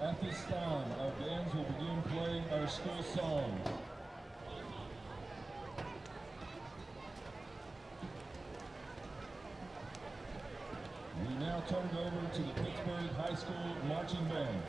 At this time, our bands will begin playing our school songs. We now turn it over to the Pittsburg High School Marching Band.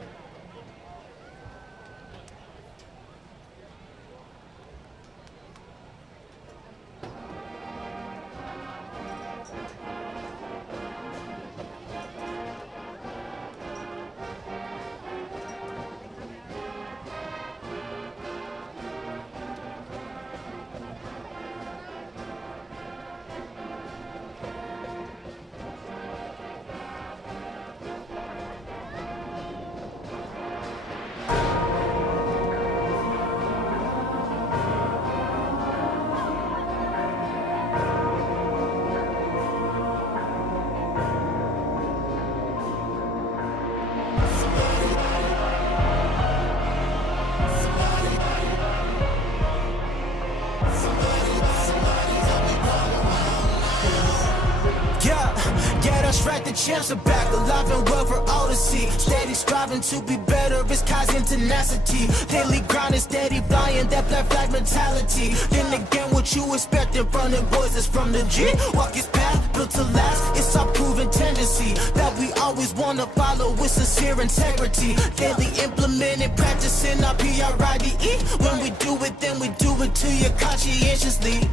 That's right, the champs are back, alive and well for all to see. Steady striving to be better, it's Kaizen tenacity. Daily grind and steady flying, that black flag mentality. Then again, what you expecting from the boys is from the G. Walk his path, built to last, it's our proven tendency that we always wanna follow with sincere integrity. Daily implementing, practicing our PRIDE. When we do it, then we do it to you conscientiously.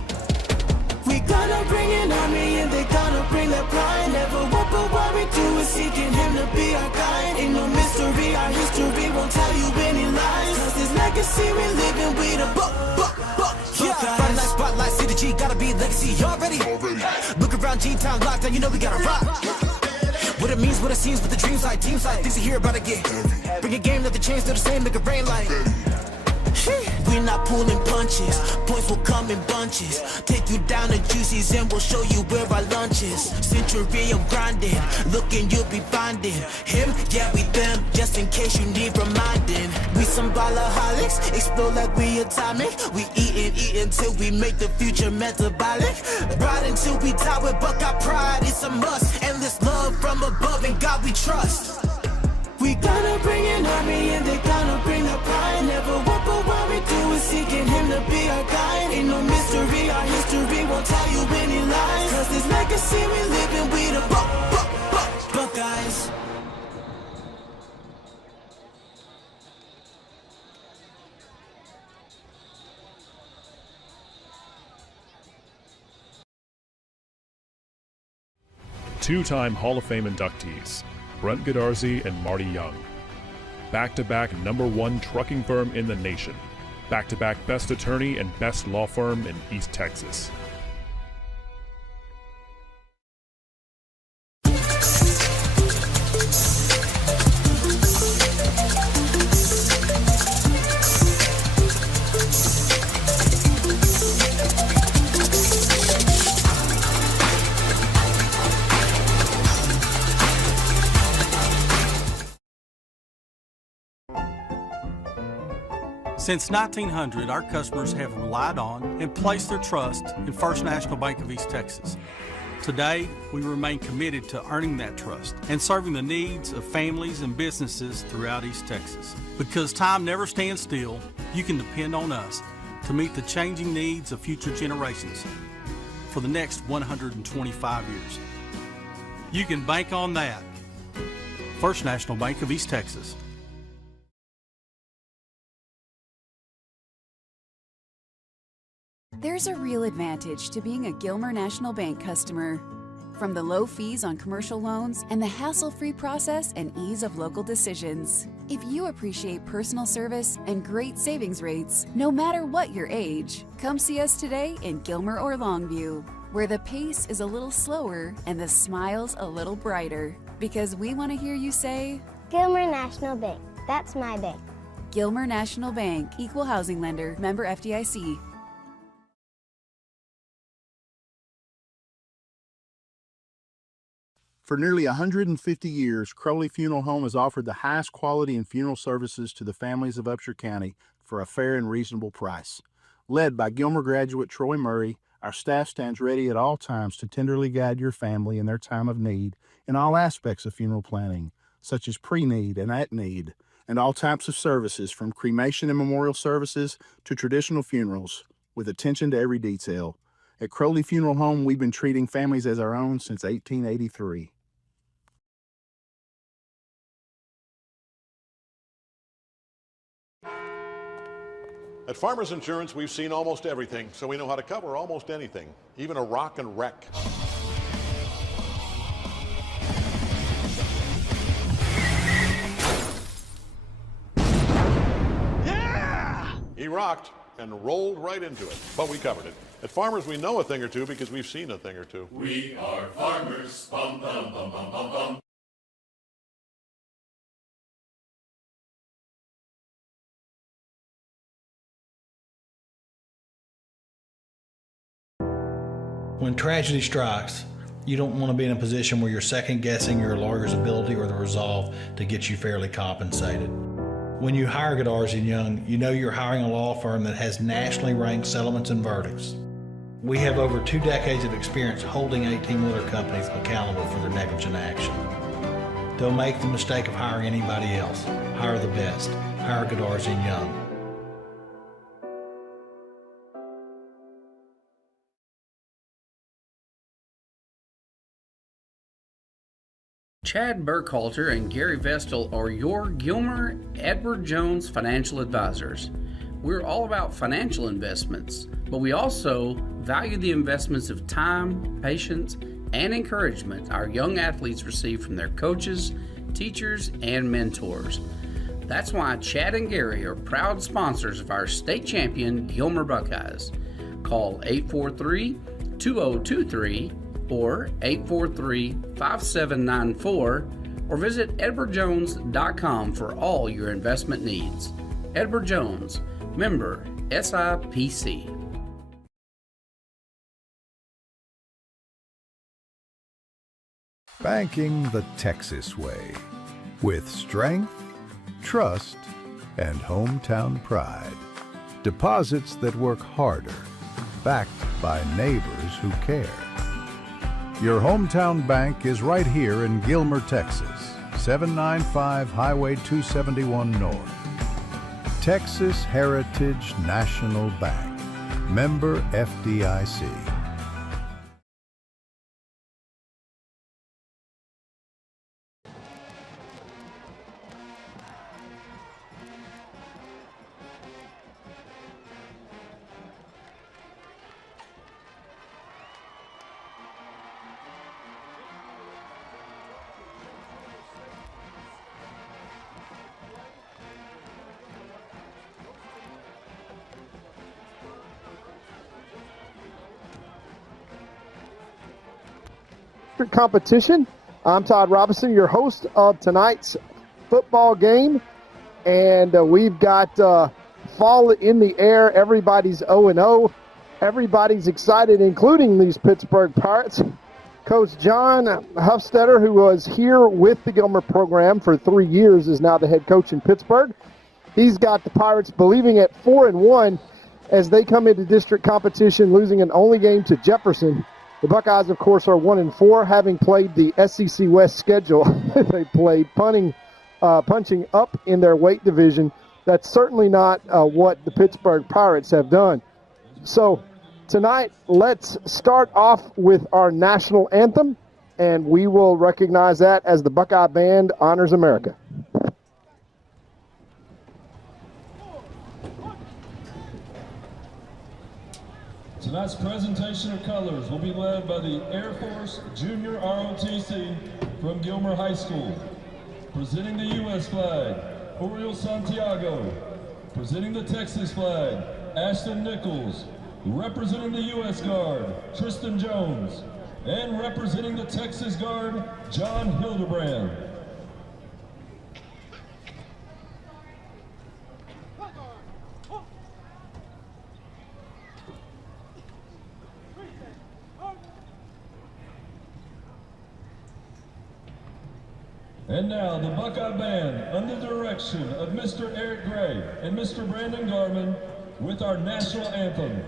We gonna bring an army and they gonna bring their pride. Never what but what we do is seeking him to be our guide. Ain't no mystery, our history won't tell you any lies. Cause this legacy we living, we the yeah. Friday night spotlight, see the G, gotta be legacy already. Look around G-Town lockdown, you know we gotta rock. What it means, what it seems, what the dreams like, teams like. Things you hear about to get heavy. Bring a game, let the chains do the same, make it rain like. We're not pulling punches, points will come in bunches. Take you down to Juicy's and we'll show you where our lunch is. Century of grinding, looking you'll be finding him, yeah we them, just in case you need reminding. We some ballaholics, explode like we atomic. We eatin' till we make the future metabolic. Ride until we die with Buckeye pride, it's a must. Endless love from above and God we trust. We gonna bring an army and they gonna bring the pride. Never what but what we do is seeking him to be our guide. Ain't no mystery, our history won't tell you any lies. Cause this legacy we living, we the Buckeyes. Two-time Hall of Fame inductees, Brent Godarzi and Marty Young. Back-to-back #1 trucking firm in the nation. Back-to-back best attorney and best law firm in East Texas. Since 1900, our customers have relied on and placed their trust in First National Bank of East Texas. Today, we remain committed to earning that trust and serving the needs of families and businesses throughout East Texas. Because time never stands still, you can depend on us to meet the changing needs of future generations for the next 125 years. You can bank on that. First National Bank of East Texas. There's a real advantage to being a Gilmer National Bank customer. From the low fees on commercial loans and the hassle-free process and ease of local decisions. If you appreciate personal service and great savings rates, no matter what your age, come see us today in Gilmer or Longview, where the pace is a little slower and the smiles a little brighter. Because we want to hear you say, Gilmer National Bank, that's my bank. Gilmer National Bank, Equal Housing Lender, member FDIC. For nearly 150 years, Crowley Funeral Home has offered the highest quality in funeral services to the families of Upshur County for a fair and reasonable price. Led by Gilmer graduate Troy Murray, our staff stands ready at all times to tenderly guide your family in their time of need in all aspects of funeral planning, such as pre-need and at need, and all types of services from cremation and memorial services to traditional funerals with attention to every detail. At Crowley Funeral Home, we've been treating families as our own since 1883. At Farmers Insurance, we've seen almost everything, so we know how to cover almost anything, even a rock and wreck. Yeah! He rocked and rolled right into it, but we covered it. At Farmers, we know a thing or two because we've seen a thing or two. We are farmers. Bum, bum, bum, bum, bum, bum. When tragedy strikes, you don't want to be in a position where you're second guessing your lawyer's ability or the resolve to get you fairly compensated. When you hire Godarzi & Young, you know you're hiring a law firm that has nationally ranked settlements and verdicts. We have over 2 decades of experience holding 18-wheeler companies accountable for their negligent action. Don't make the mistake of hiring anybody else. Hire the best. Hire Godarzi & Young. Chad Burkhalter and Gary Vestal are your Gilmer Edward Jones financial advisors. We're all about financial investments, but we also value the investments of time, patience, and encouragement our young athletes receive from their coaches, teachers, and mentors. That's why Chad and Gary are proud sponsors of our state champion Gilmer Buckeyes. Call 843-2023 or 843-5794 or visit edwardjones.com for all your investment needs. Edward Jones, member SIPC. Banking the Texas way, with strength, trust, and hometown pride. Deposits that work harder, backed by neighbors who care. Your hometown bank is right here in Gilmer, Texas, 795 Highway 271 North. Texas Heritage National Bank, member FDIC. Competition. I'm Todd Robinson, your host of tonight's football game, and we've got fall in the air. Everybody's 0-0. Everybody's excited, including these Pittsburgh Pirates. Coach John Huffstetter, who was here with the Gilmer program for 3 years, is now the head coach in Pittsburgh. He's got the Pirates believing at 4-1 as they come into district competition, losing an only game to Jefferson. The Buckeyes, of course, are 1-4, having played the SEC West schedule. They played punching up in their weight division. That's certainly not what the Pittsburgh Pirates have done. So tonight, let's start off with our national anthem, and we will recognize that as the Buckeye Band honors America. Tonight's presentation of colors will be led by the Air Force Junior ROTC from Gilmer High School. Presenting the U.S. flag, Oriel Santiago. Presenting the Texas flag, Ashton Nichols. Representing the U.S. Guard, Tristan Jones. And representing the Texas Guard, John Hildebrand. And now the Buckeye Band, under the direction of Mr. Eric Gray and Mr. Brandon Garman, with our national anthem.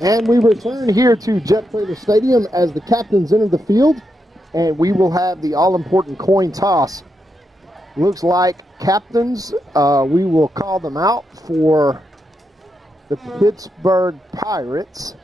And we return here to Jet Crater Stadium as the captains enter the field, and we will have the all-important coin toss. Looks like captains, we will call them out for the Pittsburgh Pirates.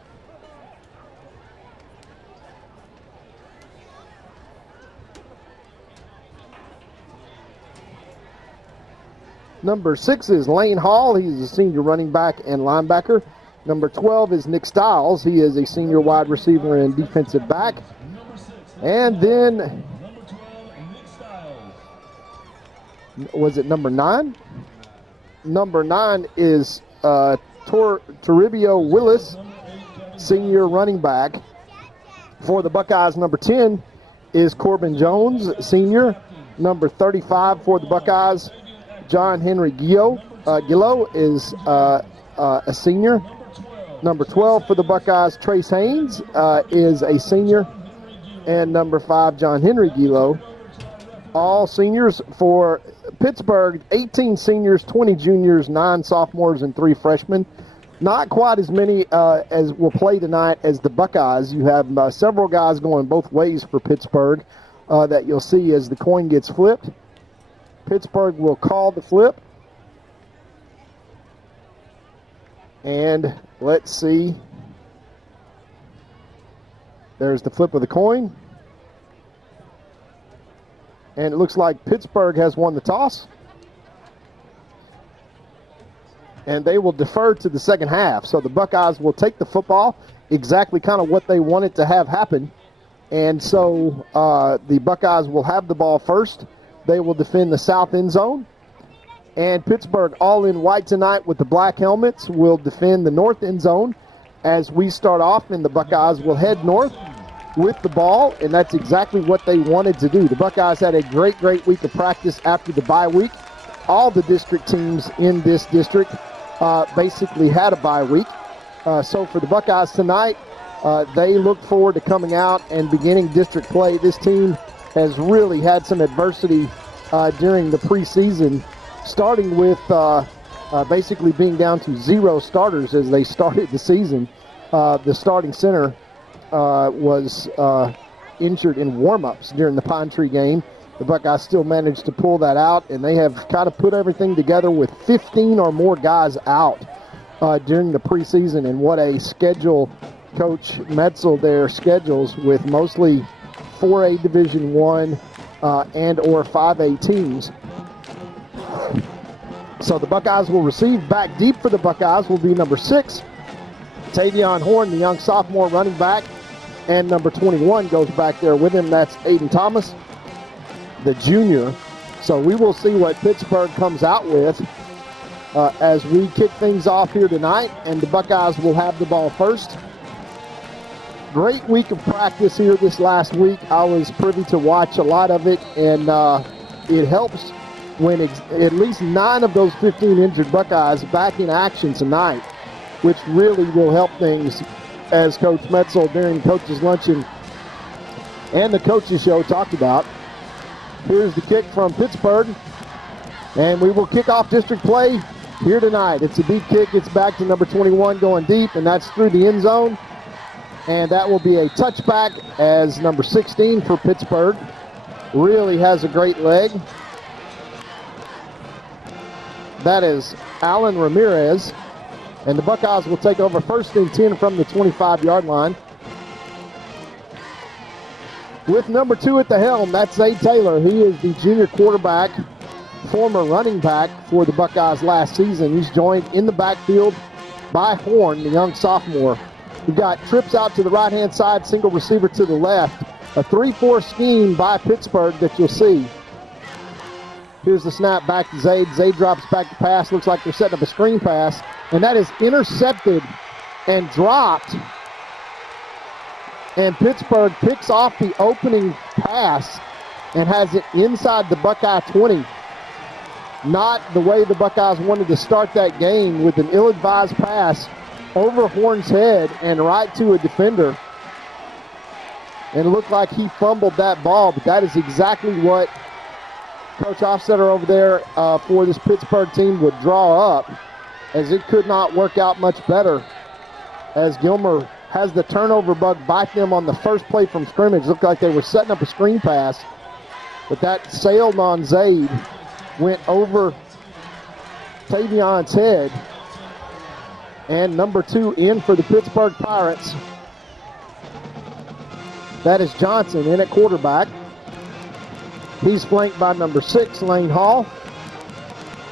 Number 6 is Lane Hall. He's a senior running back and linebacker. Number 12 is Nick Stiles. He is a senior wide receiver and defensive back. And then, was it number 9? Number 9 is Toribio Willis, senior running back. For the Buckeyes, number 10 is Corbin Jones, senior. Number 35 for the Buckeyes, John Henry Gillo is a senior. Number 12 for the Buckeyes, Trace Haynes is a senior. And number 5, John Henry Gillo. All seniors for Pittsburgh, 18 seniors, 20 juniors, 9 sophomores, and 3 freshmen. Not quite as many as will play tonight as the Buckeyes. You have several guys going both ways for Pittsburgh that you'll see as the coin gets flipped. Pittsburgh will call the flip. And let's see. There's the flip of the coin. And it looks like Pittsburgh has won the toss. And they will defer to the second half. So the Buckeyes will take the football, exactly kind of what they wanted to have happen. And so the Buckeyes will have the ball first. They will defend the south end zone. And Pittsburgh, all in white tonight with the black helmets, will defend the north end zone as we start off, and the Buckeyes will head north with the ball, and that's exactly what they wanted to do. The Buckeyes had a great week of practice after the bye week. All the district teams in this district basically had a bye week. So for the Buckeyes tonight, they look forward to coming out and beginning district play. This team has really had some adversity during the preseason, starting with basically being down to 0 starters as they started the season. The starting center was injured in warm-ups during the Pine Tree game. The Buckeyes still managed to pull that out, and they have kind of put everything together with 15 or more guys out during the preseason. And what a schedule Coach Metzel there schedules, with mostly 4A Division I and or 5A teams. So the Buckeyes will receive. Back deep for the Buckeyes will be number 6, Tavion Horn, the young sophomore running back. And number 21 goes back there with him. That's Aiden Thomas, the junior. So we will see what Pittsburgh comes out with as we kick things off here tonight. And the Buckeyes will have the ball first. Great week of practice here this last week. I was privy to watch a lot of it, and it helps when at least 9 of those 15 injured Buckeyes back in action tonight, which really will help things, as Coach Metzel during Coach's Luncheon and the Coaches Show talked about. Here's the kick from Pittsburgh, and we will kick off district play here tonight. It's a deep kick. It's back to number 21 going deep, and that's through the end zone. And that will be a touchback, as number 16 for Pittsburgh really has a great leg. That is Alan Ramirez. And the Buckeyes will take over 1st and 10 from the 25-yard line. With number 2 at the helm, that's Zay Taylor. He is the junior quarterback, former running back for the Buckeyes last season. He's joined in the backfield by Horn, the young sophomore. We've got trips out to the right-hand side, single receiver to the left. A 3-4 scheme by Pittsburgh that you'll see. Here's the snap back to Zay. Zay drops back to pass. Looks like they're setting up a screen pass. And that is intercepted and dropped. And Pittsburgh picks off the opening pass and has it inside the Buckeye 20. Not the way the Buckeyes wanted to start that game, with an ill-advised pass over Horn's head and right to a defender. And it looked like he fumbled that ball, but that is exactly what Coach Offsetter over there for this Pittsburgh team would draw up, as it could not work out much better as Gilmer has the turnover bug bite them on the first play from scrimmage. Looked like they were setting up a screen pass, but that sailed on Zaid, went over Tavion's head, and number 2 in for the Pittsburgh Pirates. That is Johnson in at quarterback. He's flanked by number 6, Lane Hall.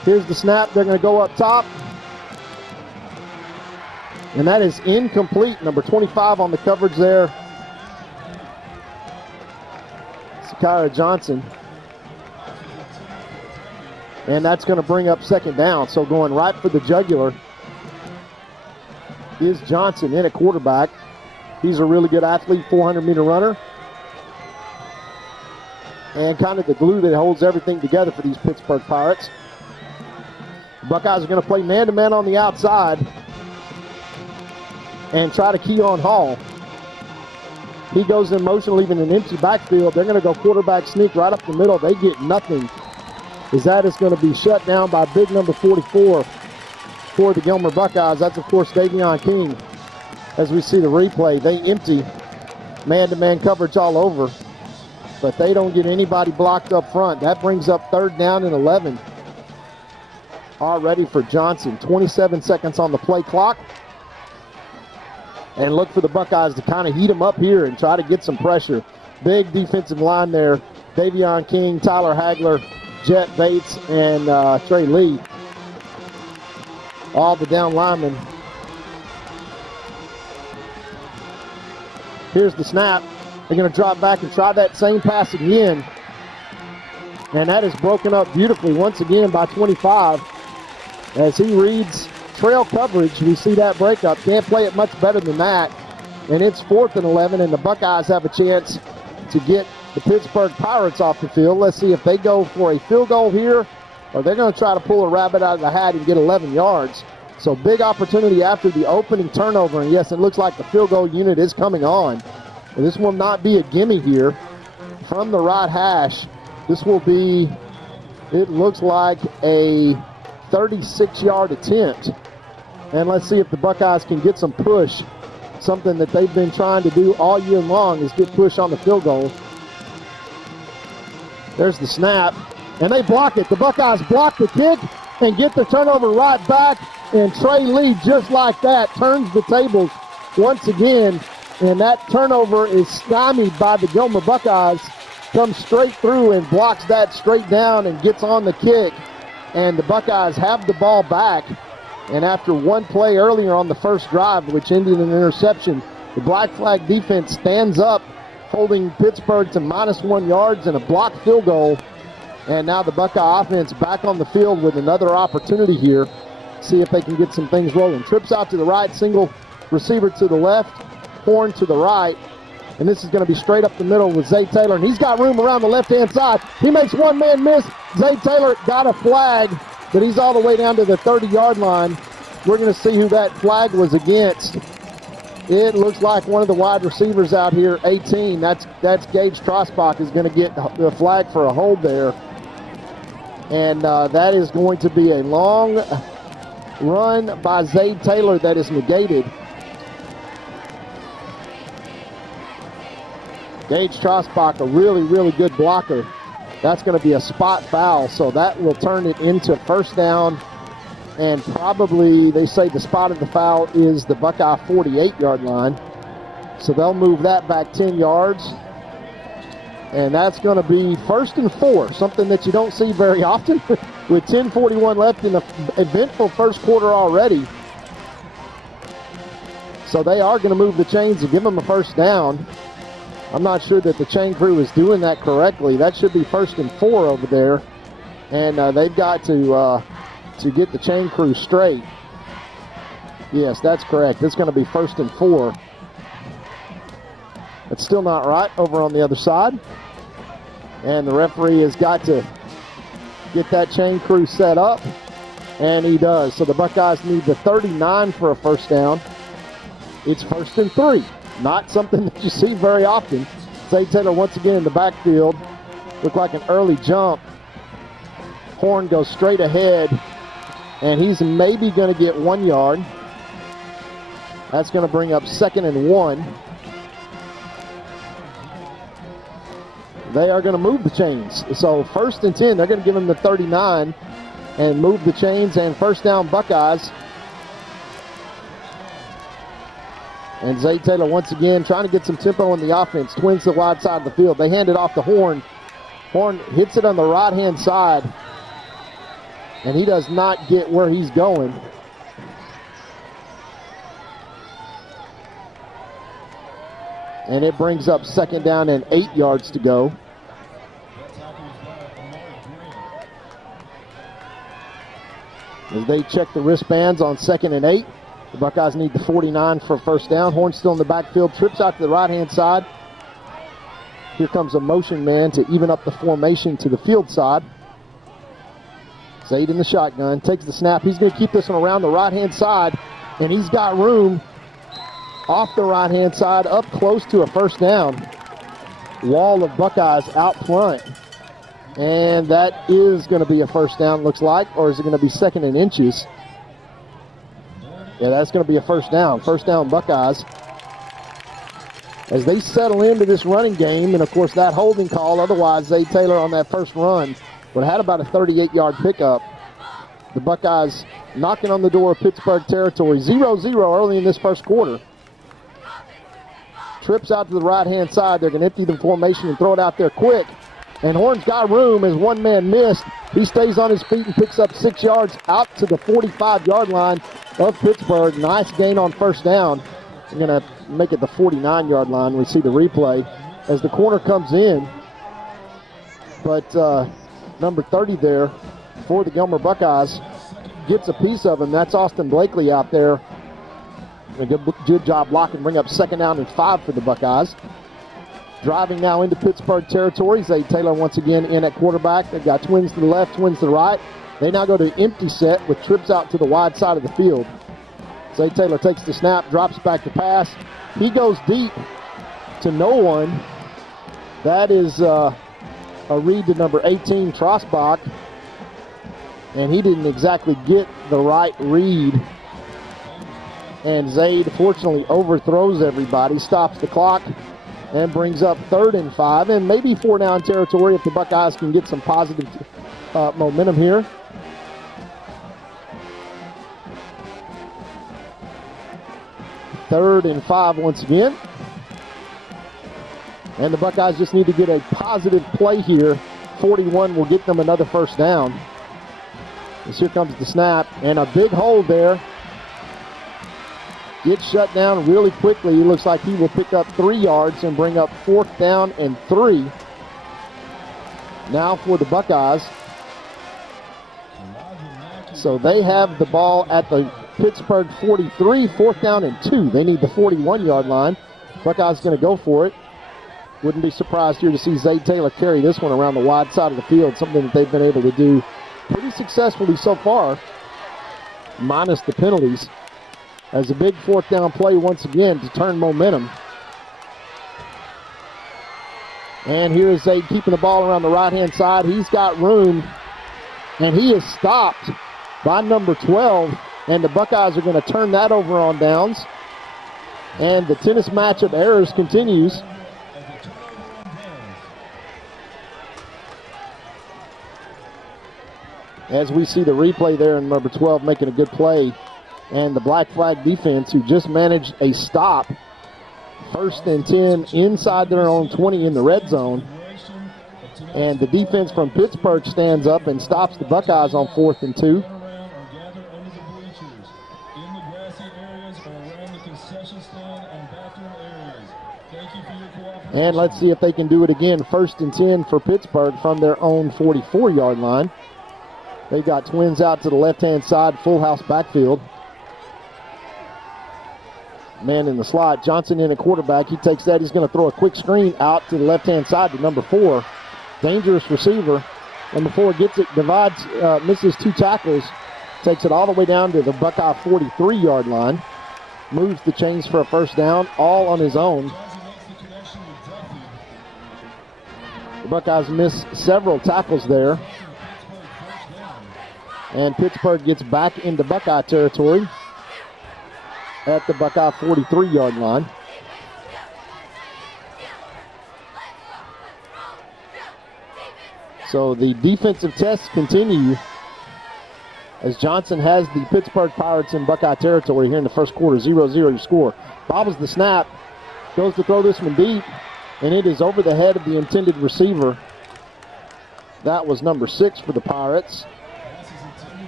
Here's the snap. They're going to go up top. And that is incomplete. Number 25 on the coverage there. Sakara Johnson. And that's going to bring up second down. So going right for the jugular is Johnson in at quarterback. He's a really good athlete, 400-meter runner. And kind of the glue that holds everything together for these Pittsburgh Pirates. The Buckeyes are going to play man-to-man on the outside and try to key on Hall. He goes in motion, leaving an empty backfield. They're going to go quarterback sneak right up the middle. They get nothing, as that is going to be shut down by big number 44 for the Gilmer Buckeyes. That's, of course, Davion King. As we see the replay, they empty man-to-man coverage all over, but they don't get anybody blocked up front. That brings up third down and 11 already for Johnson. 27 seconds on the play clock. And look for the Buckeyes to kind of heat them up here and try to get some pressure. Big defensive line there. Davion King, Tyler Hagler, Jet Bates, and Trey Lee. All the down linemen. Here's the snap. They're going to drop back and try that same pass again. And that is broken up beautifully once again by 25. As he reads trail coverage, we see that breakup. Can't play it much better than that. And it's 4th and 11, and the Buckeyes have a chance to get the Pittsburgh Pirates off the field. Let's see if they go for a field goal here, or they're going to try to pull a rabbit out of the hat and get 11 yards. So big opportunity after the opening turnover. And yes, it looks like the field goal unit is coming on. And this will not be a gimme here from the right hash. This will be, it looks like a 36-yard attempt. And let's see if the Buckeyes can get some push. Something that they've been trying to do all year long is get push on the field goal. There's the snap. And they block it. The Buckeyes block the kick and get the turnover right back. And Trey Lee, just like that, turns the tables once again. And that turnover is stymied by the Gilmer Buckeyes. Comes straight through and blocks that straight down and gets on the kick. And the Buckeyes have the ball back. And after one play earlier on the first drive, which ended in an interception, the Black Flag defense stands up, holding Pittsburgh to -1 yards and a blocked field goal. And now the Buckeye offense back on the field with another opportunity here. See if they can get some things rolling. Trips out to the right, single receiver to the left, Horn to the right. And this is going to be straight up the middle with Zay Taylor. And he's got room around the left-hand side. He makes one man miss. Zay Taylor got a flag, but he's all the way down to the 30-yard line. We're going to see who that flag was against. It looks like one of the wide receivers out here, 18. That's Gage Trosbach is going to get the flag for a hold there. And that is going to be a long run by Zay Taylor that is negated. Gage Trosbach, a really, really good blocker. That's going to be a spot foul, so that will turn it into first down. And probably, they say the spot of the foul is the Buckeye 48-yard line. So they'll move that back 10 yards. And that's going to be 1st and 4, something that you don't see very often with 10:41 left in the eventful first quarter already. So they are going to move the chains and give them a first down. I'm not sure that the chain crew is doing that correctly. That should be 1st and 4 over there. And they've got to get the chain crew straight. Yes, that's correct. It's going to be 1st and 4. It's still not right over on the other side. And the referee has got to get that chain crew set up. And he does. So the Buckeyes need the 39 for a first down. It's 1st and 3. Not something that you see very often. Zay Taylor once again in the backfield. Looked like an early jump. Horn goes straight ahead. And he's maybe going to get 1 yard. That's going to bring up 2nd and 1. They are going to move the chains. So 1st and 10, they're going to give him the 39 and move the chains, and first down Buckeyes. And Zay Taylor once again trying to get some tempo in the offense. Twins to the wide side of the field. They hand it off to Horn. Horn hits it on the right-hand side, and he does not get where he's going. And it brings up 2nd down and 8 yards to go. As they check the wristbands on 2nd and 8. The Buckeyes need the 49 for first down. Horn still in the backfield, trips out to the right-hand side. Here comes a motion man to even up the formation to the field side. Zaid in the shotgun, takes the snap. He's going to keep this one around the right-hand side, and he's got room off the right-hand side up close to a first down. Wall of Buckeyes out front. And that is going to be a first down, looks like, or is it going to be 2nd and inches? Yeah, that's going to be a first down. First down Buckeyes. As they settle into this running game, and of course that holding call, otherwise Zay Taylor on that first run would have had about a 38-yard pickup. The Buckeyes knocking on the door of Pittsburg territory. 0-0 early in this first quarter. Trips out to the right-hand side. They're going to empty the formation and throw it out there quick. And Horn's got room as one man missed. He stays on his feet and picks up 6 yards out to the 45-yard line of Pittsburgh. Nice gain on first down. They're going to make it the 49-yard line. We see the replay as the corner comes in. But number 30 there for the Gilmer Buckeyes gets a piece of him. That's Austin Blakely out there. A good job blocking, bring up 2nd down and 5 for the Buckeyes. Driving now into Pittsburgh territory. Zay Taylor once again in at quarterback. They've got twins to the left, twins to the right. They now go to empty set with trips out to the wide side of the field. Zay Taylor takes the snap, drops back to pass. He goes deep to no one. That is a read to number 18, Trosbach. And he didn't exactly get the right read. And Zaid fortunately overthrows everybody, stops the clock, and brings up 3rd and 5, and maybe 4-down territory if the Buckeyes can get some positive momentum here. Third and 5 once again. And the Buckeyes just need to get a positive play here. 41 will get them another first down. As here comes the snap, and a big hold there. Gets shut down really quickly. He looks like he will pick up 3 yards and bring up 4th down and 3. Now for the Buckeyes. So they have the ball at the Pittsburgh 43, 4th down and 2. They need the 41-yard line. Buckeyes going to go for it. Wouldn't be surprised here to see Zay Taylor carry this one around the wide side of the field, something that they've been able to do pretty successfully so far, minus the penalties. As a big 4th down play once again to turn momentum. And here is Zaid keeping the ball around the right-hand side. He's got room, and he is stopped by number 12, and the Buckeyes are going to turn that over on downs. And the tennis match of errors continues. As we see the replay there, and number 12 making a good play. And the Black Flag defense, who just managed a stop, 1st and 10 inside their own 20 in the red zone. And the defense from Pittsburgh stands up and stops the Buckeyes on 4th and 2. And let's see if they can do it again. 1st and 10 for Pittsburgh from their own 44-yard line. They've got twins out to the left-hand side, full house backfield. Man in the slot, Johnson in a quarterback. He takes that. He's going to throw a quick screen out to the left-hand side to number 4. Dangerous receiver. Number 4 gets it, divides, misses 2 tackles, takes it all the way down to the Buckeye 43-yard line. Moves the chains for a first down, all on his own. The Buckeyes miss several tackles there. And Pittsburgh gets back into Buckeye territory. at the Buckeye 43-yard line. So the defensive tests continue as Johnson has the Pittsburgh Pirates in Buckeye territory here in the first quarter. 0-0 your score. Bobbles the snap, goes to throw this one deep, and it is over the head of the intended receiver. That was number 6 for the Pirates.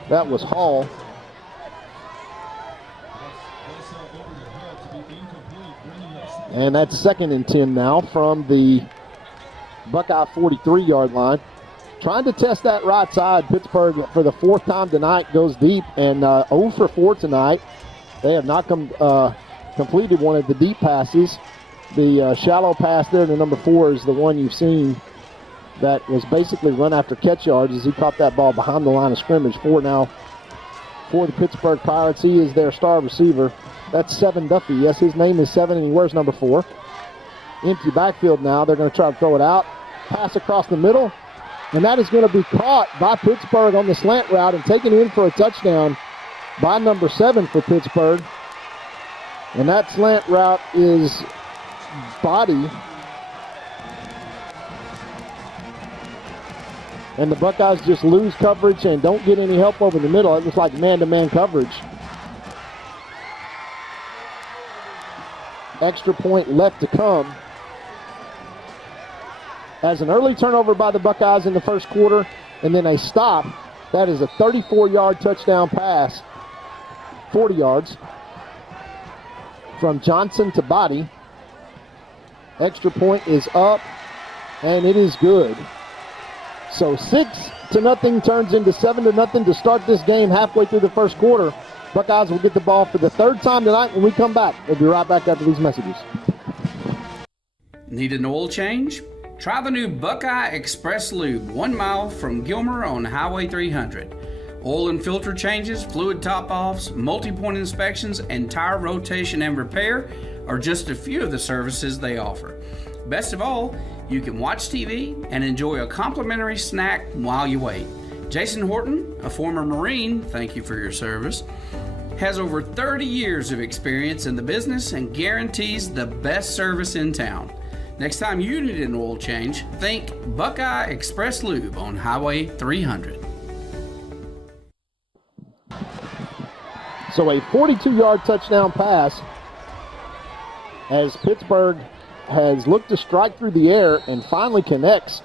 That was Hall. And that's 2nd and 10 now from the Buckeye 43-yard line. Trying to test that right side. Pittsburgh, for the 4th time tonight, goes deep, and 0 for 4 tonight. They have not completed one of the deep passes. The shallow pass there to number 4 is the one you've seen that was basically run after catch yards as he caught that ball behind the line of scrimmage. 4 now for the Pittsburgh Pirates. He is their star receiver. That's 7 Duffy. Yes, his name is 7, and he wears number 4. Empty backfield now. They're going to try to throw it out. Pass across the middle. And that is going to be caught by Pittsburgh on the slant route and taken in for a touchdown by number 7 for Pittsburgh. And that slant route is body. And the Buckeyes just lose coverage and don't get any help over the middle. It was like man-to-man coverage. Extra point left to come. As an early turnover by the Buckeyes in the first quarter, and then a stop. That is a 34-yard touchdown pass, 40 yards, from Johnson to Body. Extra point is up, and it is good. So 6-0 turns into 7-0 to start this game halfway through the first quarter. Buckeyes will get the ball for the 3rd time tonight when we come back. We'll be right back after these messages. Need an oil change? Try the new Buckeye Express Lube, 1 mile from Gilmer on Highway 300. Oil and filter changes, fluid top-offs, multi-point inspections, and tire rotation and repair are just a few of the services they offer. Best of all, you can watch TV and enjoy a complimentary snack while you wait. Jason Horton, a former Marine, thank you for your service, has over 30 years of experience in the business and guarantees the best service in town. Next time you need an oil change, think Buckeye Express Lube on Highway 300. So a 42-yard touchdown pass as Pittsburgh has looked to strike through the air and finally connects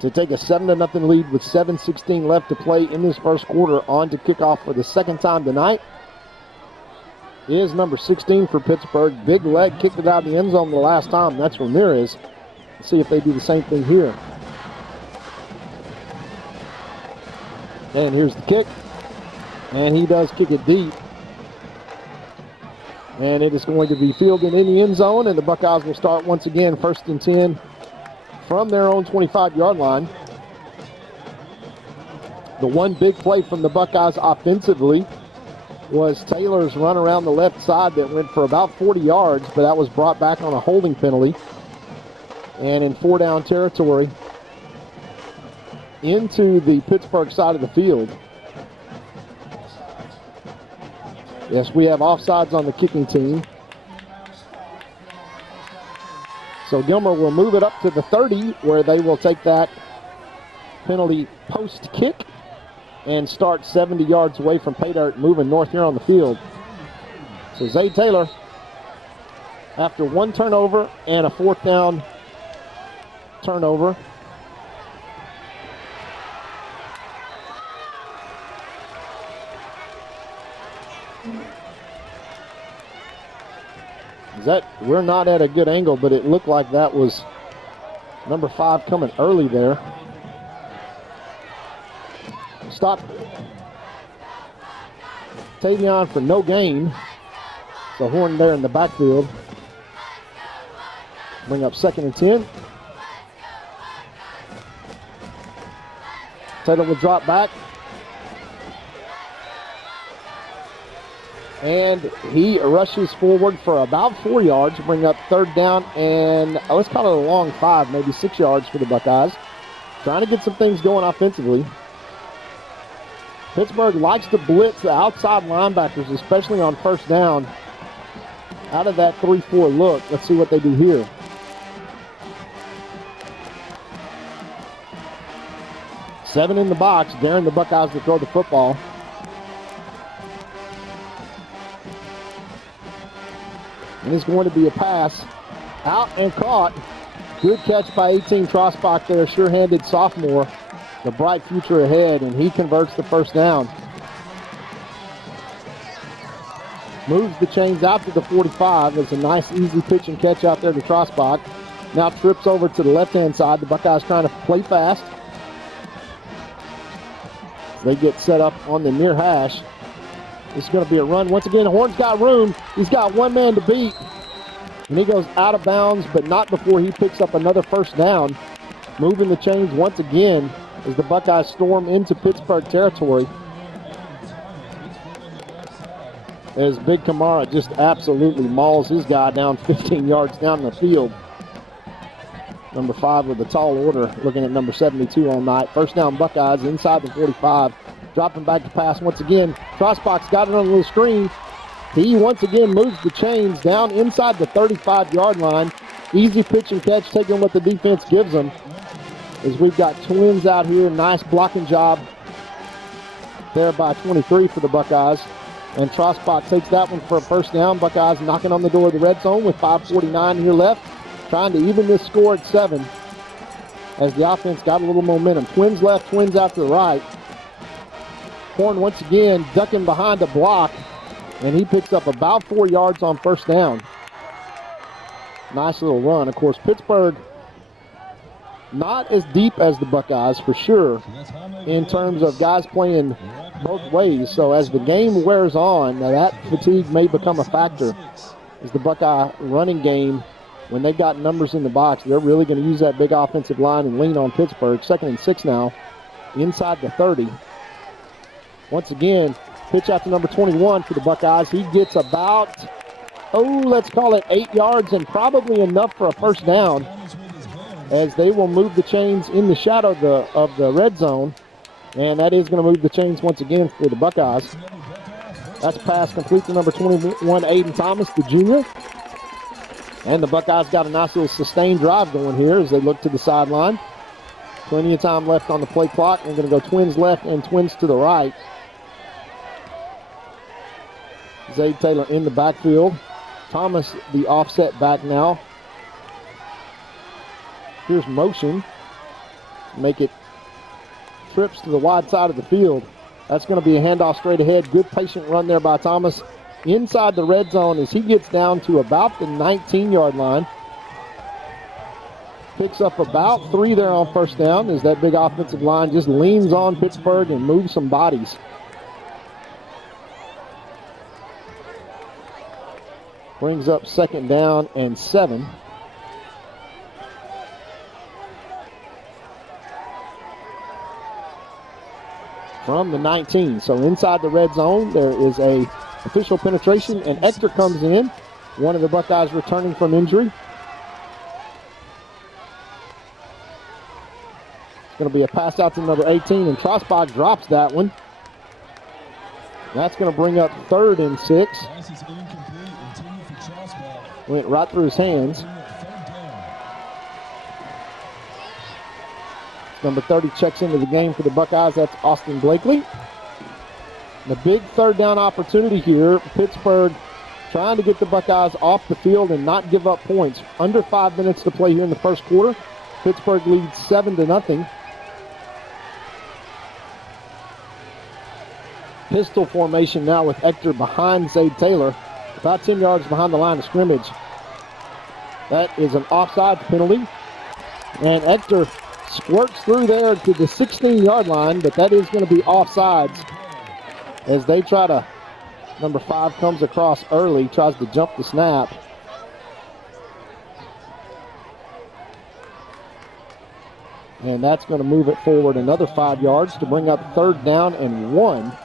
to take a 7-0 lead with 7:16 left to play in this first quarter. On to kickoff for the 2nd time tonight is number 16 for Pittsburgh. Big leg, kicked it out of the end zone the last time. That's Ramirez. Let's see if they do the same thing here. And here's the kick. And he does kick it deep. And it is going to be fielded in the end zone, and the Buckeyes will start once again 1st and 10 from their own 25-yard line. The one big play from the Buckeyes offensively was Taylor's run around the left side that went for about 40 yards, but that was brought back on a holding penalty. And in 4-down territory into the Pittsburgh side of the field. Yes, we have offsides on the kicking team. So Gilmer will move it up to the 30, where they will take that penalty post kick and start 70 yards away from pay dirt, moving north here on the field. So Zay Taylor, after one turnover and a 4th down turnover, we're not at a good angle, but it looked like that was number 5 coming early there. Stop Tavion for no gain. So Horn there in the backfield. Bring up 2nd and 10. Taylor will drop back. And he rushes forward for about 4 yards, bring up 3rd down, and let's call it a long 5, maybe 6 yards for the Buckeyes. Trying to get some things going offensively. Pittsburgh likes to blitz the outside linebackers, especially on first down. Out of that 3-4 look, let's see what they do here. Seven in the box, daring the Buckeyes to throw the football. And it's going to be a pass. Out and caught. Good catch by 18 Trosbach there, sure-handed sophomore. The bright future ahead, and he converts the first down. Moves the chains out to the 45. There's a nice, easy pitch and catch out there to Trosbach. Now trips over to the left-hand side. The Buckeyes trying to play fast. They get set up on the near hash. It's going to be a run. Once again, Horn's got room. He's got one man to beat. And he goes out of bounds, but not before he picks up another first down. Moving the chains once again as the Buckeyes storm into Pittsburgh territory. As Big Kamara just absolutely mauls his guy down 15 yards down the field. Number 5 with a tall order, looking at number 72 all night. First down Buckeyes inside the 45. Dropping back to pass once again. Trosbach's got it on a little screen. He once again moves the chains down inside the 35-yard line. Easy pitch and catch, taking what the defense gives them. As we've got twins out here, nice blocking job there by 23 for the Buckeyes. And Trosbach takes that one for a first down. Buckeyes knocking on the door of the red zone with 5:49 here left. Trying to even this score at 7 as the offense got a little momentum. Twins left, twins out to the right. Horn once again ducking behind a block, and he picks up about 4 yards on first down. Nice little run. Of course, Pittsburgh not as deep as the Buckeyes for sure in terms of guys playing both ways. So as the game wears on, that fatigue may become a factor as the Buckeye running game, when they've got numbers in the box, they're really going to use that big offensive line and lean on Pittsburgh. 2nd and 6 now, inside the 30. Once again, pitch out to number 21 for the Buckeyes. He gets about, let's call it 8 yards and probably enough for a first down as they will move the chains in the shadow of the red zone. And that is going to move the chains once again for the Buckeyes. That's a pass complete to number 21, Aiden Thomas, the junior. And the Buckeyes got a nice little sustained drive going here as they look to the sideline. Plenty of time left on the play clock. We're going to go twins left and twins to the right. Zay Taylor in the backfield. Thomas, the offset back now. Here's motion. Make it trips to the wide side of the field. That's going to be a handoff straight ahead. Good patient run there by Thomas. Inside the red zone as he gets down to about the 19-yard line. Picks up about 3 there on first down as that big offensive line just leans on Pittsburgh and moves some bodies. Brings up 2nd down and 7. From the 19. So inside the red zone, there is a official penetration, and Ector comes in. One of the Buckeyes returning from injury. It's going to be a pass out to number 18, and Trosbach drops that one. That's going to bring up 3rd and 6. Went right through his hands. Number 30 checks into the game for the Buckeyes. That's Austin Blakely. The big 3rd down opportunity here. Pittsburgh trying to get the Buckeyes off the field and not give up points. Under 5 minutes to play here in the first quarter. Pittsburgh leads 7-0. Pistol formation now with Ector behind Zade Taylor. About 10 yards behind the line of scrimmage. That is an offside penalty. And Ector squirts through there to the 16-yard line, but that is going to be offsides as they try to, number 5 comes across early, tries to jump the snap. And that's going to move it forward another 5 yards to bring up 3rd down and 1.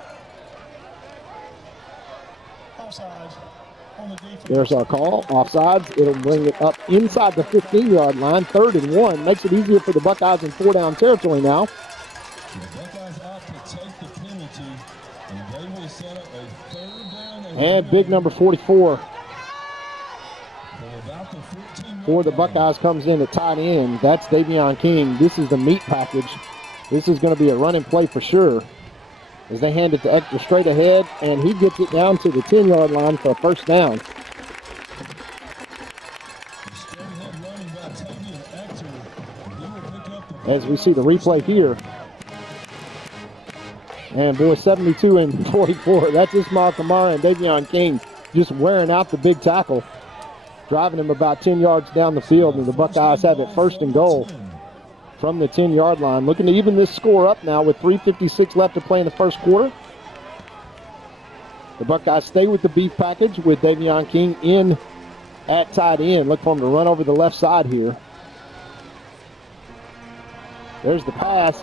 There's our call, offsides. It'll bring it up inside the 15-yard line, 3rd and 1. Makes it easier for the Buckeyes in 4-down territory now. The Buckeyes opt to take the penalty And big number 44 for the Buckeyes comes in at tight end. That's Davion King. This is the meat package. This is going to be a running play for sure. As they hand it to Ector straight ahead, and he gets it down to the 10-yard line for a first down. As we see the replay here. And boy, 72 and 44. That's Ismail Kamara and Davion King just wearing out the big tackle, driving him about 10 yards down the field, and the Buckeyes have it first and goal from the 10-yard line. Looking to even this score up now with 3:56 left to play in the first quarter. The Buckeyes stay with the beef package with Davion King in at tight end. Look for him to run over the left side here. There's the pass.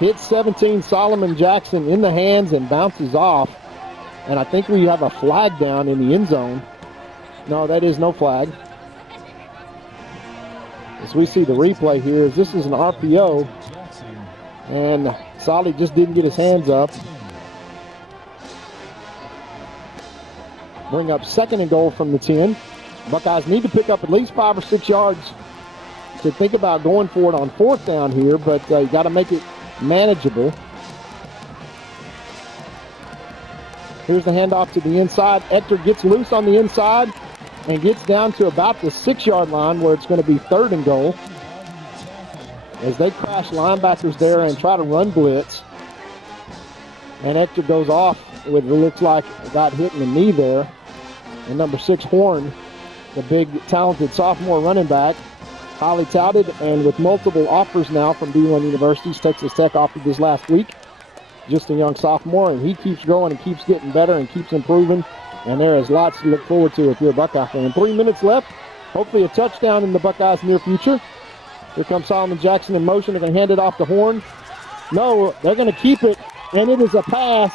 Hits 17, Solomon Jackson in the hands and bounces off. And I think we have a flag down in the end zone. No, that is no flag. As we see the replay here, this is an RPO. And Solly just didn't get his hands up. Bring up second and goal from the 10. Buckeyes need to pick up at least 5 or 6 yards to think about going for it on fourth down here, but you got to make it manageable. Here's the handoff to the inside. Ector gets loose on the inside and gets down to about the 6-yard line where it's going to be third and goal. As they crash linebackers there and try to run blitz. And Ector goes off with, it looks like, got hit in the knee there. And number 6, Horn, the big talented sophomore running back, highly touted and with multiple offers now from D1 universities. Texas Tech offered this last week. Just a young sophomore, and he keeps growing and keeps getting better and keeps improving. And there is lots to look forward to if you're a Buckeye fan. 3 minutes left. Hopefully a touchdown in the Buckeyes' near future. Here comes Solomon Jackson in motion. They're going to hand it off to Horn. No, they're going to keep it, and it is a pass.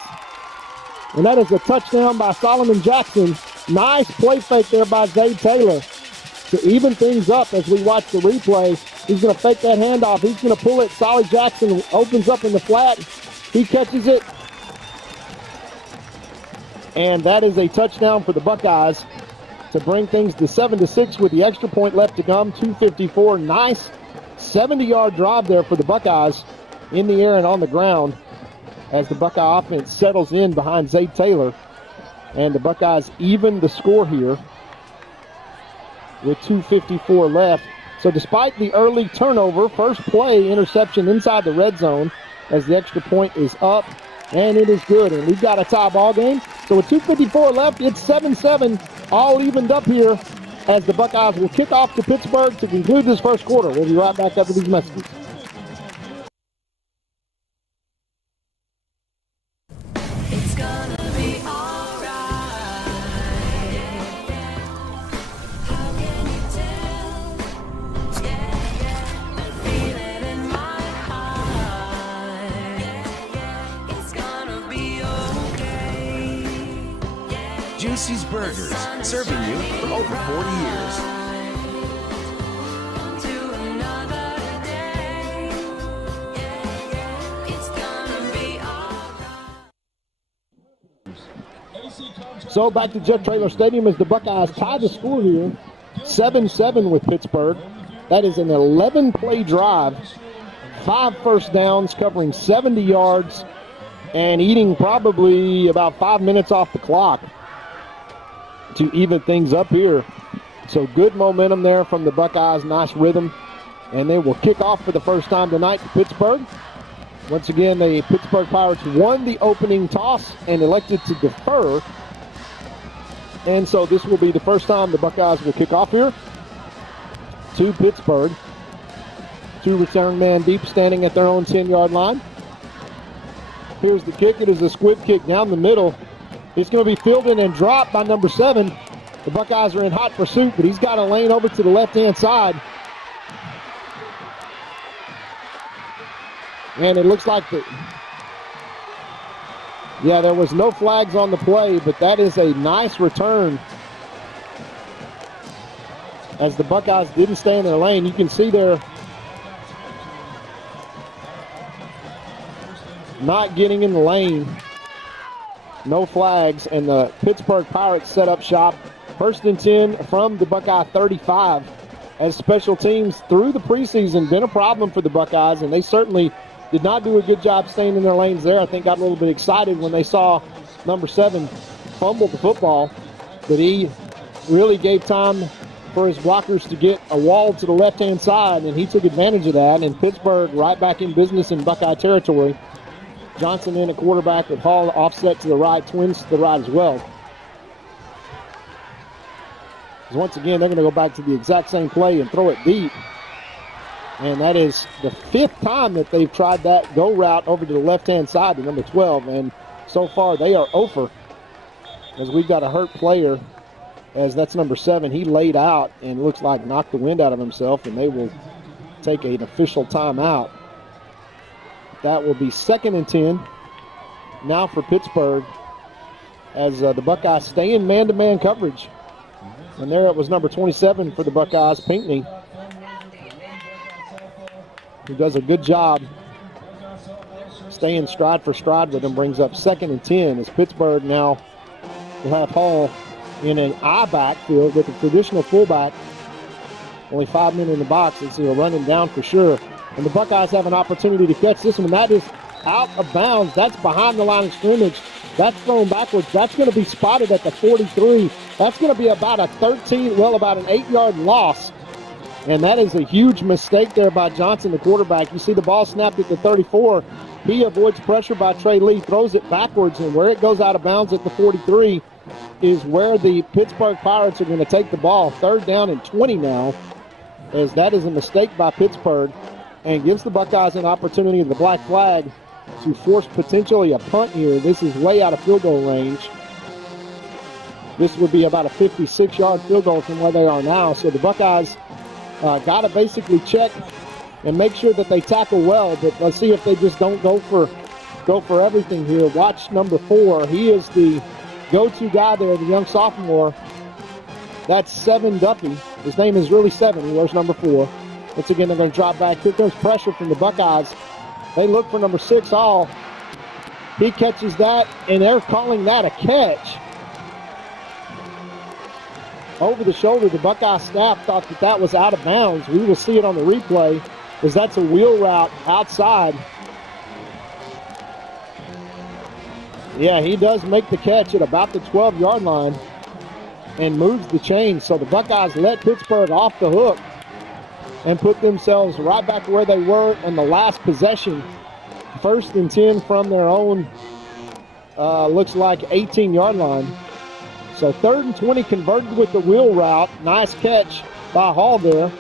And that is a touchdown by Solomon Jackson. Nice play fake there by Zay Taylor to even things up as we watch the replay. He's going to fake that handoff. He's going to pull it. Solly Jackson opens up in the flat. He catches it. And that is a touchdown for the Buckeyes to bring things to 7-6 with the extra point left to come. 2:54. Nice 70-yard drive there for the Buckeyes in the air and on the ground as the Buckeye offense settles in behind Zay Taylor. And the Buckeyes even the score here with 2:54 left. So despite the early turnover, first play interception inside the red zone as the extra point is up, and it is good. And we've got a tie ball game. So with 2:54 left, it's 7-7, all evened up here as the Buckeyes will kick off to Pittsburgh to conclude this first quarter. We'll be right back after these messages. Juicy's Burgers, serving you for over 40 years. So back to Jeff Traylor Stadium as the Buckeyes tie the score here, 7-7 with Pittsburgh. That is an 11-play drive, 5 first downs, covering 70 yards, and eating probably about 5 minutes off the clock to even things up here. So good momentum there from the Buckeyes, nice rhythm. And they will kick off for the first time tonight to Pittsburgh. Once again, the Pittsburgh Pirates won the opening toss and elected to defer. And so this will be the first time the Buckeyes will kick off here to Pittsburgh. 2 return man deep, standing at their own 10-yard line. Here's the kick. It is a squib kick down the middle. It's going to be fielded and dropped by number 7. The Buckeyes are in hot pursuit, but he's got a lane over to the left-hand side. And it looks like there was no flags on the play, but that is a nice return as the Buckeyes didn't stay in their lane. You can see they're not getting in the lane. No flags, and the Pittsburgh Pirates set up shop. 1st and 10 from the Buckeye 35. As special teams through the preseason been a problem for the Buckeyes, and they certainly did not do a good job staying in their lanes there. I think got a little bit excited when they saw number 7 fumble the football, but he really gave time for his blockers to get a wall to the left-hand side, and he took advantage of that, and Pittsburgh right back in business in Buckeye territory. Johnson in at quarterback with Hall offset to the right, Twins to the right as well. Once again, they're going to go back to the exact same play and throw it deep. And that is the 5th time that they've tried that go route over to the left-hand side to number 12. And so far, they are over, as we've got a hurt player, as that's number 7. He laid out and looks like knocked the wind out of himself, and they will take an official timeout. That will be 2nd and 10 now for Pittsburgh, as the Buckeyes stay in man-to-man coverage. And there it was number 27 for the Buckeyes, Pinckney, who does a good job staying stride for stride with him. Brings up 2nd and 10 as Pittsburgh now will have Hall in an I backfield with a traditional fullback. Only 5 men in the box, and so he'll run him down for sure. And the Buckeyes have an opportunity to catch this one, and that is out of bounds. That's behind the line of scrimmage. That's thrown backwards. That's going to be spotted at the 43. That's going to be about about an 8-yard loss. And that is a huge mistake there by Johnson, the quarterback. You see the ball snapped at the 34. He avoids pressure by Trey Lee, throws it backwards, and where it goes out of bounds at the 43 is where the Pittsburgh Pirates are going to take the ball. 3rd down and 20 now, as that is a mistake by Pittsburgh and gives the Buckeyes an opportunity of the black flag to force potentially a punt here. This is way out of field goal range. This would be about a 56-yard field goal from where they are now. So the Buckeyes got to basically check and make sure that they tackle well, but let's see if they just don't go for everything here. Watch number 4. He is the go-to guy there, the young sophomore. That's 7 Duffy. His name is really 7. He wears number 4. Once again, they're going to drop back. Here comes pressure from the Buckeyes. They look for number 6, Hall. He catches that, and they're calling that a catch. Over the shoulder, the Buckeye staff thought that was out of bounds. We will see it on the replay, as that's a wheel route outside. Yeah, he does make the catch at about the 12-yard line and moves the chain. So the Buckeyes let Pittsburgh off the hook and put themselves right back where they were in the last possession. 1st and 10 from their own, looks like 18-yard line. So 3rd and 20 converted with the wheel route. Nice catch by Hall there.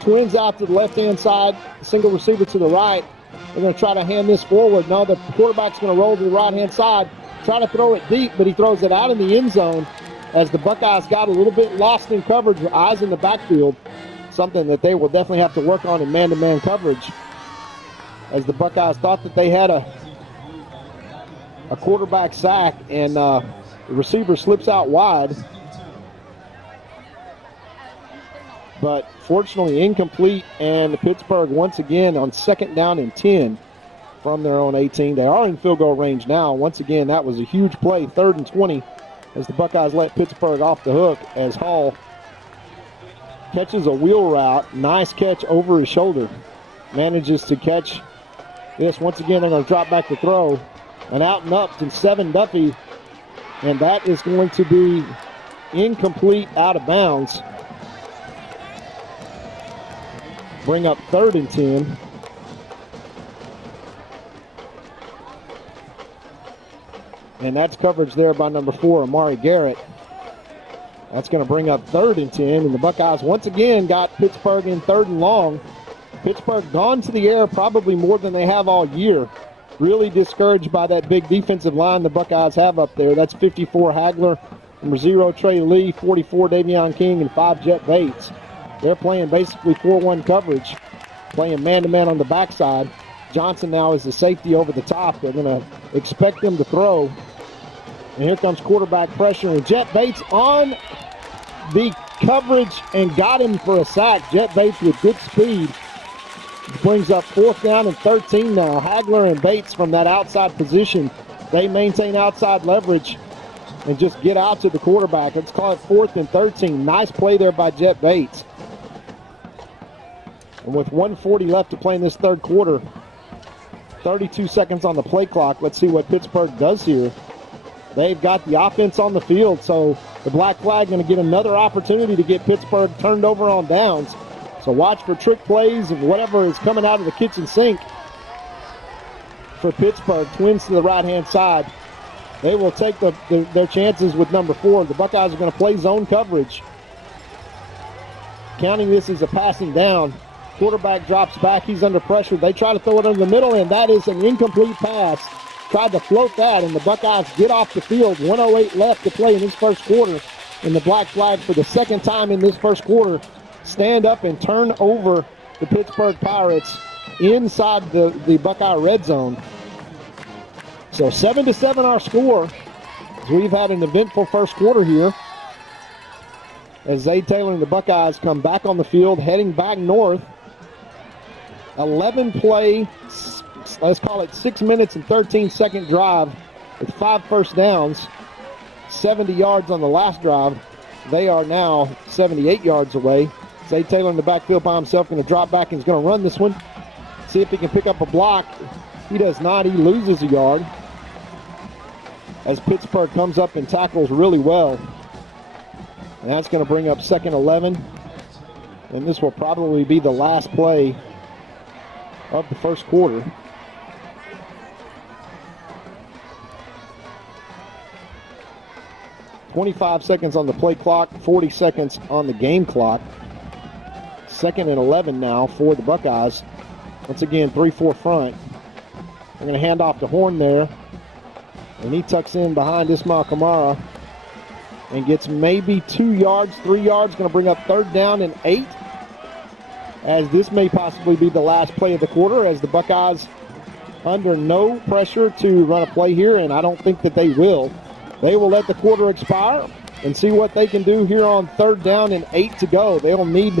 Twins out to the left-hand side, single receiver to the right. They're going to try to hand this forward. No, the quarterback's going to roll to the right-hand side, try to throw it deep, but he throws it out in the end zone as the Buckeyes got a little bit lost in coverage with eyes in the backfield, something that they will definitely have to work on in man-to-man coverage, as the Buckeyes thought that they had a quarterback sack, and the receiver slips out wide. But fortunately incomplete, and Pittsburgh once again on 2nd down and 10 from their own 18. They are in field goal range now. Once again, that was a huge play, 3rd and 20, as the Buckeyes let Pittsburgh off the hook, as Hall catches a wheel route. Nice catch over his shoulder. Manages to catch this. Once again, they're going to drop back to throw. And out and up to 7 Duffy, and that is going to be incomplete, out of bounds. Bring up 3rd and 10. And that's coverage there by number 4, Amari Garrett. That's going to bring up 3rd and 10. And the Buckeyes once again got Pittsburgh in 3rd and long. Pittsburgh gone to the air probably more than they have all year. Really discouraged by that big defensive line the Buckeyes have up there. That's 54 Hagler, number 0 Trey Lee, 44 Davion King, and 5 Jet Bates. They're playing basically 4-1 coverage, playing man-to-man on the backside. Johnson now is the safety over the top. They're going to expect them to throw. And here comes quarterback pressure, and Jet Bates on the coverage and got him for a sack. Jet Bates with good speed. Brings up 4th down and 13 now. Hagler and Bates from that outside position they maintain outside leverage and just get out to the quarterback. Let's call it 4th and 13. Nice play there by Jet Bates. And with 1:40 left to play in this third quarter, 32 seconds on the play clock. Let's see what Pittsburgh does here. They've got the offense on the field, so the black flag going to get another opportunity to get Pittsburgh turned over on downs. So watch for trick plays and whatever is coming out of the kitchen sink for Pittsburgh. Twins to the right-hand side. They will take their chances with number 4. The Buckeyes are going to play zone coverage. Counting this as a passing down. Quarterback drops back. He's under pressure. They try to throw it in the middle, and that is an incomplete pass. Tried to float that, and the Buckeyes get off the field. 1:08 left to play in this first quarter. And the black flag for the second time in this first quarter stand up and turn over the Pittsburgh Pirates inside the Buckeye red zone. So 7-7 our score, as we've had an eventful first quarter here. As Zay Taylor and the Buckeyes come back on the field, heading back north. 11-play, let's call it 6 minutes and 13-second drive with 5 first downs, 70 yards on the last drive. They are now 78 yards away. Zay Taylor in the backfield by himself, going to drop back and is going to run this one. See if he can pick up a block. He does not. He loses a yard as Pittsburgh comes up and tackles really well. And that's going to bring up 2nd 11. And this will probably be the last play of the first quarter. "25 seconds on the play clock, 40 seconds on the game clock. 2nd and 11 now for the Buckeyes. Once again, 3-4 front. They're going to hand off to Horn there. And he tucks in behind Ismail Kamara and gets maybe 2 yards, 3 yards. Going to bring up 3rd down and 8. As this may possibly be the last play of the quarter, as the Buckeyes under no pressure to run a play here, and I don't think that they will. They will let the quarter expire and see what they can do here on 3rd down and 8 to go. They'll need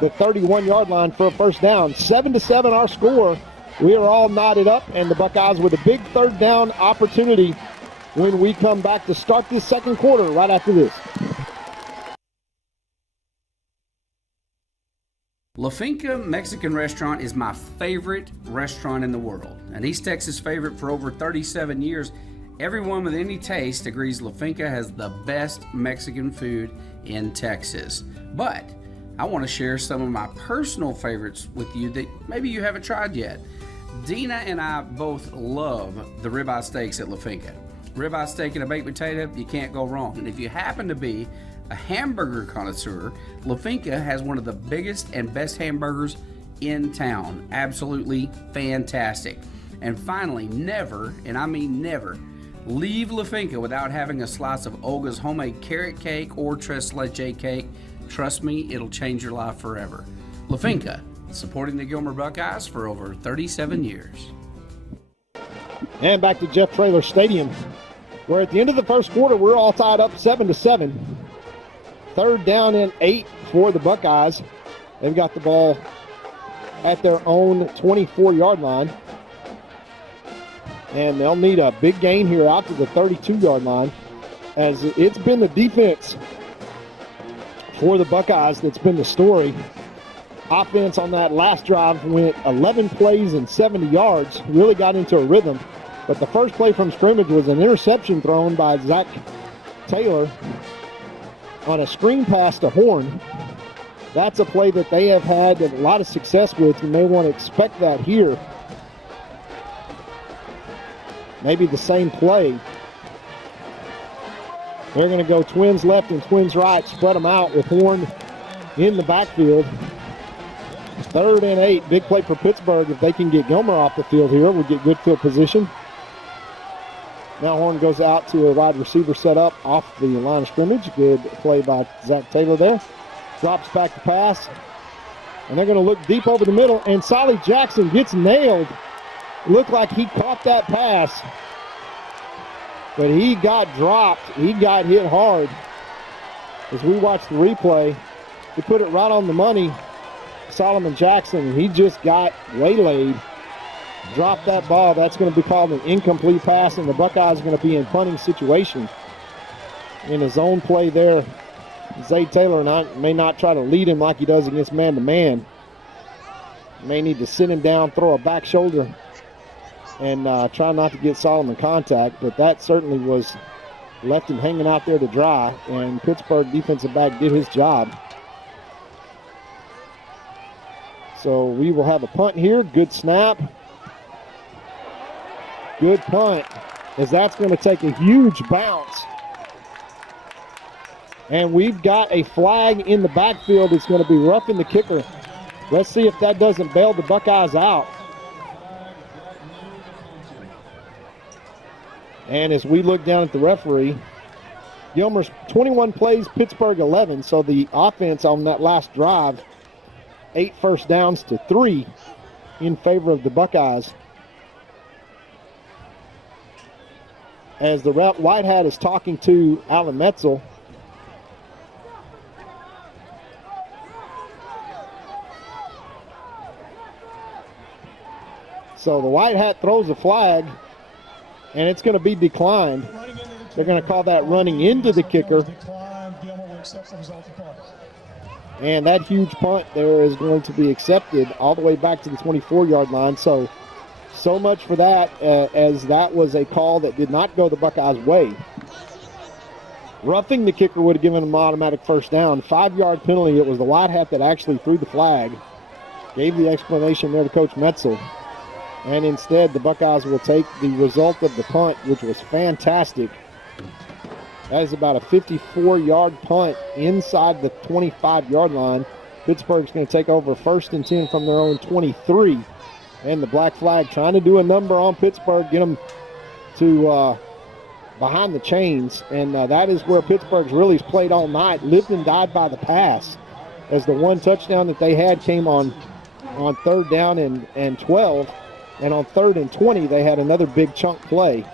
the 31-yard line for a first down. 7-7 our score. We are all knotted up, and the Buckeyes with a big 3rd down opportunity when we come back to start this second quarter right after this. La Finca Mexican restaurant is my favorite restaurant in the world. An East Texas favorite for over 37 years. Everyone with any taste agrees La Finca has the best Mexican food in Texas. But I want to share some of my personal favorites with you that maybe you haven't tried yet. Dina and I both love the ribeye steaks at La Finca. Ribeye steak and a baked potato, you can't go wrong. And if you happen to be a hamburger connoisseur, La Finca has one of the biggest and best hamburgers in town. Absolutely fantastic. And finally, never, and I mean never, leave La Finca without having a slice of Olga's homemade carrot cake or tres leche cake. Trust me, it'll change your life forever. La Finca, supporting the Gilmer Buckeyes for over 37 years. And back to Jeff Traylor Stadium, where at the end of the first quarter, we're all tied up 7-7. 3rd down and 8 for the Buckeyes. They've got the ball at their own 24-yard line. And they'll need a big gain here out to the 32-yard line, as it's been the defense for the Buckeyes that's been the story. Offense on that last drive went 11 plays and 70 yards, really got into a rhythm. But the first play from scrimmage was an interception thrown by Zach Taylor on a screen pass to Horn. That's a play that they have had a lot of success with. You may want to expect that here. Maybe the same play. They're going to go twins left and twins right, spread them out with Horn in the backfield. 3rd and 8, big play for Pittsburgh. If they can get Gilmer off the field here, we'll get good field position. Now Horn goes out to a wide receiver set up off the line of scrimmage. Good play by Zach Taylor there. Drops back to pass. And they're going to look deep over the middle, and Solly Jackson gets nailed. Looked like he caught that pass, but he got dropped. He got hit hard. As we watch the replay, he put it right on the money. Solomon Jackson, he just got waylaid drop that ball. That's going to be called an incomplete pass, and the Buckeyes are going to be in punting situation. In a zone play there, Zay Taylor may not try to lead him like he does against man-to-man. May need to sit him down, throw a back shoulder, and try not to get Solomon contact, but that certainly was left him hanging out there to dry, and Pittsburgh defensive back did his job. So we will have a punt here. Good snap. Good punt, as that's going to take a huge bounce. And we've got a flag in the backfield. It's going to be roughing the kicker. Let's see if that doesn't bail the Buckeyes out. And as we look down at the referee, Gilmer's 21 plays, Pittsburgh 11. So the offense on that last drive, 8 first downs to 3 in favor of the Buckeyes. As the white hat is talking to Alan Metzel. So the white hat throws a flag, and it's going to be declined. They're going to call that running into the kicker. And that huge punt there is going to be accepted all the way back to the 24-yard line. So much for that, as that was a call that did not go the Buckeyes' way. Roughing the kicker would have given them automatic first down. 5-yard penalty. It was the white hat that actually threw the flag. Gave the explanation there to Coach Metzel. And instead, the Buckeyes will take the result of the punt, which was fantastic. That is about a 54-yard punt inside the 25-yard line. Pittsburgh's going to take over 1st and 10 from their own 23. And the black flag trying to do a number on Pittsburgh, get them to behind the chains. And that is where Pittsburgh's really played all night, lived and died by the pass. As the one touchdown that they had came on 3rd down and 12. And on 3rd and 20, they had another big chunk play.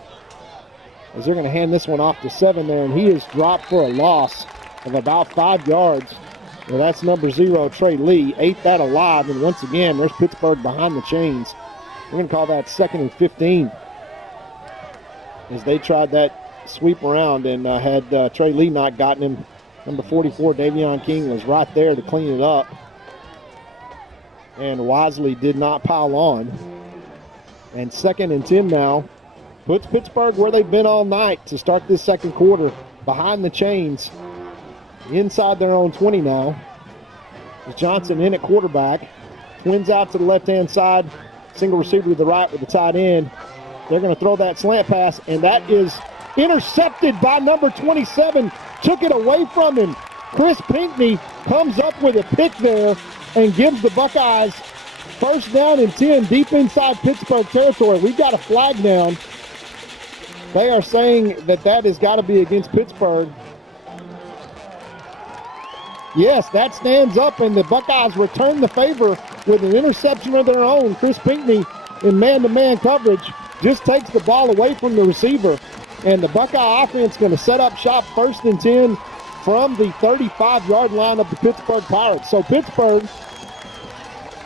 As they're going to hand this one off to 7 there, and he is dropped for a loss of about 5 yards. Well, that's number 0, Trey Lee, ate that alive, and once again, there's Pittsburgh behind the chains. We're going to call that 2nd and 15. As they tried that sweep around and had Trey Lee not gotten him, number 44, Davion King, was right there to clean it up. And wisely did not pile on. And 2nd and 10 now puts Pittsburgh where they've been all night to start this second quarter, behind the chains, inside their own 20 now. Johnson in at quarterback. Twins out to the left-hand side. Single receiver to the right with the tight end. They're going to throw that slant pass, and that is intercepted by number 27. Took it away from him. Chris Pinckney comes up with a pick there and gives the Buckeyes 1st down and 10 deep inside Pittsburgh territory. We've got a flag down. They are saying that has got to be against Pittsburgh. Yes, that stands up, and the Buckeyes return the favor with an interception of their own. Chris Pinckney in man-to-man coverage just takes the ball away from the receiver, and the Buckeye offense going to set up shop 1st and 10 from the 35-yard line of the Pittsburgh Pirates. So Pittsburgh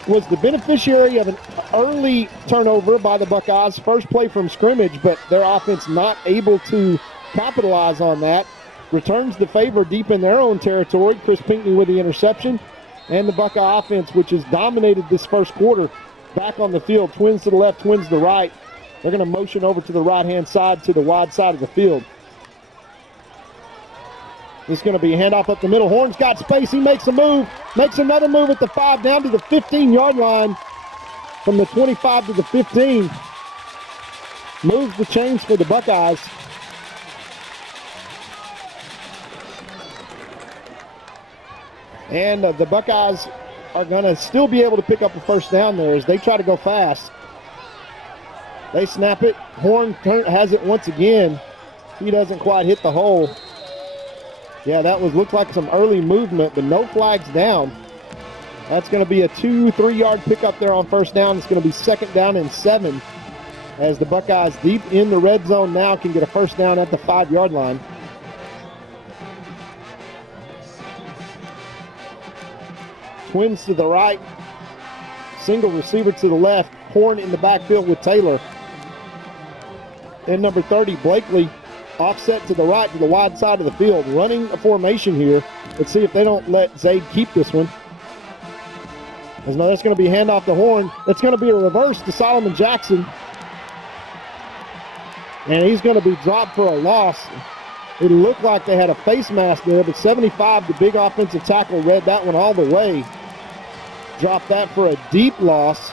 was the beneficiary of an early turnover by the Buckeyes, first play from scrimmage, but their offense not able to capitalize on that. Returns the favor deep in their own territory. Chris Pinckney with the interception. And the Buckeye offense, which has dominated this first quarter, back on the field. Twins to the left, twins to the right. They're going to motion over to the right-hand side, to the wide side of the field. This is going to be a handoff up the middle. Horn's got space. He makes a move. Makes another move at the 5, down to the 15-yard line. From the 25 to the 15. Moves the chains for the Buckeyes. And the Buckeyes are going to still be able to pick up a 1st down there as they try to go fast. They snap it. Horn has it once again. He doesn't quite hit the hole. Yeah, that looked like some early movement, but no flags down. That's going to be a 2-3 yard pickup there on 1st down. It's going to be 2nd down and 7 as the Buckeyes deep in the red zone now can get a 1st down at the 5-yard line. Twins to the right. Single receiver to the left. Horn in the backfield with Taylor. And number 30, Blakely, offset to the right to the wide side of the field, running a formation here. Let's see if they don't let Zaid keep this one. As no, that's going to be a handoff to Horn. It's going to be a reverse to Solomon Jackson. And he's going to be dropped for a loss. It looked like they had a face mask there, but 75, the big offensive tackle, read that one all the way. Dropped that for a deep loss.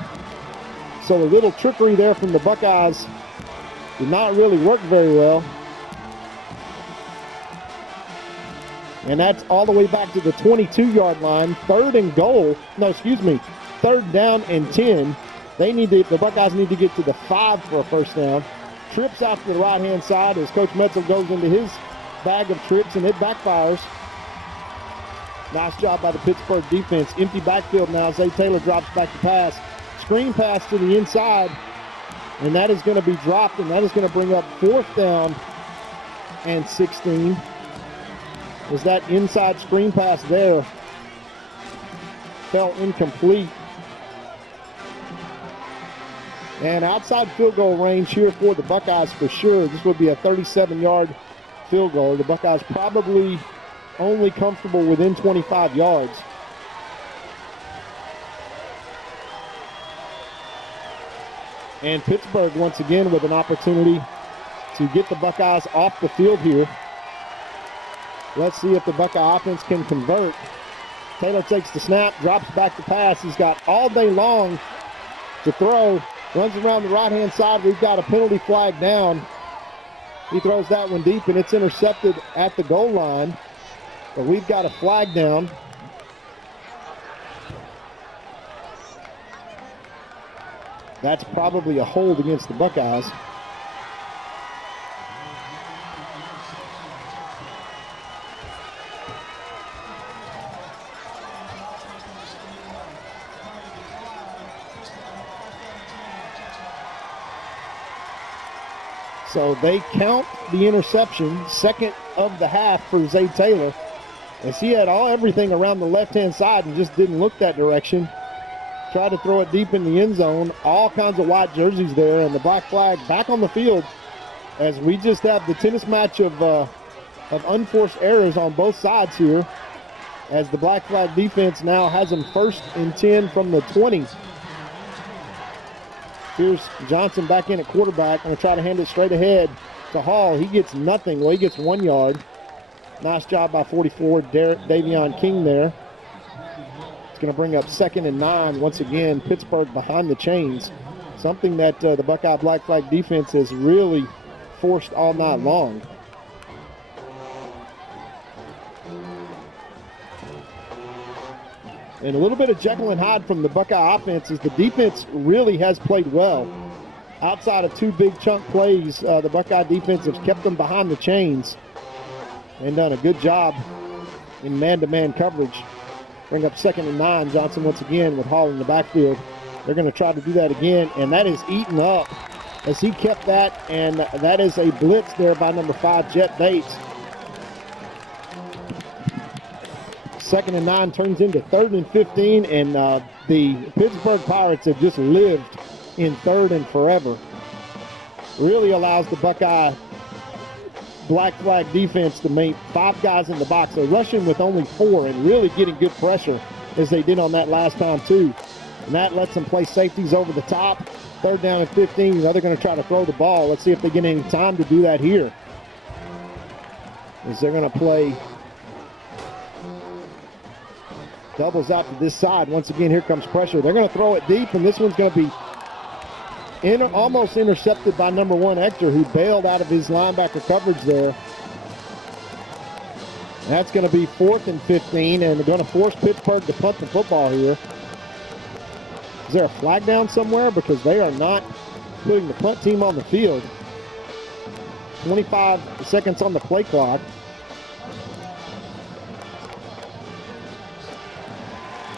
So a little trickery there from the Buckeyes did not really work very well. And that's all the way back to the 22-yard line. Third down and 10. The Buckeyes need to get to the 5 for a first down. Trips out to the right-hand side as Coach Metzel goes into his bag of trips, and it backfires. Nice job by the Pittsburgh defense. Empty backfield now. Zay Taylor drops back to pass. Screen pass to the inside, and that is going to be dropped, and that is going to bring up 4th down and 16. Was that inside screen pass there fell incomplete. And outside field goal range here for the Buckeyes for sure. This would be a 37-yard field goal. The Buckeyes probably only comfortable within 25 yards. And Pittsburgh once again with an opportunity to get the Buckeyes off the field here. Let's see if the Buckeye offense can convert. Taylor takes the snap, drops back to pass. He's got all day long to throw. Runs around the right-hand side. We've got a penalty flag down. He throws that one deep, and it's intercepted at the goal line. But we've got a flag down. That's probably a hold against the Buckeyes. So they count the interception, second of the half for Zay Taylor, as he had everything around the left-hand side and just didn't look that direction. Tried to throw it deep in the end zone. All kinds of white jerseys there, and the black flag back on the field as we just have the tennis match of unforced errors on both sides here, as the black flag defense now has them 1st and 10 from the 20. Here's Johnson back in at quarterback. Going to try to hand it straight ahead to Hall. He gets nothing. Well, he gets 1 yard. Nice job by 44, Davion King there. It's going to bring up 2nd and 9. Once again, Pittsburgh behind the chains. Something that the Buckeye black flag defense has really forced all night long. And a little bit of Jekyll and Hyde from the Buckeye offense as the defense really has played well. Outside of 2 big chunk plays, the Buckeye defense has kept them behind the chains and done a good job in man-to-man coverage. Bring up 2nd and 9. Johnson once again with Hall in the backfield. They're going to try to do that again, and that is eaten up as he kept that, and that is a blitz there by number 5, Jet Bates. 2nd and 9 turns into 3rd and 15, and the Pittsburgh Pirates have just lived in 3rd and forever. Really allows the Buckeye black flag defense to make 5 guys in the box. They're rushing with only 4 and really getting good pressure as they did on that last time too. And that lets them play safeties over the top. 3rd down and 15. You know, they're going to try to throw the ball. Let's see if they get any time to do that here. As they're going to play doubles out to this side. Once again, here comes pressure. They're going to throw it deep, and this one's going to be almost intercepted by number 1, Hector, who bailed out of his linebacker coverage there. That's going to be 4th and 15, and they're going to force Pittsburgh to punt the football here. Is there a flag down somewhere? Because they are not putting the punt team on the field. 25 seconds on the play clock.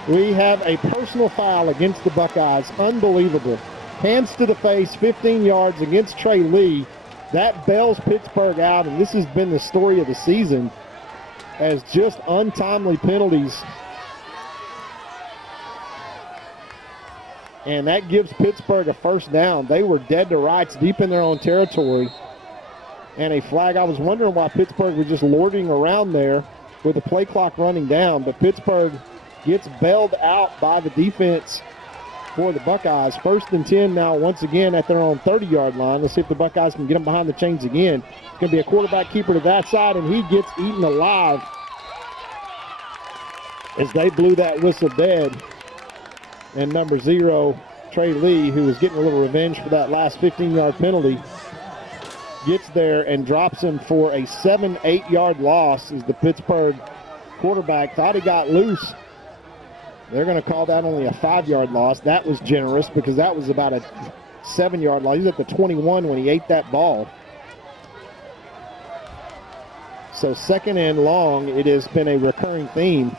We have a personal foul against the Buckeyes. Unbelievable. Hands to the face, 15 yards against Trey Lee. That bails Pittsburgh out, and this has been the story of the season as just untimely penalties. And that gives Pittsburgh a first down. They were dead to rights deep in their own territory. And a flag. I was wondering why Pittsburgh was just lording around there with the play clock running down. But Pittsburgh gets bailed out by the defense for the Buckeyes. 1st and 10 now once again at their own 30-yard line. Let's see if the Buckeyes can get them behind the chains again. It's going to be a quarterback keeper to that side, and he gets eaten alive as they blew that whistle dead. And number 0, Trey Lee, who was getting a little revenge for that last 15-yard penalty, gets there and drops him for a 7-8-yard loss as the Pittsburgh quarterback thought he got loose. They're going to call that only a 5-yard loss. That was generous because that was about a 7-yard loss. He was at the 21 when he ate that ball. So 2nd and long, it has been a recurring theme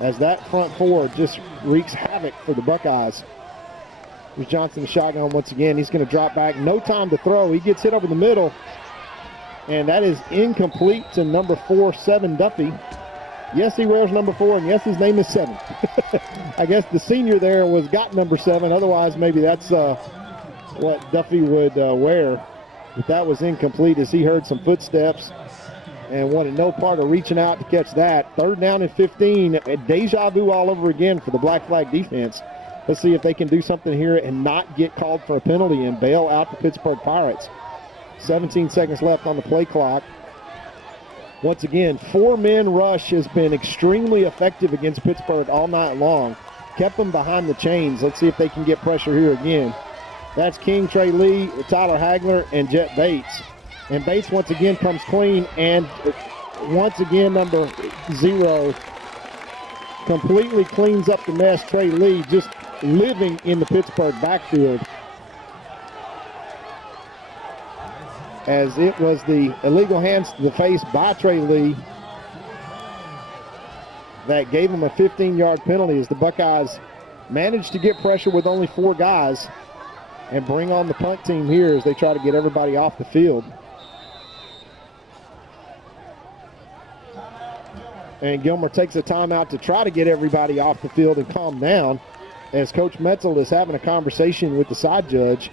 as that front four just wreaks havoc for the Buckeyes. Here's Johnson the shotgun once again. He's going to drop back. No time to throw. He gets hit over the middle. And that is incomplete to number 4, 7 Duffy. Yes, he wears number 4, and yes, his name is 7. I guess the senior there got number 7. Otherwise, maybe that's what Duffy would wear. But that was incomplete as he heard some footsteps and wanted no part of reaching out to catch that. 3rd down and 15. Deja vu all over again for the Black Flag defense. Let's see if they can do something here and not get called for a penalty and bail out the Pittsburgh Pirates. 17 seconds left on the play clock. Once again, 4-man rush has been extremely effective against Pittsburgh all night long. Kept them behind the chains. Let's see if they can get pressure here again. That's King, Trey Lee, Tyler Hagler, and Jet Bates. And Bates once again comes clean, and once again number 0 completely cleans up the mess. Trey Lee just living in the Pittsburgh backfield, as it was the illegal hands to the face by Trey Lee that gave him a 15-yard penalty as the Buckeyes managed to get pressure with only 4 guys and bring on the punt team here as they try to get everybody off the field. And Gilmer takes a timeout to try to get everybody off the field and calm down as Coach Metzel is having a conversation with the side judge.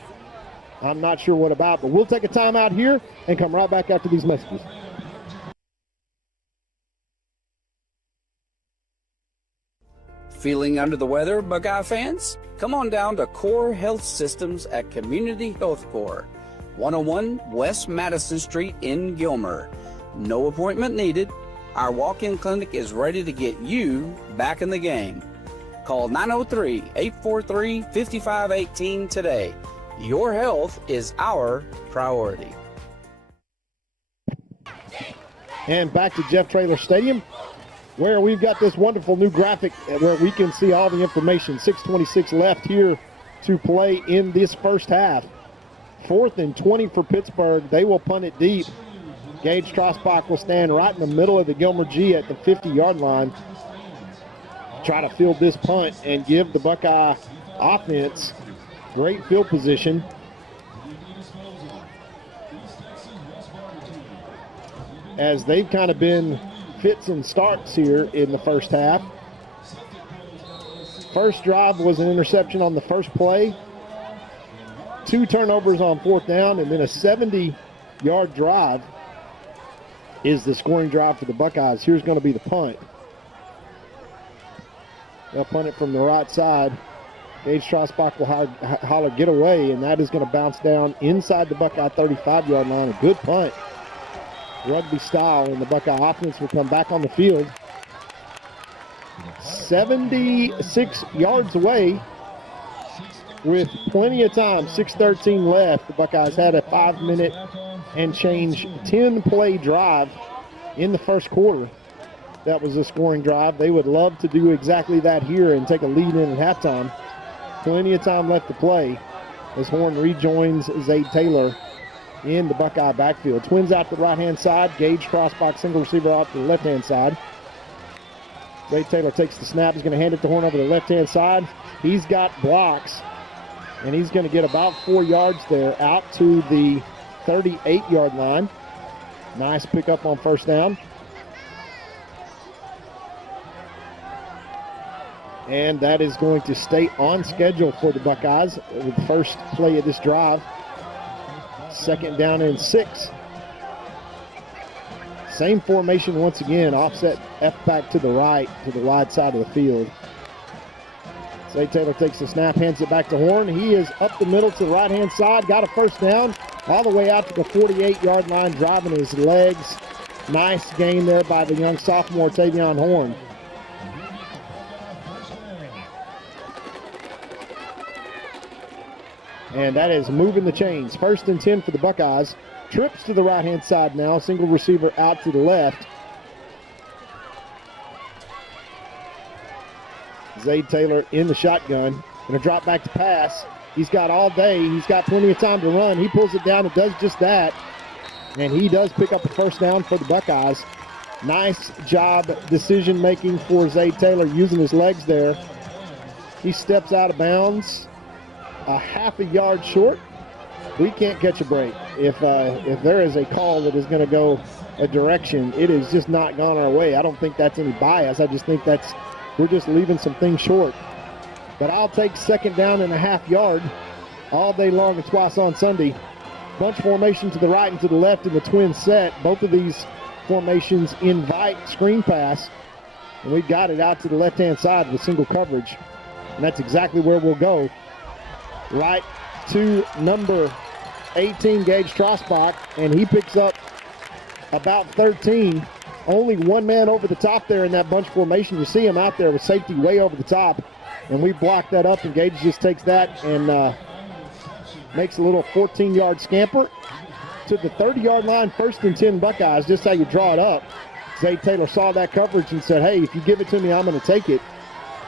I'm not sure what about, but we'll take a timeout here and come right back after these messages. Feeling under the weather, Buckeye fans? Come on down to Core Health Systems at Community Health Core, 101 West Madison Street in Gilmer. No appointment needed. Our walk-in clinic is ready to get you back in the game. Call 903-843-5518 today. Your health is our priority. And back to Jeff Traylor Stadium, where we've got this wonderful new graphic where we can see all the information. 6:26 left here to play in this first half. 4th and 20 for Pittsburgh. They will punt it deep. Gage Trosbach will stand right in the middle of the Gilmer G at the 50-yard line. Try to field this punt and give the Buckeye offense great field position. As they've kind of been fits and starts here in the first half. First drive was an interception on the first play. 2 turnovers on 4th down, and then a 70-yard drive is the scoring drive for the Buckeyes. Here's going to be the punt. They'll punt it from the right side. Gage Trosbach will holler, get away, and that is going to bounce down inside the Buckeye 35-yard line. A good punt, rugby style, and the Buckeye offense will come back on the field. 76 yards away with plenty of time, 6:13 left. The Buckeyes had a 5-minute and change 10-play drive in the first quarter. That was a scoring drive. They would love to do exactly that here and take a lead in at halftime. Plenty of time left to play as Horn rejoins Zay Taylor in the Buckeye backfield. Twins out to the right-hand side. Gage Trosbach, single receiver out to the left-hand side. Zay Taylor takes the snap. He's going to hand it to Horn over the left-hand side. He's got blocks, and he's going to get about 4 yards there out to the 38-yard line. Nice pickup on first down. And that is going to stay on schedule for the Buckeyes with the first play of this drive. 2nd down and 6. Same formation once again, offset F-back to the right, to the wide side of the field. Zay Taylor takes the snap, hands it back to Horn. He is up the middle to the right-hand side, got a first down, all the way out to the 48-yard line, driving his legs. Nice gain there by the young sophomore, Tavion Horn. And that is moving the chains. 1st and 10 for the Buckeyes. Trips to the right-hand side now. Single receiver out to the left. Zay Taylor in the shotgun. Going to drop back to pass. He's got all day. He's got plenty of time to run. He pulls it down and does just that. And he does pick up a first down for the Buckeyes. Nice job decision-making for Zay Taylor using his legs there. He steps out of bounds a half a yard short. We can't catch a break. If there is a call that is going to go a direction, it is just not gone our way. I don't think that's any bias. I just think we're just leaving some things short. But I'll take 2nd down and a half yard all day long and twice on Sunday. Bunch formation to the right and to the left in the twin set. Both of these formations invite screen pass. And we've got it out to the left-hand side with single coverage. And that's exactly where we'll go. Right to number 18, Gage Trosbach, and he picks up about 13. Only one man over the top there in that bunch formation. You see him out there with safety way over the top, and we block that up, and Gage just takes that and makes a little 14-yard scamper to the 30-yard line. 1st and 10 Buckeyes, just how you draw it up. Zay Taylor saw that coverage and said, hey, if you give it to me, I'm going to take it.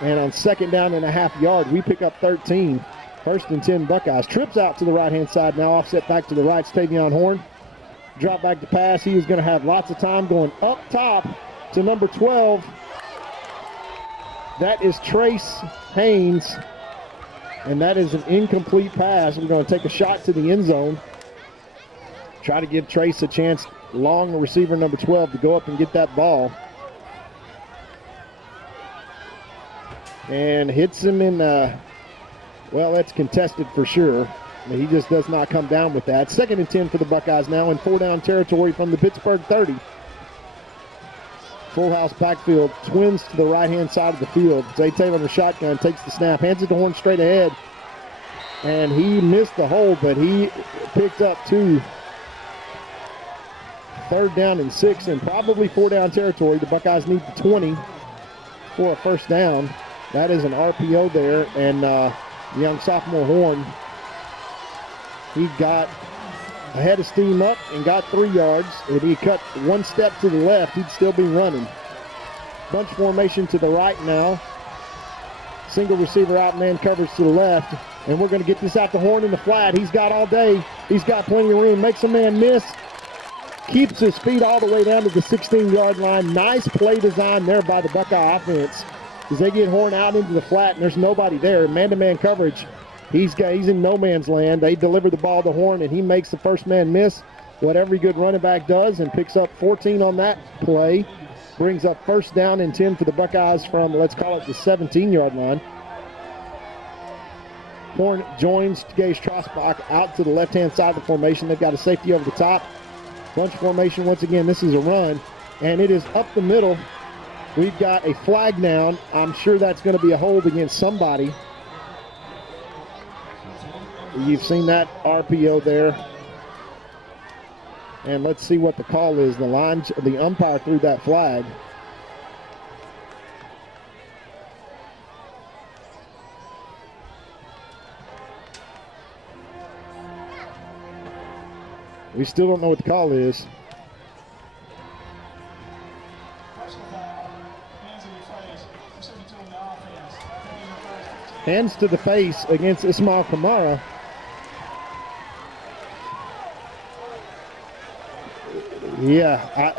And on 2nd down and a half yard, we pick up 13. 1st and 10 Buckeyes. Trips out to the right-hand side now, offset back to the right. Tavion Horn. Drop back to pass. He is going to have lots of time going up top to number 12. That is Trace Haynes. And that is an incomplete pass. We're going to take a shot to the end zone. Try to give Trace a chance, long receiver number 12, to go up and get that ball. And hits him in well, that's contested for sure. But he just does not come down with that. 2nd and 10 for the Buckeyes now in 4-down territory from the Pittsburg 30. Full house backfield, twins to the right-hand side of the field. Zay Taylor in the shotgun, takes the snap, hands it to Horn straight ahead. And he missed the hole, but he picked up 2. 3rd down and 6, and probably 4-down territory. The Buckeyes need the 20 for a first down. That is an RPO there, and young sophomore Horn, he got a head of steam up and got 3 yards. If he cut one step to the left, he'd still be running. Bunch formation to the right now. Single receiver out, man coverage to the left. And we're going to get this out to Horn in the flat. He's got all day. He's got plenty of room. Makes a man miss. Keeps his feet all the way down to the 16-yard line. Nice play design there by the Buckeye offense. As they get Horn out into the flat, and there's nobody there. Man-to-man coverage, he's in no man's land. They deliver the ball to Horn, and he makes the first man miss, what every good running back does, and picks up 14 on that play. Brings up 1st down and 10 for the Buckeyes from, let's call it, the 17-yard line. Horn joins Gage Trosbach out to the left-hand side of the formation. They've got a safety over the top. Bunch formation once again. This is a run, and it is up the middle. We've got a flag down. I'm sure that's going to be a hold against somebody. You've seen that RPO there. And let's see what the call is. The umpire threw that flag. We still don't know what the call is. Hands to the face against Ismail Kamara. Yeah,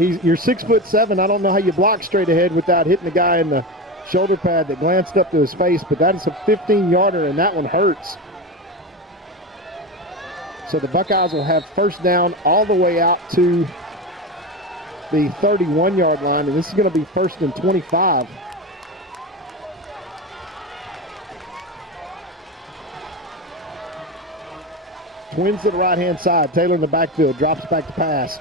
you're 6'7". I don't know how you block straight ahead without hitting the guy in the shoulder pad that glanced up to his face, but that is a 15-yarder, and that one hurts. So the Buckeyes will have 1st down all the way out to the 31-yard line, and this is going to be 1st and 25. Twins to the right-hand side. Taylor in the backfield. Drops back to pass.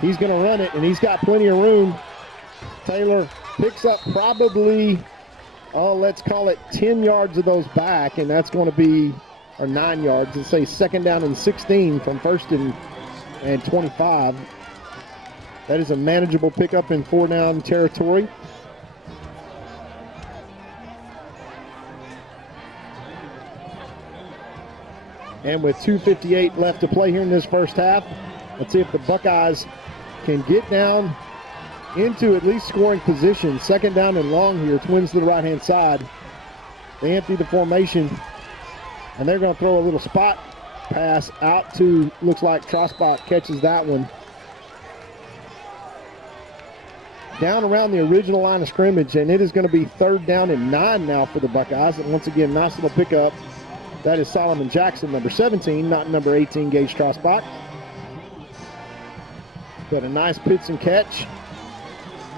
He's going to run it, and he's got plenty of room. Taylor picks up probably, let's call it 10 yards of those back, and that's going to be, or 9 yards. Let's say 2nd down and 16 from 1st and 25. That is a manageable pickup in 4-down territory. And with 2:58 left to play here in this first half, let's see if the Buckeyes can get down into at least scoring position. 2nd down and long here. Twins to the right-hand side. They empty the formation, and they're going to throw a little spot pass out to, looks like Trosbach catches that one. Down around the original line of scrimmage, and it is going to be 3rd down and 9 now for the Buckeyes. And once again, nice little pickup. That is Solomon Jackson, number 17, not number 18, Gage Trosbach. But a nice pitch and catch.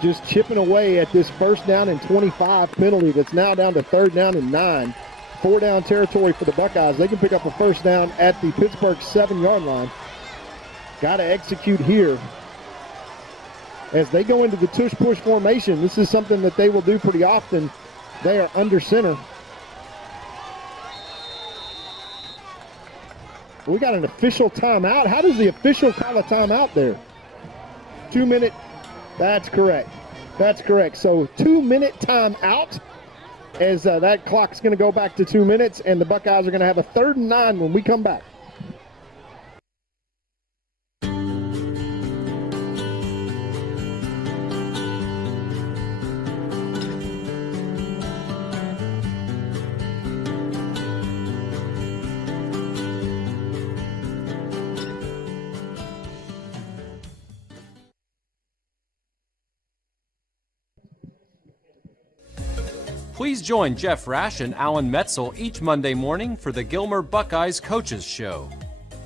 Just chipping away at this 1st down and 25 penalty that's now down to 3rd down and 9. 4-down territory for the Buckeyes. They can pick up a 1st down at the Pittsburgh 7-yard line. Got to execute here. As they go into the tush-push formation, this is something that they will do pretty often. They are under center. We got an official timeout. How does the official call a timeout there? 2-minute. That's correct. That's correct. So 2-minute timeout as that clock's going to go back to 2 minutes, and the Buckeyes are going to have a 3rd and 9 when we come back. Please join Jeff Rash and Alan Metzel each Monday morning for the Gilmer Buckeyes Coaches Show.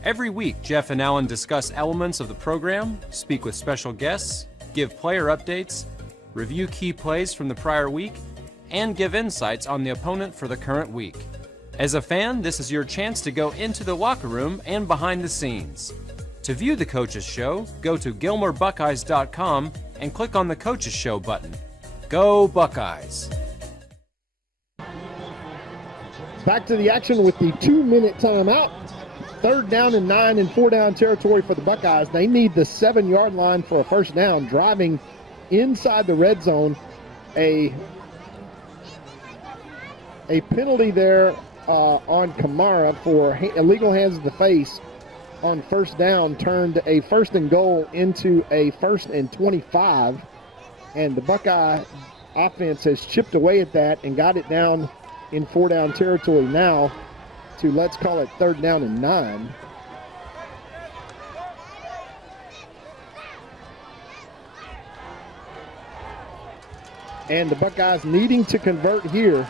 Every week, Jeff and Alan discuss elements of the program, speak with special guests, give player updates, review key plays from the prior week, and give insights on the opponent for the current week. As a fan, this is your chance to go into the locker room and behind the scenes. To view the Coaches Show, go to GilmerBuckeyes.com and click on the Coaches Show button. Go Buckeyes! Back to the action with the 2-minute timeout. 3rd down and 9 in 4-down territory for the Buckeyes. They need the 7-yard line for a 1st down. Driving inside the red zone. A penalty there on Kamara for illegal hands to the face on 1st down turned a 1st and goal into a 1st and 25. And the Buckeye offense has chipped away at that and got it down in 4-down territory now to, let's call it, 3rd down and 9. And the Buckeyes needing to convert here.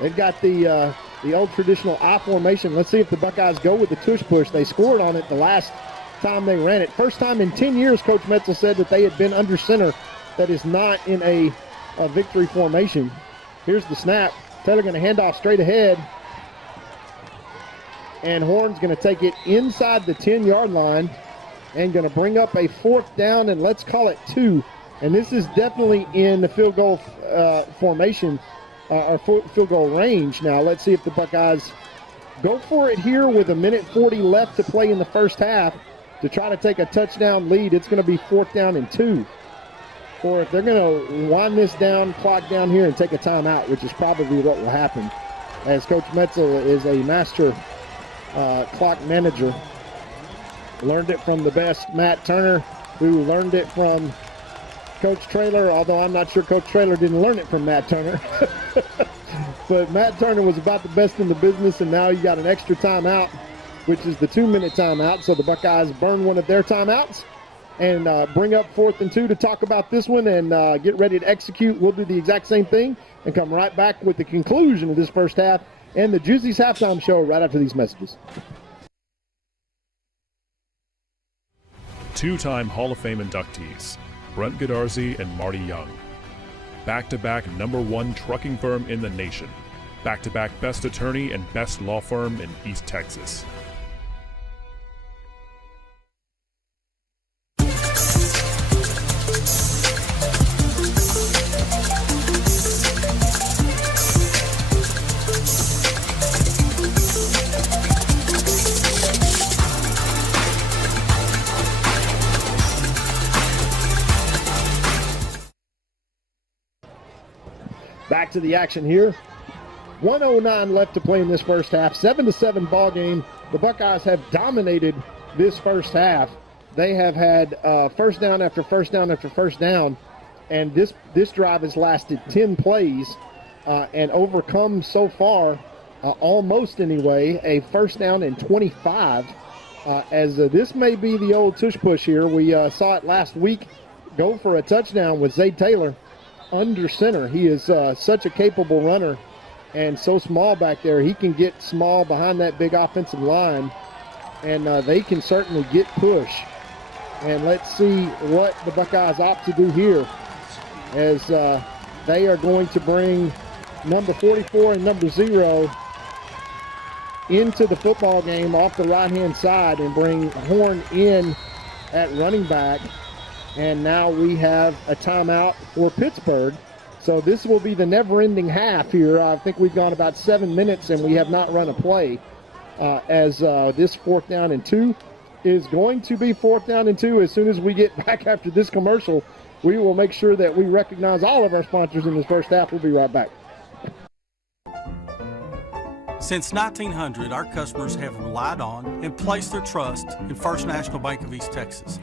They've got the old traditional I formation. Let's see if the Buckeyes go with the tush push. They scored on it the last time they ran it. First time in 10 years, Coach Metzel said that they had been under center. That is not in a victory formation. Here's the snap. Taylor going to hand off straight ahead. And Horn's going to take it inside the 10-yard line and going to bring up a 4th down, and let's call it 2. And this is definitely in the field goal formation or field goal range. Now let's see if the Buckeyes go for it here with 1:40 left to play in the first half to try to take a touchdown lead. It's going to be 4th down and 2. Or if they're going to wind this down, clock down here and take a timeout, which is probably what will happen, as Coach Metzel is a master clock manager. Learned it from the best, Matt Turner, who learned it from Coach Traylor, although I'm not sure Coach Traylor didn't learn it from Matt Turner. But Matt Turner was about the best in the business, and now you got an extra timeout, which is the 2-minute timeout. So the Buckeyes burn one of their timeouts and bring up 4th and 2 to talk about this one and get ready to execute. We'll do the exact same thing and come right back with the conclusion of this first half and the Juicy's halftime show right after these messages. Two-time Hall of Fame inductees, Brent Godarzi and Marty Young. Back-to-back #1 trucking firm in the nation. Back-to-back best attorney and best law firm in East Texas. back to the action here. 1:09 left to play in this first half. 7-7 ball game. The Buckeyes have dominated this first half. They have had first down after first down after first down, and this drive has lasted 10 plays and overcome so far, almost anyway, a first down and 25. As this may be the old tush push here. We saw it last week go for a touchdown with Zay Taylor under center. He is such a capable runner and so small back there. He can get small behind that big offensive line, and they can certainly get push. And let's see what the Buckeyes opt to do here, as they are going to bring number 44 and number 0 into the football game off the right-hand side and bring Horn in at running back. And now we have a timeout for Pittsburgh. So this will be the never-ending half here. I think we've gone about 7 minutes and we have not run a play, as this 4th down and 2 is going to be 4th down and 2. As soon as we get back after this commercial, we will make sure that we recognize all of our sponsors in this first half. We'll be right back. Since 1900, our customers have relied on and placed their trust in First National Bank of East Texas.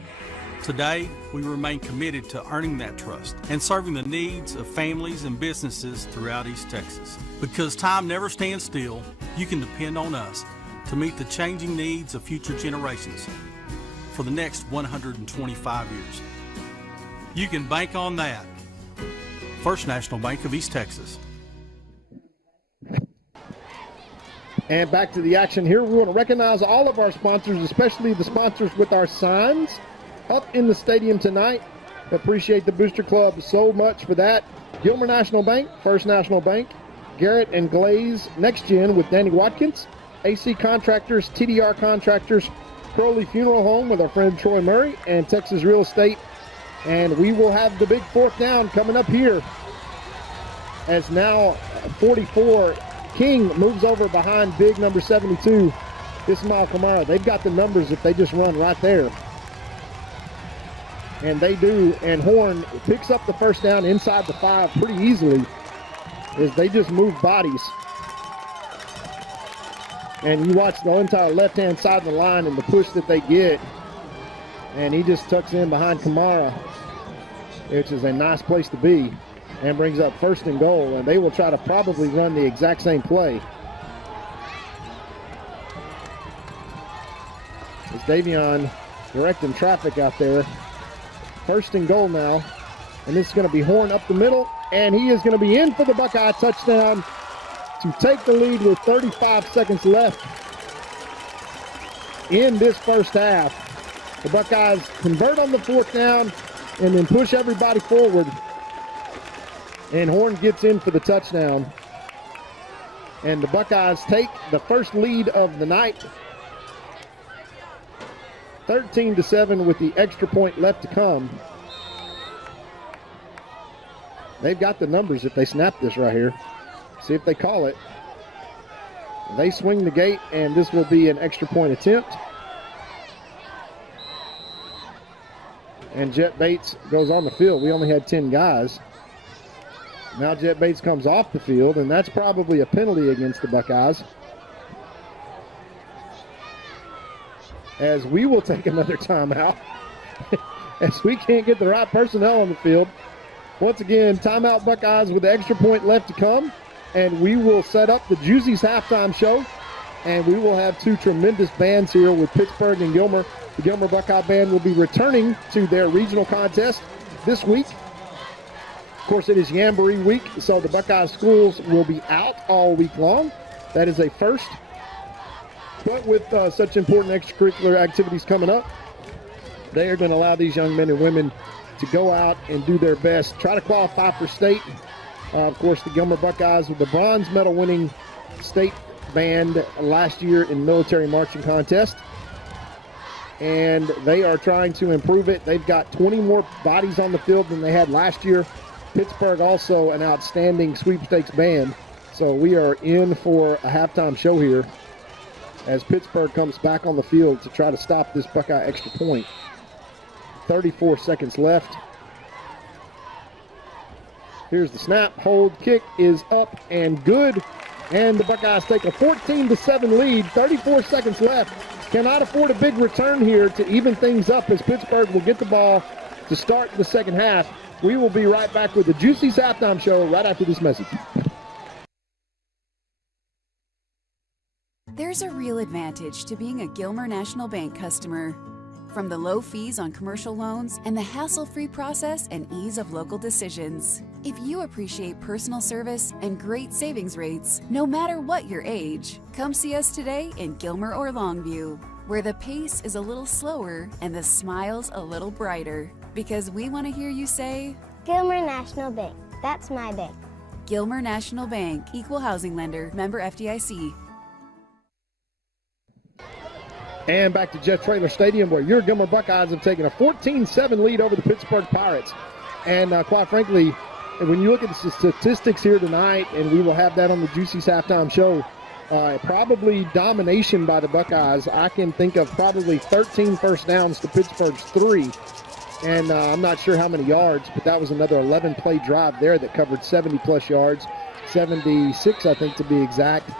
Today, we remain committed to earning that trust and serving the needs of families and businesses throughout East Texas. Because time never stands still, you can depend on us to meet the changing needs of future generations for the next 125 years. You can bank on that. First National Bank of East Texas. And back to the action here. We want to recognize all of our sponsors, especially the sponsors with our signs up in the stadium tonight. Appreciate the Booster Club so much for that. Gilmer National Bank, First National Bank, Garrett and Glaze, Next Gen with Danny Watkins, AC Contractors, TDR Contractors, Crowley Funeral Home with our friend Troy Murray, and Texas Real Estate. And we will have the big 4th down coming up here, as now 44 King moves over behind big number 72, Ismail Kamara. They've got the numbers if they just run right there. And they do, and Horn picks up the first down inside the 5 pretty easily, as they just move bodies. And you watch the entire left-hand side of the line and the push that they get, and he just tucks in behind Kamara, which is a nice place to be, and brings up 1st and goal, and they will try to probably run the exact same play. It's Davion directing traffic out there. 1st and goal now, and this is going to be Horn up the middle, and he is going to be in for the Buckeye touchdown to take the lead with 35 seconds left in this first half. The Buckeyes convert on the 4th down and then push everybody forward. And Horn gets in for the touchdown. And the Buckeyes take the first lead of the night, 13-7 with the extra point left to come. They've got the numbers if they snap this right here. See if they call it. They swing the gate, and this will be an extra point attempt. And Jet Bates goes on the field. We only had 10 guys. Now Jet Bates comes off the field, and that's probably a penalty against the Buckeyes, as we will take another timeout as we can't get the right personnel on the field. Once again, timeout Buckeyes with the extra point left to come, and we will set up the Juicy's halftime show, and we will have 2 tremendous bands here with Pittsburgh and Gilmer. The Gilmer Buckeye Band will be returning to their regional contest this week. Of course, it is Jamboree week, so the Buckeye schools will be out all week long. That is a first. But with such important extracurricular activities coming up, they are going to allow these young men and women to go out and do their best, try to qualify for state. Of course, the Gilmer Buckeyes with the bronze medal winning state band last year in military marching contest. And they are trying to improve it. They've got 20 more bodies on the field than they had last year. Pittsburgh also an outstanding sweepstakes band. So we are in for a halftime show here as Pittsburgh comes back on the field to try to stop this Buckeye extra point. 34 seconds left. Here's the snap, hold, kick is up and good. And the Buckeyes take a 14-7 lead, 34 seconds left. Cannot afford a big return here to even things up as Pittsburgh will get the ball to start the second half. We will be right back with the Juicy's halftime show right after this message. There's a real advantage to being a Gilmer National Bank customer. From the low fees on commercial loans and the hassle-free process and ease of local decisions. If you appreciate personal service and great savings rates, no matter what your age, come see us today in Gilmer or Longview, where the pace is a little slower and the smiles a little brighter. Because we want to hear you say, Gilmer National Bank. That's my bank. Gilmer National Bank, Equal Housing Lender, member FDIC. And back to Jeff Traylor Stadium, where your Gilmer Buckeyes have taken a 14-7 lead over the Pittsburgh Pirates. And quite frankly, when you look at the statistics here tonight, and we will have that on the Juicy's halftime show, probably domination by the Buckeyes. I can think of probably 13 first downs to Pittsburgh's 3. And I'm not sure how many yards, but that was another 11-play drive there that covered 70-plus yards, 76, I think, to be exact.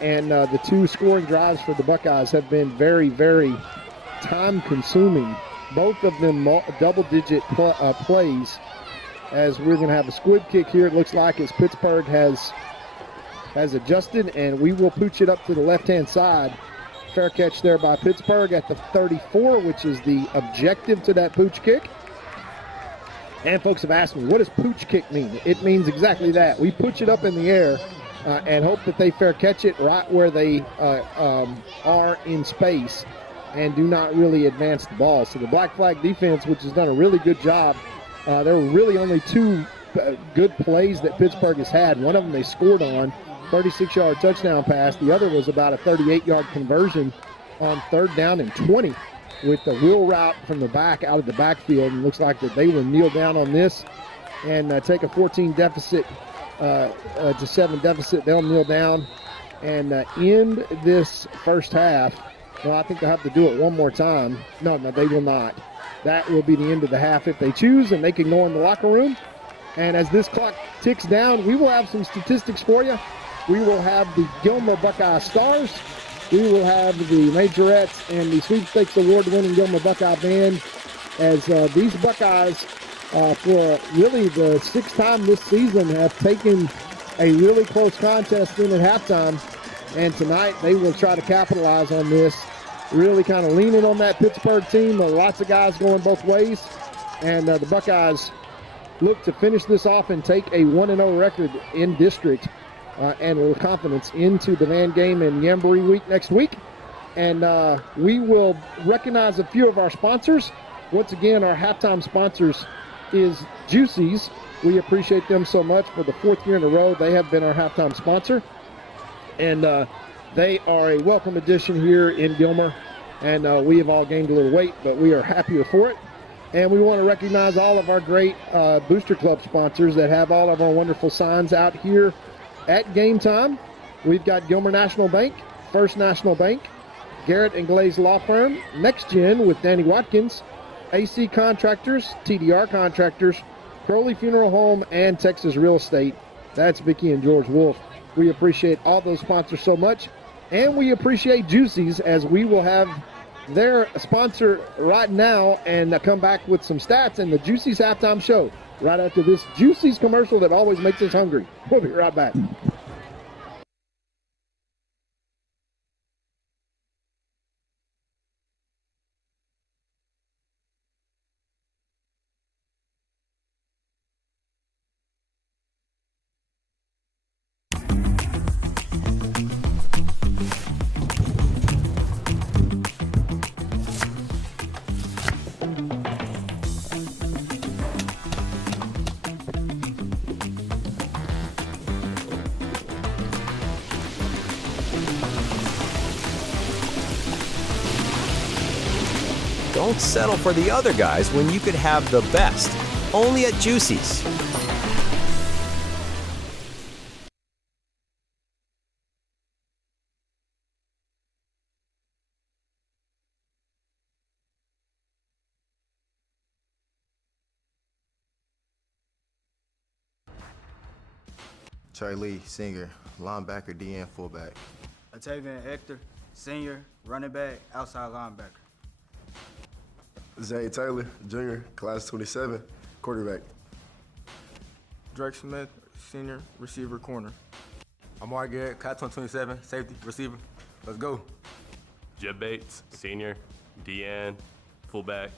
And the 2 scoring drives for the Buckeyes have been very, very time-consuming. Both of them double-digit plays. As we're going to have a squib kick here, it looks like, as Pittsburgh has adjusted, and we will pooch it up to the left-hand side. Fair catch there by Pittsburgh at the 34, which is the objective to that pooch kick. And folks have asked me, what does pooch kick mean? It means exactly that. We pooch it up in the air and hope that they fair catch it right where they are in space and do not really advance the ball. So the Black Flag defense, which has done a really good job, there were really only 2 good plays that Pittsburgh has had. One of them they scored on, 36-yard touchdown pass. The other was about a 38-yard conversion on 3rd down and 20 with the wheel route from the back out of the backfield. And looks like that they will kneel down on this and take a 14 deficit to 7 deficit. They'll kneel down and end this first half. Well, I think they'll have to do it one more time. No, they will not. That will be the end of the half if they choose, and they can go in the locker room. And as this clock ticks down, we will have some statistics for you. We will have the Gilmer Buckeye Stars. We will have the Majorettes and the Sweepstakes Award-winning Gilmer Buckeye Band as these Buckeyes, for really the 6th time this season, have taken a really close contest in at halftime. And tonight they will try to capitalize on this, really kind of leaning on that Pittsburgh team. Lots of guys going both ways. And the Buckeyes look to finish this off and take a 1-0 record in district and with confidence into the Van game in Jamboree Week next week. And we will recognize a few of our sponsors. Once again, our halftime sponsors is Juicy's. We appreciate them so much. For the 4th year in a row, they have been our halftime sponsor. And they are a welcome addition here in Gilmer. And we have all gained a little weight, but we are happier for it. And we want to recognize all of our great Booster Club sponsors that have all of our wonderful signs out here at game time. We've got Gilmer National Bank, First National Bank, Garrett and Glaze Law Firm, Next Gen with Danny Watkins, AC Contractors, TDR Contractors, Crowley Funeral Home, and Texas Real Estate. That's Vicki and George Wolf. We appreciate all those sponsors so much. And we appreciate Juicy's, as we will have their sponsor right now and come back with some stats in the Juicy's halftime show right after this Juicy's commercial that always makes us hungry. We'll be right back. Don't settle for the other guys when you could have the best. Only at Juicy's. Trey Lee, senior, linebacker, DN, fullback. Atavian Hector, senior, running back, outside linebacker. Zay Taylor, junior, class 27, quarterback. Drake Smith, senior, receiver, corner. Amar Garrett, class 27, safety, receiver. Let's go. Jeb Bates, senior, DN, fullback.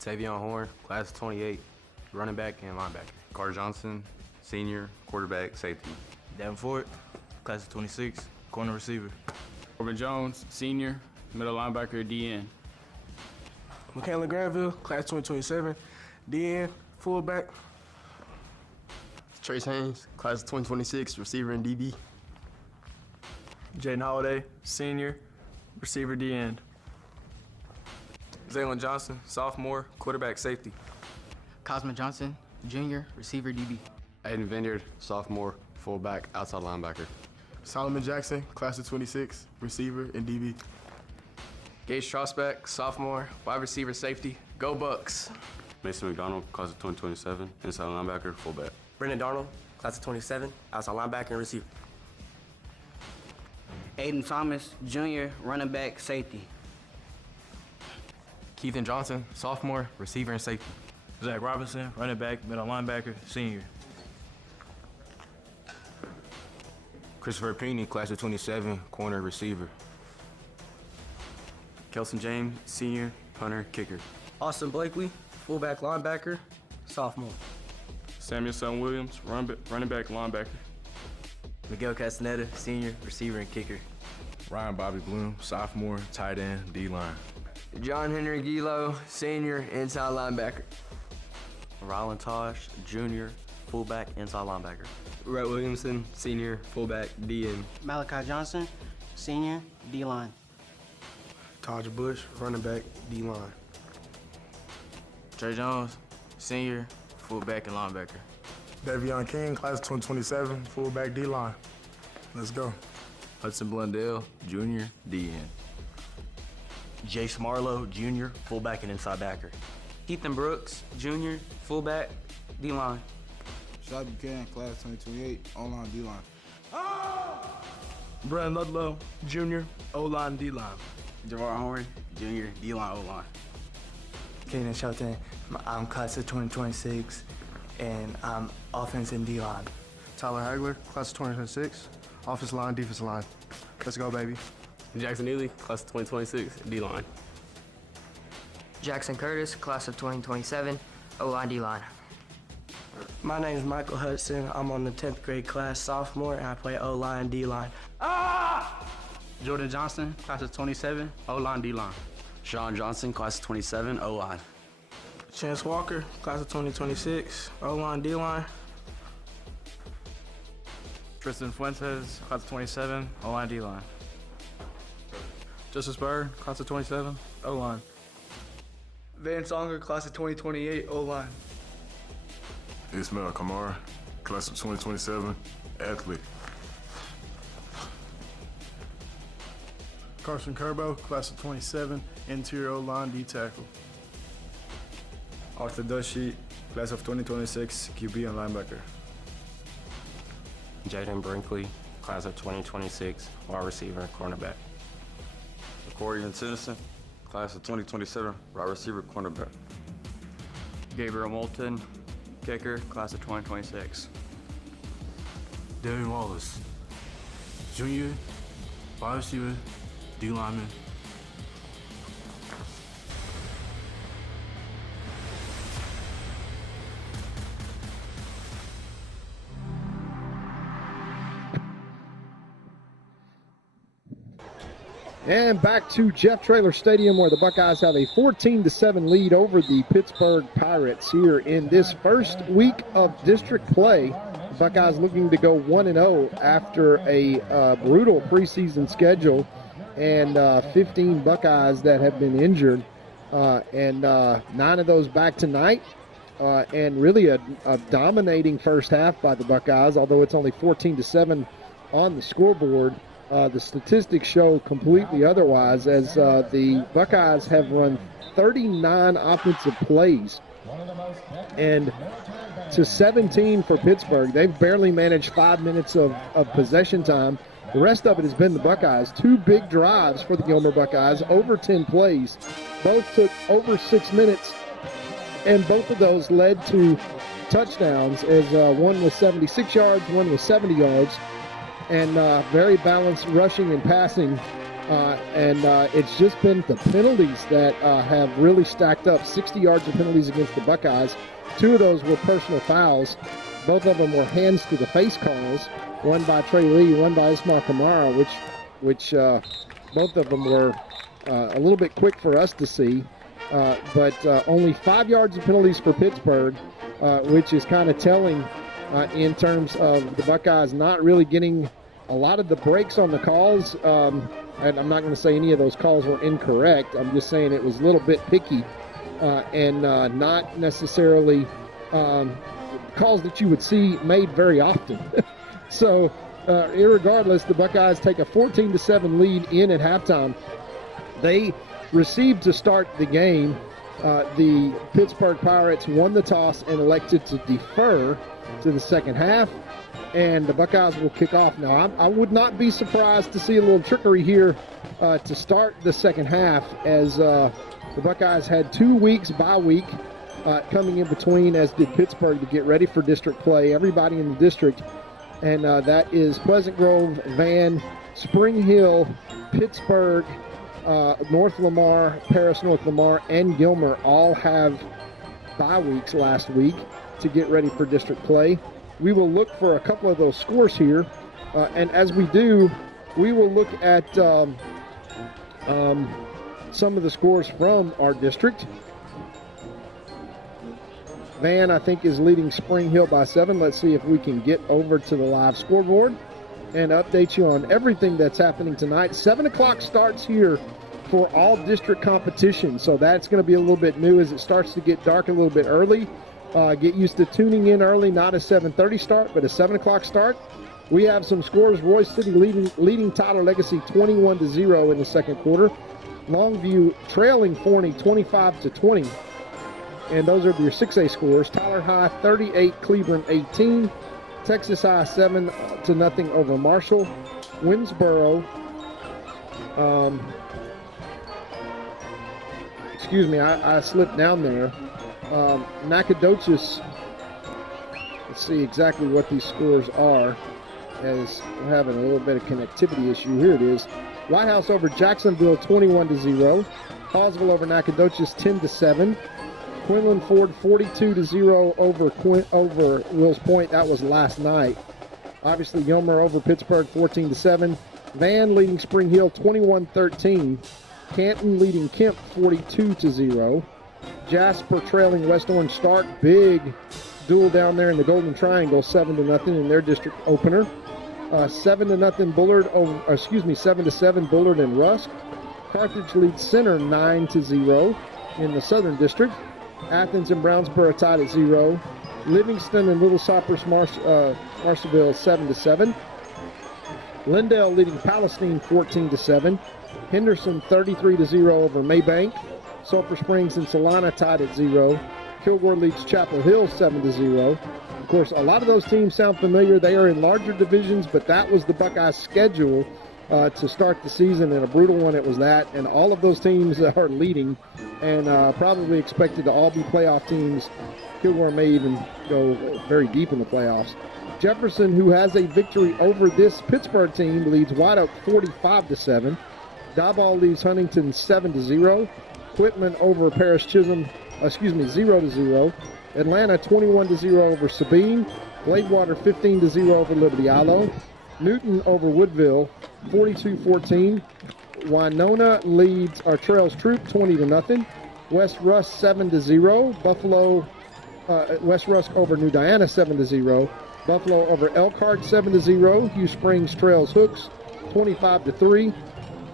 Tavion Horn, class 28, running back and linebacker. Carter Johnson, senior, quarterback, safety. Davenport, class of 26, corner receiver. Corbin Jones, senior, middle linebacker, DN. Michaela Granville, class 2027, DN, fullback. Trace Haynes, class 2026, receiver and DB. Jaden Holiday, senior, receiver, DN. Zaylon Johnson, sophomore, quarterback, safety. Cosmo Johnson, junior, receiver, DB. Aiden Vineyard, sophomore, fullback, outside linebacker. Solomon Jackson, class of 26, receiver and DB. Gage Strasbeck, sophomore, wide receiver, safety. Go Bucks. Mason McDonald, class of 2027, inside linebacker, fullback. Brendan Darnold, class of 27, outside linebacker and receiver. Aiden Thomas, junior, running back, safety. Keithan Johnson, sophomore, receiver and safety. Zach Robinson, running back, middle linebacker, senior. Christopher Peeney, class of 27, corner receiver. Kelson James, senior, punter, kicker. Austin Blakely, fullback linebacker, sophomore. Samuel Son Williams, running back, linebacker. Miguel Castaneda, senior, receiver and kicker. Ryan Bobby Bloom, sophomore, tight end, D-line. John Henry Gilo, senior, inside linebacker. Rylan Tosh, junior, fullback, inside linebacker. Rhett Williamson, senior, fullback, DN. Malachi Johnson, senior, D-line. Taj Bush, running back, D-line. Trey Jones, senior, fullback and linebacker. Davion King, class 2027, fullback, D-line. Let's go. Hudson Blundell, junior, DN. Jace Marlowe, junior, fullback and inside backer. Ethan Brooks, junior, fullback, D-line. Shad Buchanan, class 2028, O-line, D-line. Brandon Ludlow, junior, O-line, D-line. Javar Horn, junior, D-line, O-line. Kaden Shelton, I'm class of 2026, and I'm offense and D-line. Tyler Hagler, class of 2026, offensive line, defensive line. Let's go, baby. Jackson Neely, class of 2026, D-line. Jackson Curtis, class of 2027, O-line, D-line. My name is Michael Hudson. I'm on the 10th grade class, sophomore, and I play O-line, D-line. Jordan Johnson, class of 27, O-line, D-line. Sean Johnson, class of 27, O-line. Chance Walker, class of 2026, O-line, D-line. Tristan Fuentes, class of 27, O-line, D-line. Justice Bird, class of 27, O-line. Vance Unger, class of 2028, O-line. Ismail Kamara, class of 2027, athlete. Carson Kerbo, class of 27, interior O-line, D-tackle. Arthur Dushy, class of 2026, QB and linebacker. Jaden Brinkley, class of 2026, wide receiver and cornerback. Corian Citizen, class of 2027, wide receiver, cornerback. Gabriel Moulton, kicker, class of 2026. Darren Wallace, junior, wide receiver, D lineman. And back to Jeff Traylor Stadium, where the Buckeyes have a 14-7 lead over the Pittsburg Pirates here in this first week of district play. The Buckeyes looking to go 1-0 after a brutal preseason schedule and 15 Buckeyes that have been injured, and 9 of those back tonight. And really a dominating first half by the Buckeyes, although it's only 14-7 on the scoreboard. The statistics show completely otherwise, as the Buckeyes have run 39 offensive plays, and to 17 for Pittsburgh. They've barely managed 5 minutes of possession time. The rest of it has been the Buckeyes. 2 big drives for the Gilmer Buckeyes, over 10 plays. Both took over 6 minutes, and both of those led to touchdowns, as one was 76 yards, one was 70 yards, and very balanced rushing and passing. And it's just been the penalties that have really stacked up. 60 yards of penalties against the Buckeyes. 2 of those were personal fouls. Both of them were hands to the face calls. One by Trey Lee, one by Ismail Kamara, which both of them were a little bit quick for us to see. But only 5 yards of penalties for Pittsburgh, which is kind of telling in terms of the Buckeyes not really getting a lot of the breaks on the calls. And I'm not going to say any of those calls were incorrect. I'm just saying it was a little bit picky and not necessarily calls that you would see made very often. So, irregardless, the Buckeyes take a 14-7 lead in at halftime. They received to start the game. The Pittsburgh Pirates won the toss and elected to defer to the second half, and the Buckeyes will kick off. Now, I would not be surprised to see a little trickery here to start the second half, as the Buckeyes had 2 weeks bye week coming in between, as did Pittsburgh, to get ready for district play. Everybody in the district, and that is Pleasant Grove, Van, Spring Hill, Pittsburgh, North Lamar, Paris North Lamar, and Gilmer all have bye weeks last week to get ready for district play. We will look for a couple of those scores here, and as we do, we will look at some of the scores from our district. Van, I think, is leading Spring Hill by 7. Let's see if we can get over to the live scoreboard and update you on everything that's happening tonight. 7 o'clock starts here for all district competition, so that's going to be a little bit new as it starts to get dark a little bit early. Get used to tuning in early, not a 7:30 start, but a 7 o'clock start. We have some scores. Royce City leading Tyler Legacy 21-0 in the second quarter. Longview trailing Forney 25-20. And those are your 6A scores. Tyler High 38, Cleveland 18. Texas High 7-0 over Marshall. Winsboro, excuse me, I slipped down there. Nacogdoches, let's see exactly what these scores are, as we're having a little bit of connectivity issue. Here it is. White House over Jacksonville 21-0. Hallsville over Nacogdoches 10-7. Quinlan Ford 42-0 over Wills Point. That was last night. Obviously, Gilmer over Pittsburgh 14-7. Van leading Spring Hill 21-13. Canton leading Kemp 42-0. Jasper trailing West Orange Stark. Big duel down there in the Golden Triangle, 7-0 in their district opener. 7-0 Bullard over, 7-7 Bullard and Rusk. Carthage leads Center 9-0 in the Southern District. Athens and Brownsboro tied at 0. Livingston and Little Cypress Marshallville 7-7. Lindale leading Palestine 14-7. Henderson 33-0 over Maybank. Sulphur Springs and Solana tied at 0. Kilgore leads Chapel Hill 7-0. Of course, a lot of those teams sound familiar. They are in larger divisions, but that was the Buckeyes' schedule to start the season, and a brutal one it was that. And all of those teams are leading and probably expected to all be playoff teams. Kilgore may even go very deep in the playoffs. Jefferson, who has a victory over this Pittsburgh team, leads White Oak 45-7. Diboll leads Huntington 7-0. Quitman over Paris Chisholm, 0-0. Atlanta 21-0 over Sabine. Gladewater 15-0 over Liberty Islo. Newton over Woodville 42-14. Winona leads our Trails Troop 20-0. West Rusk 7-0. Buffalo, West Rusk over New Diana 7-0. Buffalo over Elkhart 7-0. Hugh Springs Trails Hooks 25-3.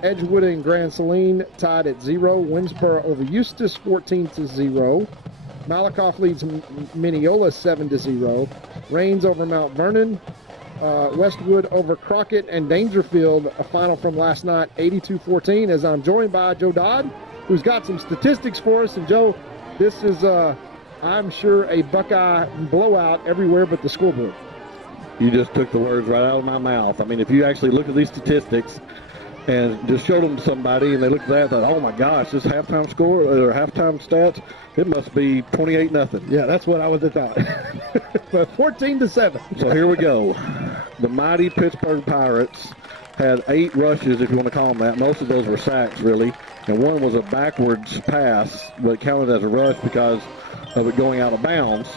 Edgewood and Grand Saline tied at 0. Winsboro over Eustis 14-0. Malakoff leads Mineola 7-0. Rains over Mount Vernon. Westwood over Crockett and Dangerfield, a final from last night, 82-14, as I'm joined by Joe Dodd, who's got some statistics for us. And Joe, this is, I'm sure, a Buckeye blowout everywhere but the scoreboard. You just took the words right out of my mouth. I mean, if you actually look at these statistics and just showed them to somebody and they looked at that and thought, oh my gosh, this halftime score or halftime stats, it must be 28-0. Yeah, that's what I would have thought. But 14-7. So here we go. The mighty Pittsburgh Pirates had 8 rushes, if you want to call them that. Most of those were sacks, really. And one was a backwards pass, but it counted as a rush because of it going out of bounds.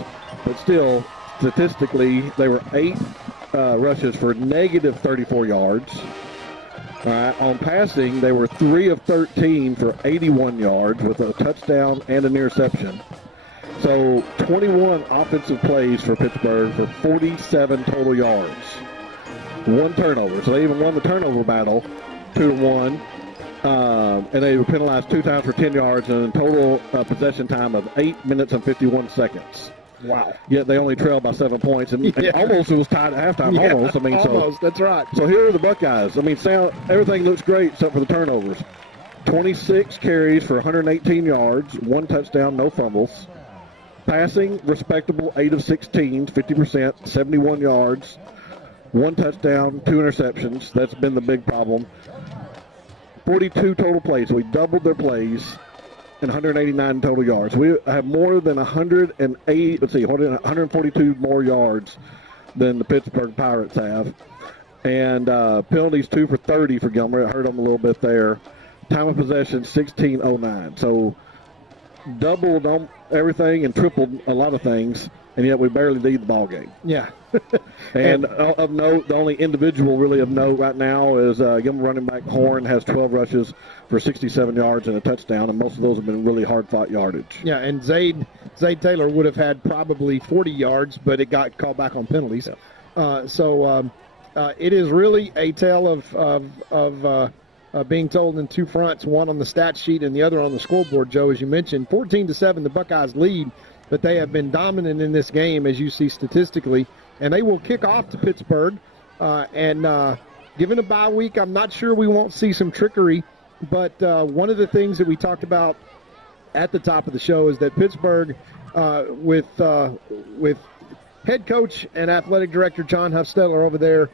But still, statistically, they were 8 rushes for negative 34 yards. All right. On passing, they were 3 of 13 for 81 yards with a touchdown and an interception. So 21 offensive plays for Pittsburgh for 47 total yards. 1 turnover. So they even won the turnover battle 2-1. And they were penalized 2 times for 10 yards and a total possession time of 8 minutes and 51 seconds. Wow. Yet they only trailed by 7 points. And almost it was tied at halftime. Yeah, almost. I mean, almost. That's right. So here are the Buckeyes. I mean, everything looks great except for the turnovers. 26 carries for 118 yards, 1 touchdown, no fumbles. Passing, respectable, 8 of 16, 50%, 71 yards, 1 touchdown, 2 interceptions. That's been the big problem. 42 total plays. We doubled their plays and 189 total yards. We have more than 142 more yards than the Pittsburgh Pirates have. And penalties 2 for 30 for Gilmer. It hurt them a little bit there. Time of possession, 16:09. So doubled on everything and tripled a lot of things, and yet we barely lead the ball game. Yeah. And of note, the only individual really of note right now is Gilmer running back Horn has 12 rushes for 67 yards and a touchdown, and most of those have been really hard-fought yardage. Yeah, and Zayd Taylor would have had probably 40 yards, but it got called back on penalties. Yeah. So it is really a tale of being told in 2 fronts, one on the stat sheet and the other on the scoreboard, Joe, as you mentioned. 14-7, the Buckeyes lead, but they have been dominant in this game, as you see statistically. And they will kick off to Pittsburgh. And given a bye week, I'm not sure we won't see some trickery. But one of the things that we talked about at the top of the show is that Pittsburgh, with head coach and athletic director John Huffstetler over there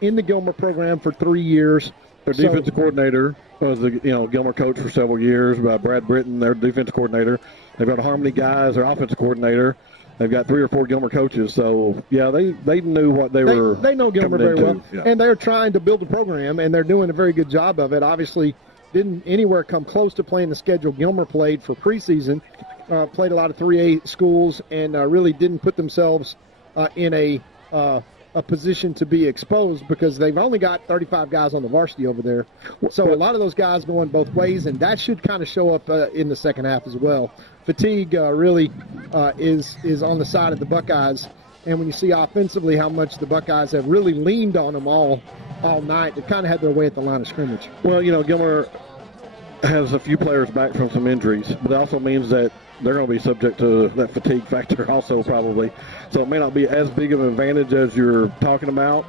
in the Gilmer program for 3 years. Their defensive coordinator was the Gilmer coach for several years. Brad Britton, their defensive coordinator. They've got Harmony Guys, their offensive coordinator. They've got 3 or 4 Gilmer coaches. So, yeah, they knew what they were. They know Gilmer very well. Yeah. And they're trying to build a program, and they're doing a very good job of it. Obviously, didn't anywhere come close to playing the schedule Gilmer played for preseason. Played a lot of 3A schools and really didn't put themselves in a position to be exposed because they've only got 35 guys on the varsity over there. So a lot of those guys going both ways, and that should kind of show up in the second half as well. Fatigue really is on the side of the Buckeyes, and when you see offensively how much the Buckeyes have really leaned on them all night, they kind of had their way at the line of scrimmage. Well, Gilmer has a few players back from some injuries, but it also means that they're going to be subject to that fatigue factor also probably. So it may not be as big of an advantage as you're talking about.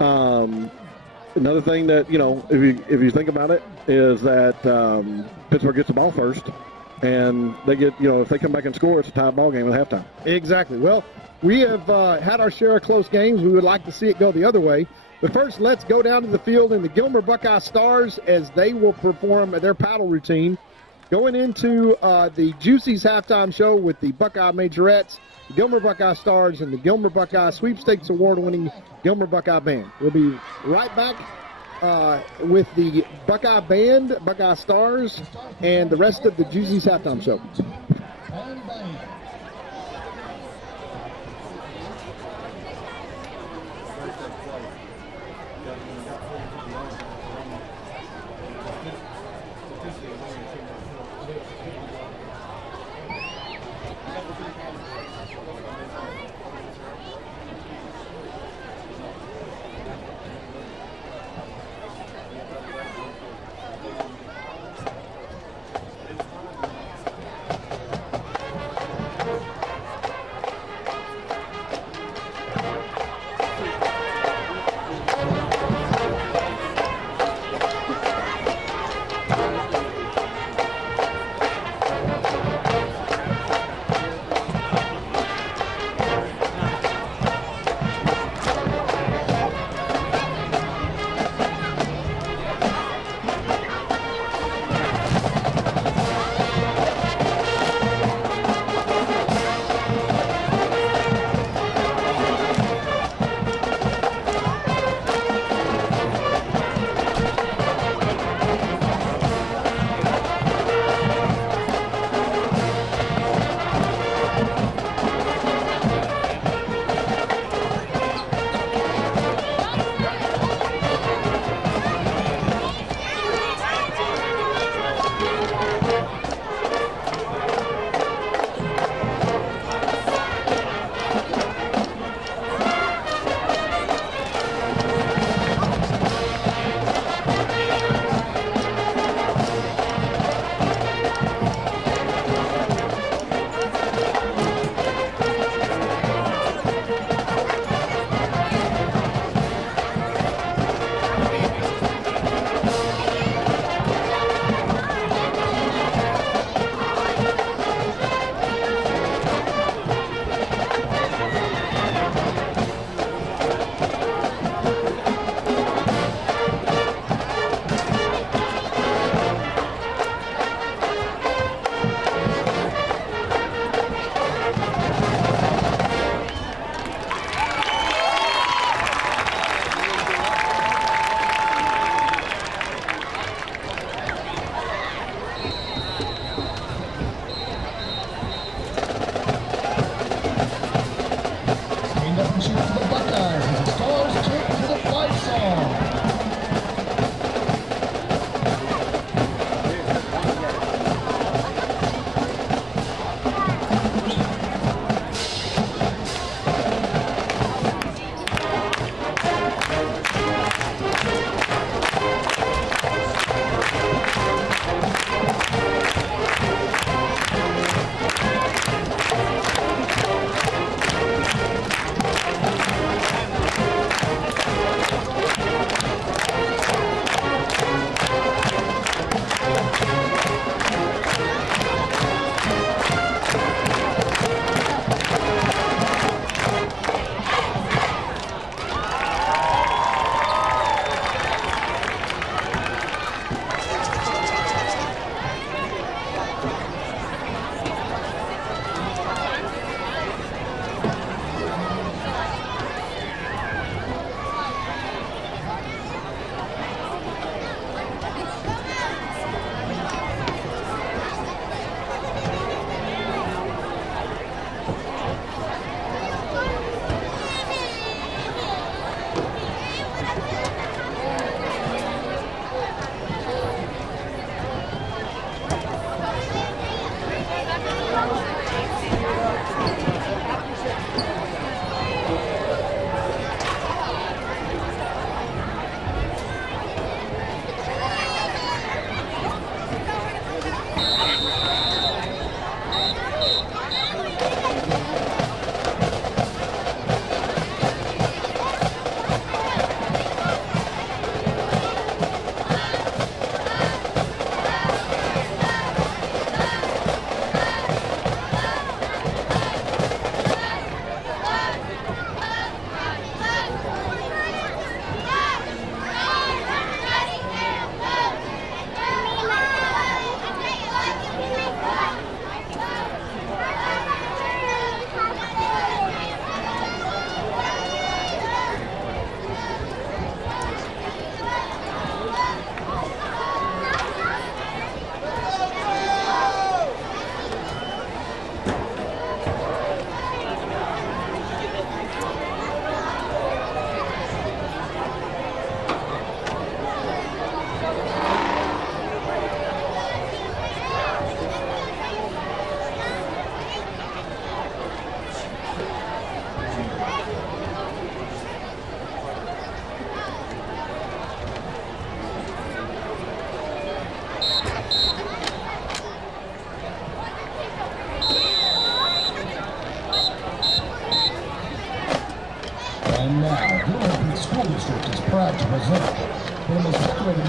Another thing that, if you think about it, is that Pittsburgh gets the ball first, and they get, if they come back and score, it's a tie ball game at halftime. Exactly. Well, we have had our share of close games. We would like to see it go the other way. But first, let's go down to the field and the Gilmer Buckeye Stars as they will perform their paddle routine. Going into the Juicy's halftime show with the Buckeye Majorettes, the Gilmer Buckeye Stars, and the Gilmer Buckeye Sweepstakes Award-winning Gilmer Buckeye Band. We'll be right back with the Buckeye Band, Buckeye Stars, and the rest of the Juicy's halftime show.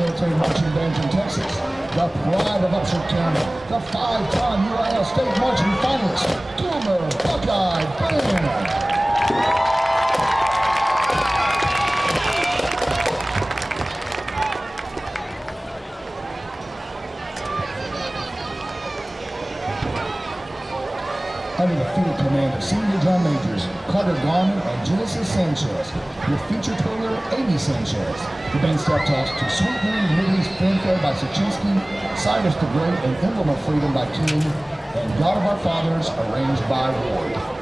Military Marching Band from Texas, the pride of Upshur County, the 5-time UIL State Marching finalist, Gilmer Buckeye Band. Under the field command of Senior Drum Majors Carter Garner and Genesis Sanchez, with feature twirler Amy Sanchez. The band staff talks to Sweet Moon Ridley's Fanfare by Sachinsky, Cyrus the Great and Emblem of Freedom by King, and God of Our Fathers arranged by Ward.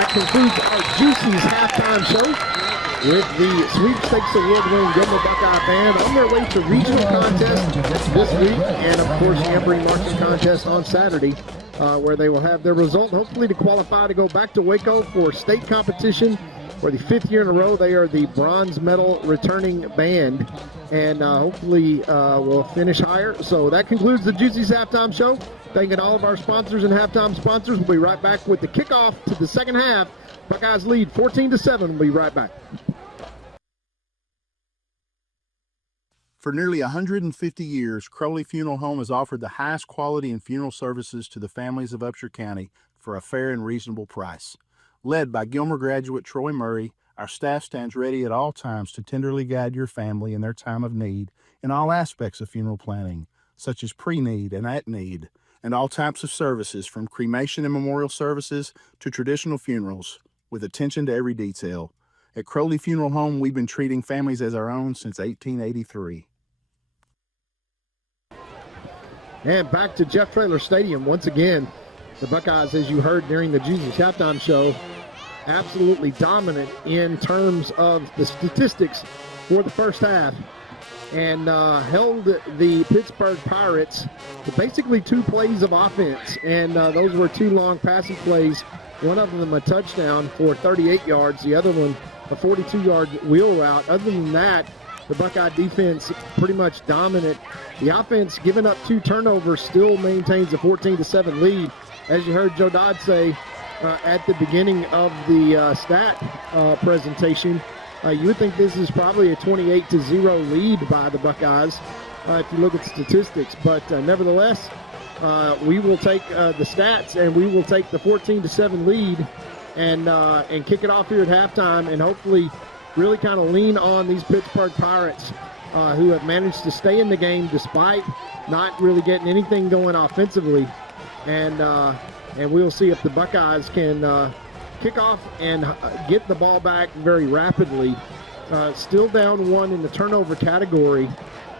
that concludes our Juicy's halftime show with the Sweepstakes Award-winning Gilmer Buckeye Band on their way to regional contest this week, and of course the Embry Marching Contest on Saturday, where they will have their result, hopefully to qualify to go back to Waco for state competition. For the 5th year in a row, they are the bronze medal returning band, and hopefully will finish higher. So that concludes the Juicy's halftime show. Thanking all of our sponsors and halftime sponsors. We'll be right back with the kickoff to the second half. Buckeyes lead 14-7. We'll be right back. For nearly 150 years, Crowley Funeral Home has offered the highest quality in funeral services to the families of Upshur County for a fair and reasonable price. Led by Gilmer graduate Troy Murray, our staff stands ready at all times to tenderly guide your family in their time of need in all aspects of funeral planning, such as pre-need and at-need, and all types of services from cremation and memorial services to traditional funerals, with attention to every detail. At Crowley Funeral Home, we've been treating families as our own since 1883. And back to Jeff Traylor Stadium once again. The Buckeyes, as you heard during the Juicy's halftime show, absolutely dominant in terms of the statistics for the first half, and held the Pittsburg Pirates to basically 2 plays of offense, and those were 2 long passing plays. One of them a touchdown for 38 yards, the other one a 42-yard wheel route. Other than that, the Buckeye defense pretty much dominant. The offense, giving up 2 turnovers, still maintains a 14-7 lead. As you heard Joe Dodd say at the beginning of the stat presentation, you would think this is probably a 28-0 lead by the Buckeyes if you look at statistics. But nevertheless, we will take the stats, and we will take the 14-7 lead and kick it off here at halftime, and hopefully really kind of lean on these Pittsburg Pirates who have managed to stay in the game despite not really getting anything going offensively. And we'll see if the Buckeyes can kick off and get the ball back very rapidly. Still down 1 in the turnover category.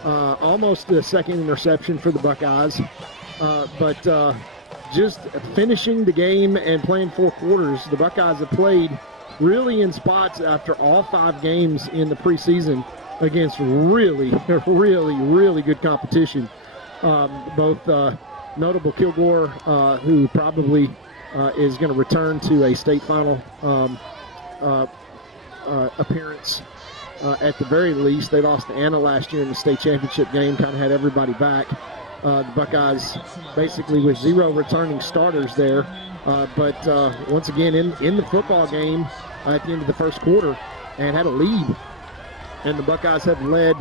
Almost a second interception for the Buckeyes. But just finishing the game and playing 4 quarters, the Buckeyes have played really in spots after all 5 games in the preseason against really, really good competition. Both notable Kilgore, who probably is going to return to a state final appearance at the very least. They lost to Anna last year in the state championship game, kind of had everybody back. The Buckeyes basically with 0 returning starters there. But once again, in the football game at the end of the first quarter, and had a lead. And the Buckeyes have led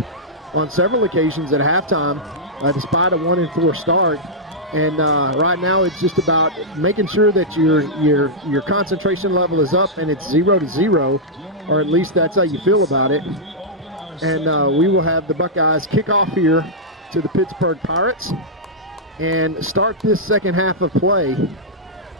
on several occasions at halftime, despite a 1-4 start. And right now, it's just about making sure that your concentration level is up, and it's 0-0, or at least that's how you feel about it. And we will have the Buckeyes kick off here to the Pittsburg Pirates and start this second half of play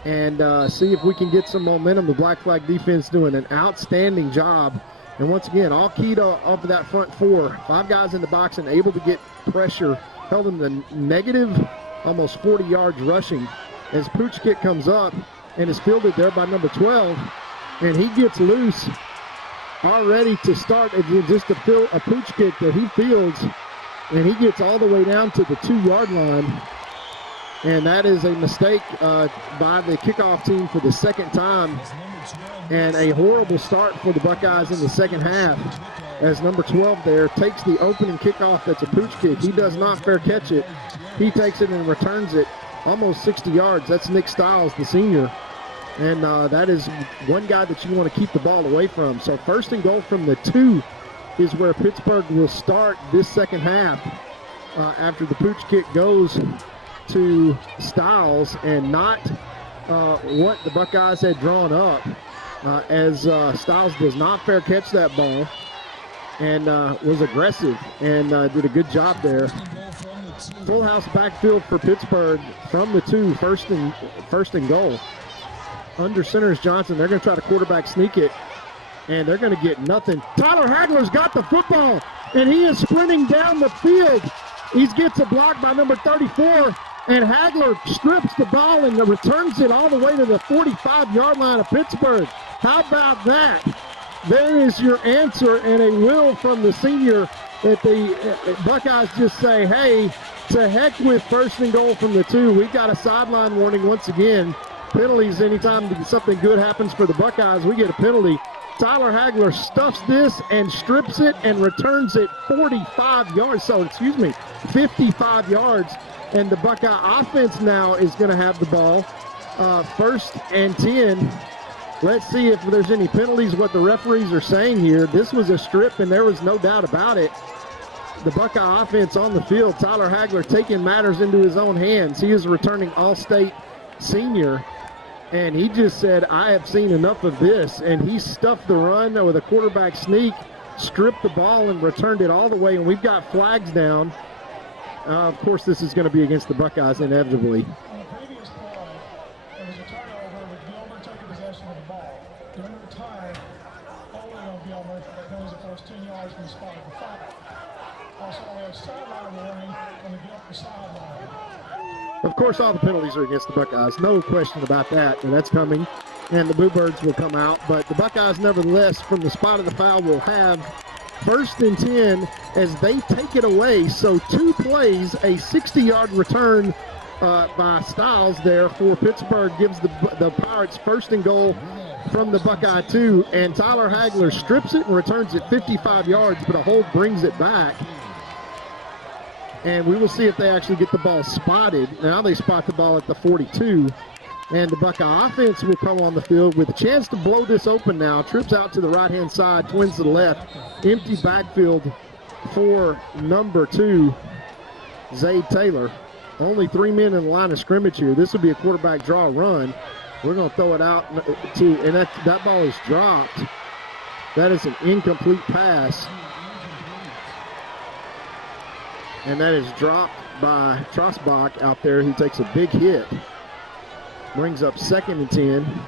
and see if we can get some momentum. The Black Flag defense doing an outstanding job. And once again, all keyed off of that front 4. 5 guys in the box and able to get pressure. Held them to negative almost 40 yards rushing as Pooch kick comes up and is fielded there by number 12. And he gets loose already to start. Just a Pooch kick that he fields. And he gets all the way down to the 2-yard line. And that is a mistake by the kickoff team for the second time. And a horrible start for the Buckeyes in the second half as number 12 there takes the opening kickoff. That's a Pooch kick. He does not fair catch it. He takes it and returns it almost 60 yards. That's Nick Stiles, the senior. And that is one guy that you want to keep the ball away from. So 1st and goal from the 2 is where Pittsburg will start this second half after the Pooch kick goes to Stiles and not what the Buckeyes had drawn up as Stiles does not fair catch that ball and was aggressive and did a good job there. Full house backfield for Pittsburg from the 2, first and goal. Under center is Johnson. They're going to try to quarterback sneak it, and they're going to get nothing. Tyler Hagler's got the football, and he is sprinting down the field. He gets a block by number 34, and Hagler strips the ball and returns it all the way to the 45-yard line of Pittsburgh. How about that? There is your answer, and a will from the senior that the Buckeyes just say, hey, to heck with first and goal from the 2. We've got a sideline warning once again. Penalties anytime something good happens for the Buckeyes, we get a penalty. Tyler Hagler stuffs this and strips it and returns it 55 yards. 55 yards. And the Buckeye offense now is going to have the ball. First and 10. Let's see if there's any penalties, what the referees are saying here. This was a strip, and there was no doubt about it. The Buckeye offense on the field, Tyler Hagler taking matters into his own hands. He is returning All-State senior, and he just said, I have seen enough of this, and he stuffed the run with a quarterback sneak, stripped the ball, and returned it all the way, and we've got flags down. Of course, this is going to be against the Buckeyes inevitably. On the previous play, there was a turnover with Gilmer taking possession of the ball. During the time, holding on Gilmer, that goes the first 10 yards from the spot of the foul. Also, we have sideline warning on the Gilmer sideline. Of course, all the penalties are against the Buckeyes. No question about that, and that's coming. And the Boo Birds will come out. But the Buckeyes, nevertheless, from the spot of the foul, will have first and 10 as they take it away. So 2 plays, a 60-yard return by Styles there for Pittsburgh gives the Pirates first and goal from the Buckeye 2. And Tyler Hagler strips it and returns it 55 yards, but a hold brings it back. And we will see if they actually get the ball spotted. Now they spot the ball at the 42. And the Buckeye offense will come on the field with a chance to blow this open now. Trips out to the right-hand side, Twins to the left. Empty backfield for number 2, Zayd Taylor. Only 3 men in the line of scrimmage here. This will be a quarterback draw run. We're going to throw it out and that ball is dropped. That is an incomplete pass. And that is dropped by Trosbach out there, who takes a big hit. Brings up second and 10.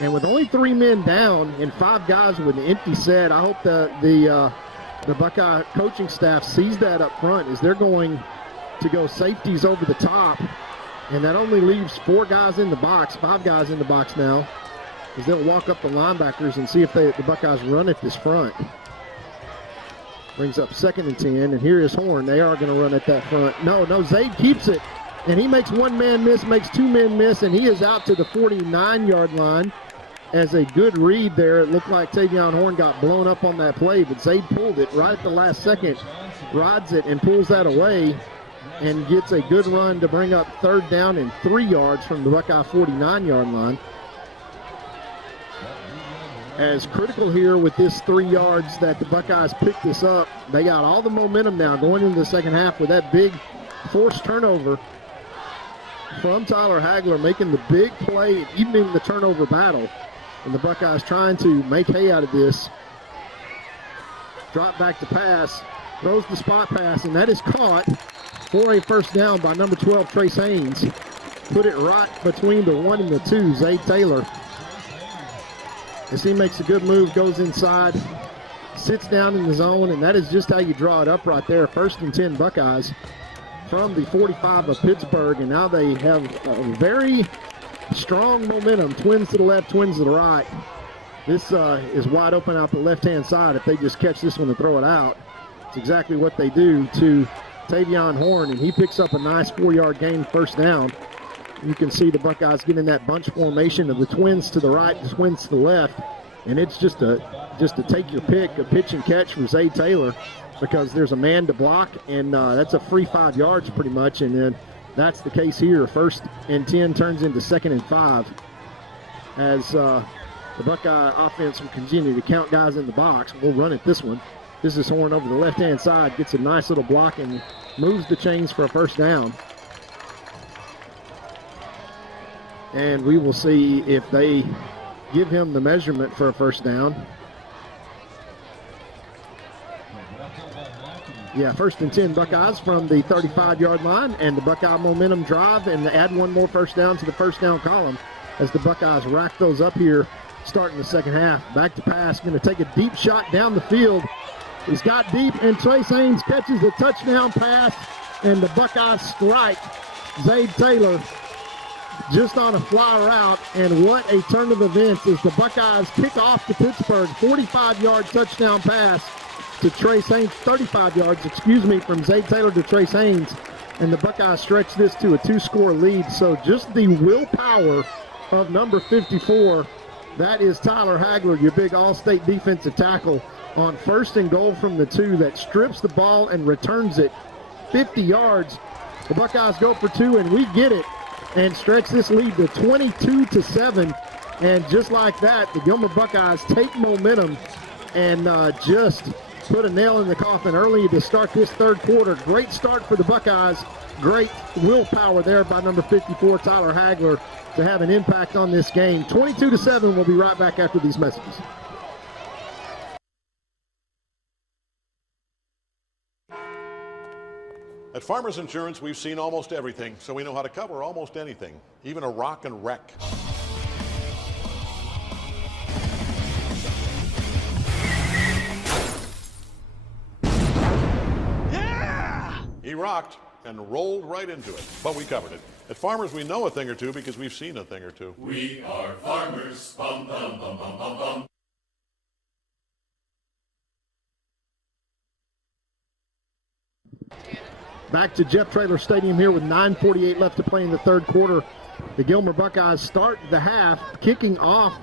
And with only 3 men down and 5 guys with an empty set, I hope the Buckeye coaching staff sees that up front as they're going to go safeties over the top. And that only leaves 4 guys in the box, 5 guys in the box now, as they'll walk up the linebackers and see if the Buckeyes run at this front. Brings up second and 10, and here is Horn. They are going to run at that front. No, Zayd keeps it. And he makes 1 man miss, makes 2 men miss, and he is out to the 49-yard line as a good read there. It looked like Tavion Horn got blown up on that play, but Zayd pulled it right at the last second, rides it and pulls that away and gets a good run to bring up 3rd down and 3 yards from the Buckeye 49-yard line. As critical here with this 3 yards that the Buckeyes picked this up. They got all the momentum now going into the second half with that big forced turnover from Tyler Hagler, making the big play and evening the turnover battle. And the Buckeyes trying to make hay out of this. Drop back to pass, throws the spot pass, and that is caught for a first down by number 12, Trace Haynes. Put it right between the 1 and the 2, Zayd Taylor. As he makes a good move, goes inside, sits down in the zone, and that is just how you draw it up right there. First and 10 Buckeyes from the 45 of Pittsburgh, and now they have a very strong momentum. Twins to the left, twins to the right. This is wide open out the left-hand side if they just catch this one and throw it out. It's exactly what they do to Tavion Horn, and he picks up a nice 4-yard gain, first down. You can see the Buckeyes getting that bunch formation of the twins to the right, the twins to the left, and it's just a take your pick, a pitch and catch for Zayd Taylor, because there's a man to block, and that's a free 5 yards pretty much, and then that's the case here. First and 10 turns into 2nd and 5 as the Buckeye offense will continue to count guys in the box. We'll run it this one. This is Horn over the left-hand side, gets a nice little block and moves the chains for a first down. And we will see if they give him the measurement for a first down. Yeah, 1st and 10 Buckeyes from the 35-yard line, and the Buckeye momentum drive and add 1 more first down to the first down column as the Buckeyes rack those up here starting the second half. Back to pass, going to take a deep shot down the field. He's got deep, and Trace Haynes catches a touchdown pass, and the Buckeyes strike Zayd Taylor just on a fly route, and what a turn of events as the Buckeyes kick off to Pittsburgh. 45-yard touchdown pass to Trace Haynes, 35 yards, from Zayd Taylor to Trace Haynes, and the Buckeyes stretch this to a 2-score lead. So just the willpower of number 54, that is Tyler Hagler, your big all-state defensive tackle, on 1st and goal from the 2, that strips the ball and returns it 50 yards. The Buckeyes go for 2, and we get it and stretch this lead to 22-7. And just like that, the Gilmer Buckeyes take momentum and just put a nail in the coffin early to start this third quarter. Great start for the Buckeyes. Great willpower there by number 54, Tyler Hagler, to have an impact on this game. 22-7. We'll be right back after these messages. At Farmers Insurance, we've seen almost everything, so we know how to cover almost anything, even a rock and wreck. Yeah! He rocked and rolled right into it, but we covered it. At Farmers, we know a thing or two because we've seen a thing or two. We are farmers. Bum, bum, bum, bum, bum, bum. Back to Jeff Traylor Stadium here with 9:48 left to play in the third quarter. The Gilmer Buckeyes start the half, kicking off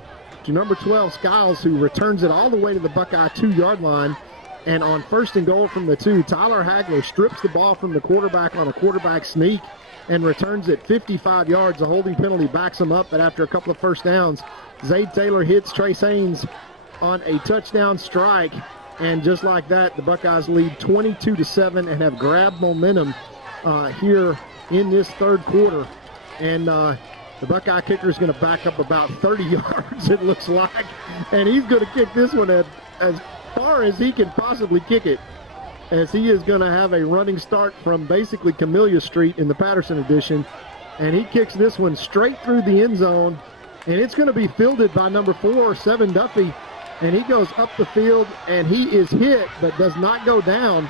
to number 12, Skiles, who returns it all the way to the Buckeye 2-yard line. And on 1st and goal from the 2, Tyler Hagler strips the ball from the quarterback on a quarterback sneak and returns it 55 yards. A holding penalty backs him up, but after a couple of first downs, Zayd Taylor hits Trace Haynes on a touchdown strike. And just like that, the Buckeyes lead 22-7 and have grabbed momentum here in this third quarter. And the Buckeye kicker is going to back up about 30 yards, it looks like. And he's going to kick this one as far as he can possibly kick it, as he is going to have a running start from basically Camellia Street in the Patterson edition. And he kicks this one straight through the end zone. And it's going to be fielded by number 4, 7 Duffy. And he goes up the field, and he is hit, but does not go down.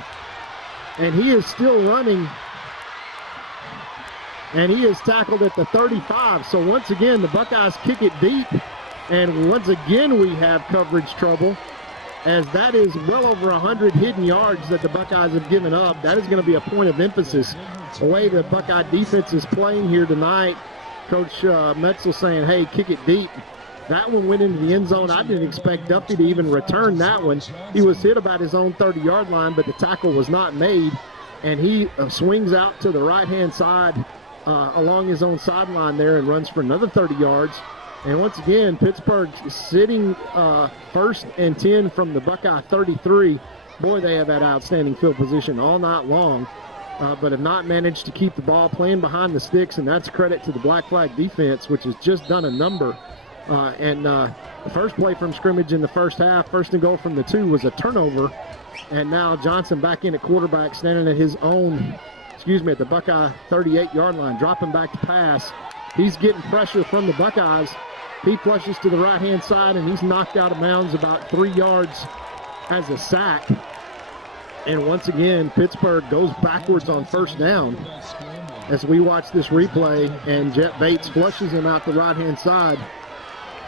And he is still running. And he is tackled at the 35. So once again, the Buckeyes kick it deep. And once again, we have coverage trouble, as that is well over 100 hidden yards that the Buckeyes have given up. That is going to be a point of emphasis. The way the Buckeye defense is playing here tonight, Coach Metzel saying, hey, kick it deep. That one went into the end zone. I didn't expect Duffy to even return that one. He was hit about his own 30-yard line, but the tackle was not made. And he swings out to the right-hand side along his own sideline there and runs for another 30 yards. And once again, Pittsburgh sitting 1st and 10 from the Buckeye 33. Boy, they have had outstanding field position all night long, but have not managed to keep the ball playing behind the sticks, and that's credit to the Black Flag defense, which has just done a number. The first play from scrimmage in the first half, 1st and goal from the 2, was a turnover. And now Johnson back in at quarterback, standing at his own, at the Buckeye 38-yard line, dropping back to pass. He's getting pressure from the Buckeyes. He flushes to the right-hand side, and he's knocked out of bounds about 3 yards as a sack. And once again, Pittsburgh goes backwards on 1st down as we watch this replay, and Jet Bates flushes him out the right-hand side.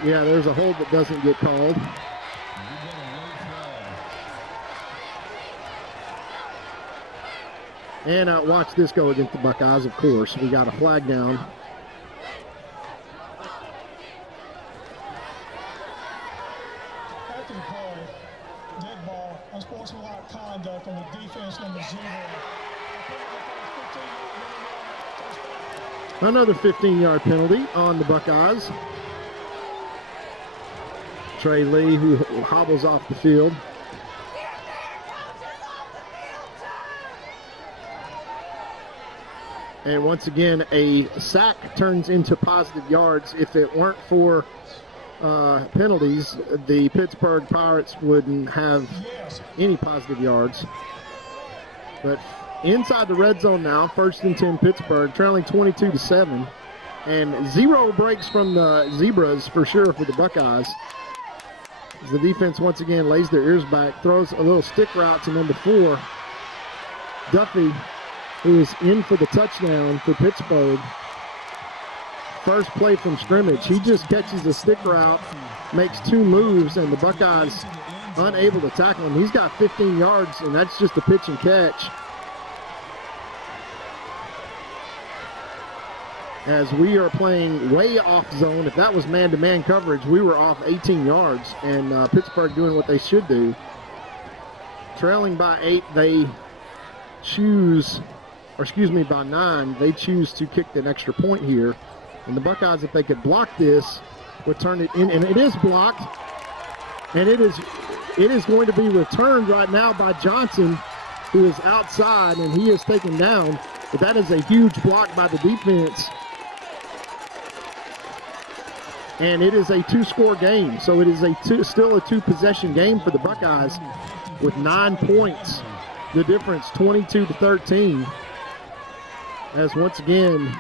Yeah, there's a hold that doesn't get called. And watch this go against the Buckeyes, of course. We got a flag down. After the play, dead ball, unsportsmanlike conduct on the defense, number 0. Another 15-yard penalty on the Buckeyes. Trey Lee, who hobbles off the field. And once again, a sack turns into positive yards. If it weren't for penalties, the Pittsburgh Pirates wouldn't have any positive yards. But inside the red zone now, 1st and 10 Pittsburgh, trailing 22-7. And 0 breaks from the Zebras for sure for the Buckeyes. As the defense once again lays their ears back, throws a little stick route to number 4. Duffy who is in for the touchdown for Pittsburgh. First play from scrimmage. He just catches a stick route, makes 2 moves, and the Buckeyes unable to tackle him. He's got 15 yards, and that's just a pitch and catch. As we are playing way off zone. If that was man-to-man coverage, we were off 18 yards, and Pittsburgh doing what they should do. Trailing by 8, they choose, or excuse me, by 9, they choose to kick an extra point here. And the Buckeyes, if they could block this, would turn it in, and it is blocked. And it is going to be returned right now by Johnson, who is outside, and he is taken down. But that is a huge block by the defense. And it is a 2-score game, so it is still a 2-possession game for the Buckeyes with 9 points. The difference, 22-13. As once again,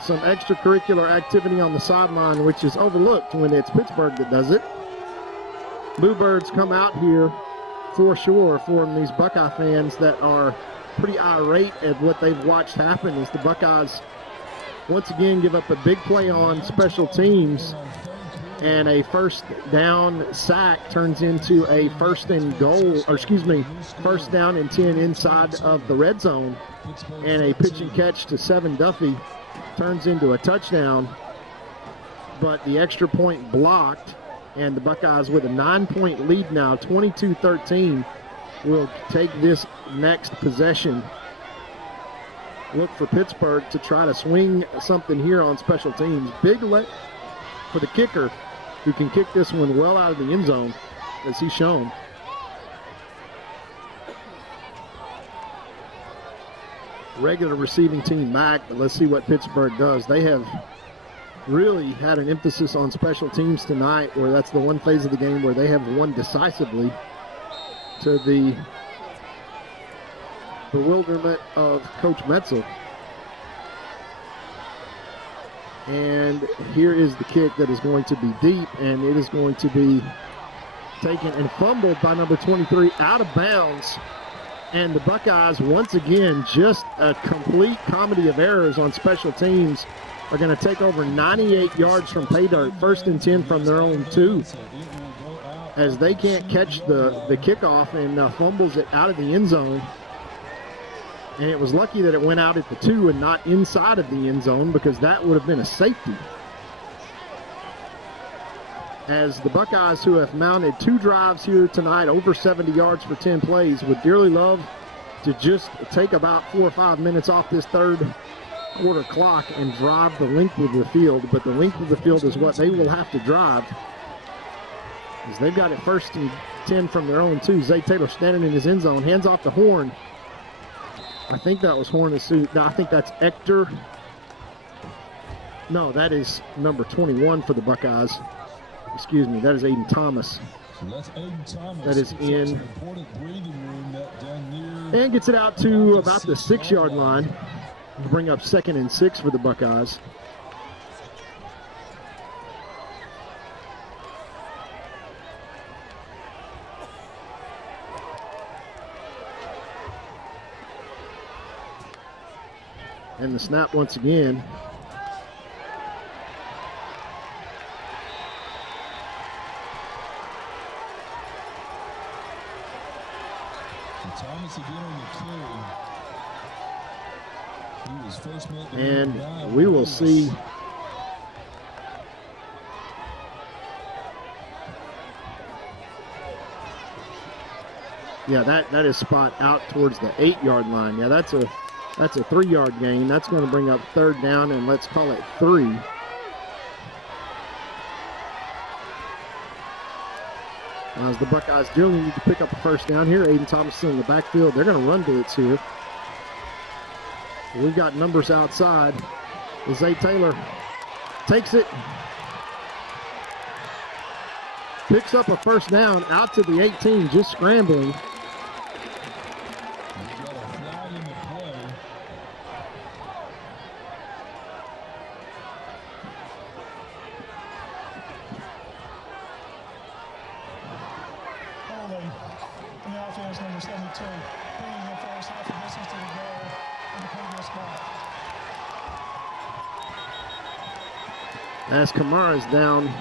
some extracurricular activity on the sideline, which is overlooked when it's Pittsburgh that does it. Bluebirds come out here for sure for these Buckeye fans that are pretty irate at what they've watched happen as the Buckeyes once again give up a big play on special teams, and a first down sack turns into a first down and 10 inside of the red zone, and a pitch and catch to Seven Duffy turns into a touchdown, but the extra point blocked, and the Buckeyes with a 9-point lead now, 22-13, will take this next possession. Look for Pittsburgh to try to swing something here on special teams. Big let for the kicker, who can kick this one well out of the end zone, as he's shown. Regular receiving team back, but let's see what Pittsburgh does. They have really had an emphasis on special teams tonight, where that's the one phase of the game where they have won decisively, to the bewilderment of Coach Metzel. And here is the kick that is going to be deep, and it is going to be taken and fumbled by number 23 out of bounds. And the Buckeyes, once again, just a complete comedy of errors on special teams, are going to take over 98 yards from pay dirt, 1st and 10 from their own 2, as they can't catch the kickoff, and fumbles it out of the end zone. And it was lucky that it went out at the 2 and not inside of the end zone, because that would have been a safety. As the Buckeyes, who have mounted 2 drives here tonight, over 70 yards for 10 plays, would dearly love to just take about 4 or 5 minutes off this third quarter clock and drive the length of the field. But the length of the field is what they will have to drive, as they've got it 1st and 10 from their own 2. Zay Taylor standing in his end zone, hands off to Horn. I think that was Horn. No, I think that's Ector. No, that is number 21 for the Buckeyes. Excuse me, that is Aiden Thomas. So that's Aiden Thomas. That is in. Near and gets it out to about the 6-yard line to bring up 2nd and 6 for the Buckeyes. And the snap once again. Thomas again on the carry. He was first met the and we will see. Yeah, that is spot out towards the 8-yard line. Yeah, that's a 3-yard gain. That's going to bring up 3rd down, and let's call it 3. As the Buckeyes do need to pick up a 1st down here. Aiden Thomas in the backfield. They're going to run blitz here. We've got numbers outside. Zay Taylor takes it. Picks up a 1st down out to the 18, just scrambling. As Kamara's down.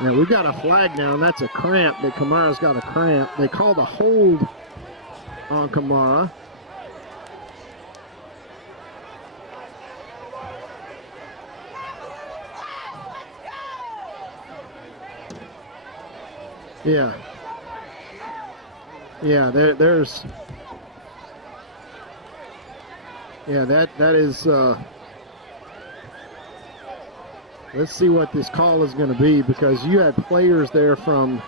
Now we got a flag now, and that's a cramp. That Kamara's got a cramp. They called a hold on Kamara. Yeah. Yeah, there's. Yeah, that is. Let's see what this call is going to be, because you had players there from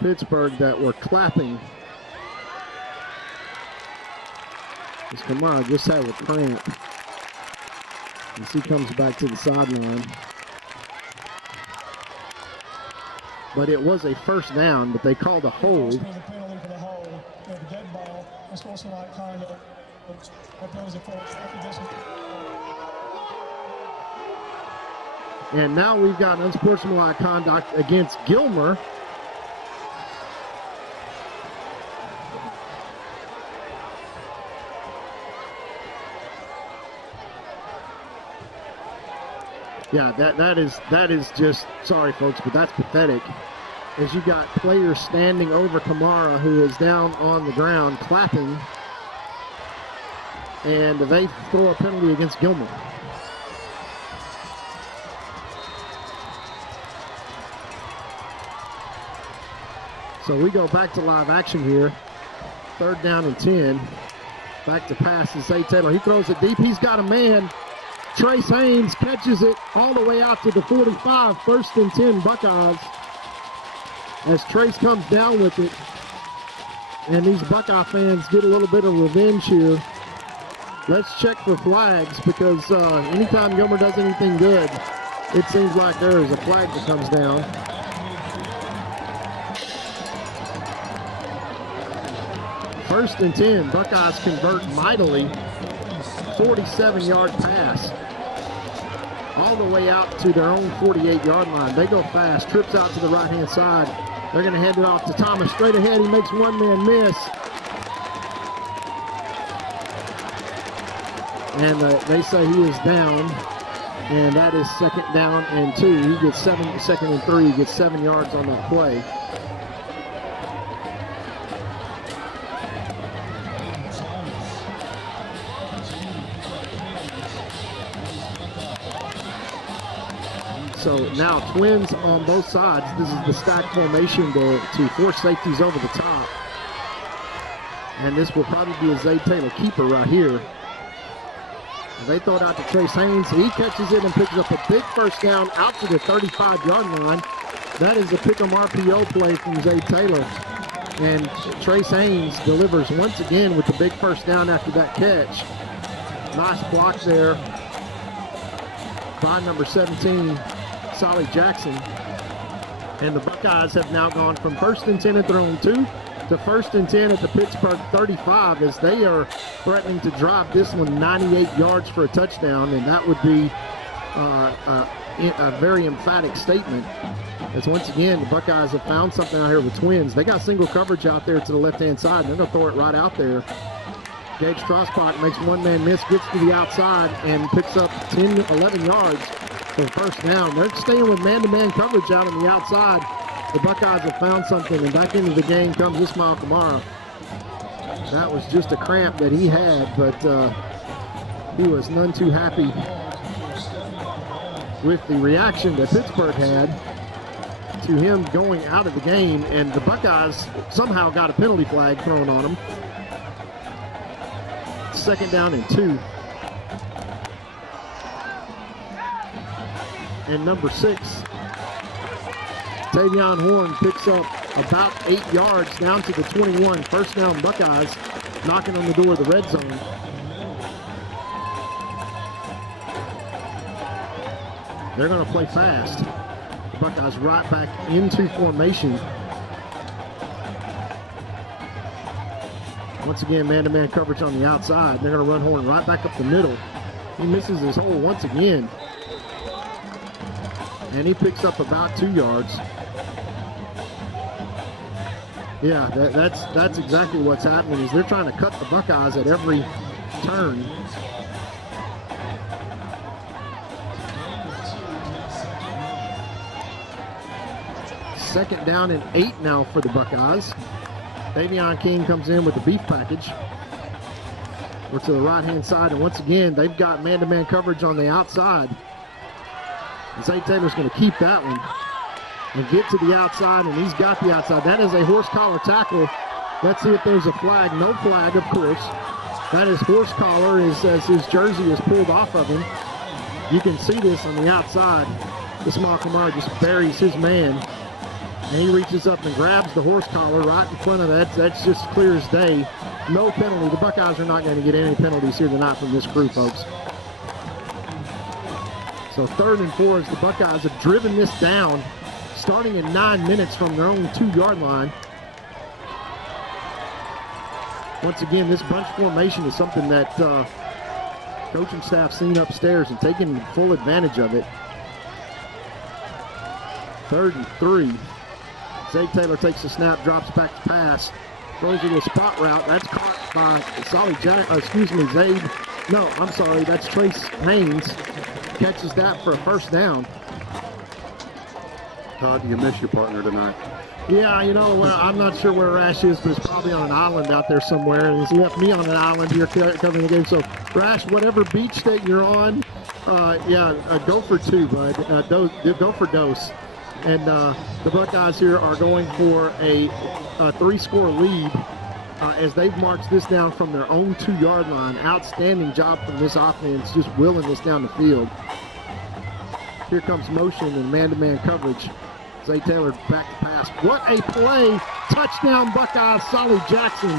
Pittsburgh that were clapping. As Kamara just had a cramp as he comes back to the sideline. But it was a first down, but they called a hold. And now we've got unsportsmanlike conduct against Gilmer. Yeah, that is just, sorry folks, but that's pathetic. As you got players standing over Kamara, who is down on the ground clapping, and they throw a penalty against Gilmer. So we go back to live action here. 3rd down and 10. Back to pass is Zay Taylor. He throws it deep. He's got a man. Trace Haynes catches it all the way out to the 45. 1st and 10 Buckeyes. As Trace comes down with it. And these Buckeye fans get a little bit of revenge here. Let's check for flags, because anytime Gilmer does anything good, it seems like there is a flag that comes down. First and 10, Buckeyes convert mightily. 47-yard pass. All the way out to their own 48-yard line. They go fast, trips out to the right-hand side. They're going to hand it off to Thomas straight ahead. He makes one man miss. And they say he is down. And that is 2nd down and 2. He gets 2nd and 3. He gets 7 yards on that play. So now twins on both sides. This is the stack formation to force safeties over the top. And this will probably be a Zay Taylor keeper right here. They throw it out to Trace Haynes. He catches it and picks up a big first down out to the 35-yard line. That is the pick-em RPO play from Zay Taylor. And Trace Haynes delivers once again with the big first down after that catch. Nice block there by number 17, Solly Jackson. And the Buckeyes have now gone from 1st and 10 at their own 2 to 1st and 10 at the Pittsburgh 35, as they are threatening to drive this one 98 yards for a touchdown, and that would be a very emphatic statement. As once again, the Buckeyes have found something out here with twins. They got single coverage out there to the left-hand side, and they're going to throw it right out there. Gage Strasbach makes one man miss, gets to the outside, and picks up 10, 11 yards for the first down. They're staying with man-to-man coverage out on the outside. The Buckeyes have found something, and back into the game comes Ismail Kamara. That was just a cramp that he had, but he was none too happy with the reaction that Pittsburgh had to him going out of the game, and the Buckeyes somehow got a penalty flag thrown on them. 2nd down and 2. And number 6, Tavion Horn picks up about 8 yards down to the 21. First down Buckeyes, knocking on the door of the red zone. They're going to play fast. The Buckeyes right back into formation. Once again, man-to-man coverage on the outside. They're going to run Horn right back up the middle. He misses his hole once again. And he picks up about 2 yards. Yeah, that's exactly what's happening is they're trying to cut the Buckeyes at every turn. Second down and 8 now for the Buckeyes. Davion King comes in with the beef package. We're to the right-hand side, and once again, they've got man-to-man coverage on the outside. And Zay Taylor's going to keep that one and get to the outside, and he's got the outside. That is a horse collar tackle. Let's see if there's a flag. No flag, of course. That is horse collar as his jersey is pulled off of him. You can see this on the outside. This Kamara just buries his man. And he reaches up and grabs the horse collar right in front of that. That's just clear as day. No penalty. The Buckeyes are not going to get any penalties here tonight from this crew, folks. So 3rd and 4 as the Buckeyes have driven this down, starting in 9 minutes from their own 2-yard line. Once again, this bunch formation is something that coaching staff seen upstairs and taking full advantage of it. 3rd and 3. Zay Taylor takes the snap, drops back to pass, throws it a spot route. That's caught by that's Trace Haynes. Catches that for a first down. Todd, you miss your partner tonight. Yeah, you know, I'm not sure where Rash is, but it's probably on an island out there somewhere. And he's left me on an island here covering the game. So, Rash, whatever beach that you're on, go for 2, bud. Go for dose. And the Buckeyes here are going for a 3-score lead as they've marched this down from their own 2-yard line. Outstanding job from this offense, just willing this down the field. Here comes motion and man-to-man coverage. Zay Taylor back to pass. What a play! Touchdown Buckeyes, Solly Jackson.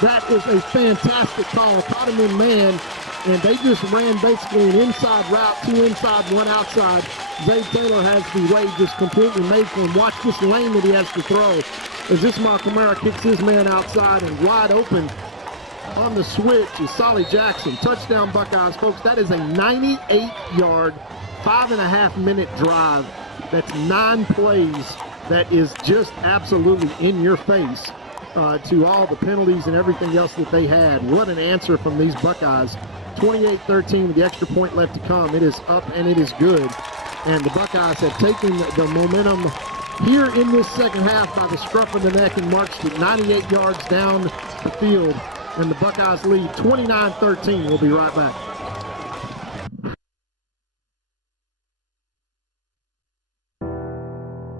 That is a fantastic call. Caught him in man, and they just ran basically an inside route, 2 inside, 1 outside. Zay Taylor has the way just completely made for him. Watch this lane that he has to throw as Ismail Kamara kicks his man outside, and wide open on the switch is Solly Jackson. Touchdown Buckeyes, folks. That is a 98-yard, 5.5-minute drive. That's 9 plays. That is just absolutely in your face to all the penalties and everything else that they had. What an answer from these Buckeyes. 28-13 with the extra point left to come. It is up and it is good. And the Buckeyes have taken the momentum here in this second half by the scruff of the neck and marched it 98 yards down the field. And the Buckeyes lead 29-13. We'll be right back.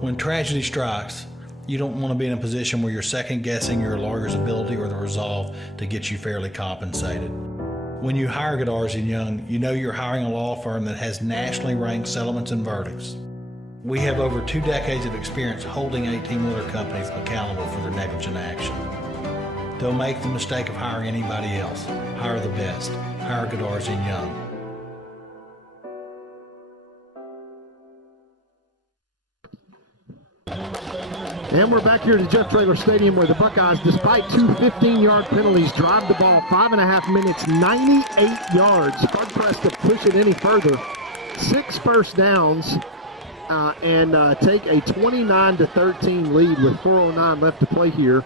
When tragedy strikes, you don't want to be in a position where you're second-guessing your lawyer's ability or the resolve to get you fairly compensated. When you hire Goddard & Young, you know you're hiring a law firm that has nationally ranked settlements and verdicts. We have over 2 decades of experience holding 18-wheeler companies accountable for their negligent action. Don't make the mistake of hiring anybody else. Hire the best. Hire Goddard & Young. And we're back here to Jeff Traylor Stadium where the Buckeyes, despite 2 15-yard penalties, drive the ball 5.5 minutes, 98 yards. Hard-pressed to push it any further. 6 first downs and take a 29-13 lead with 4:09 left to play here.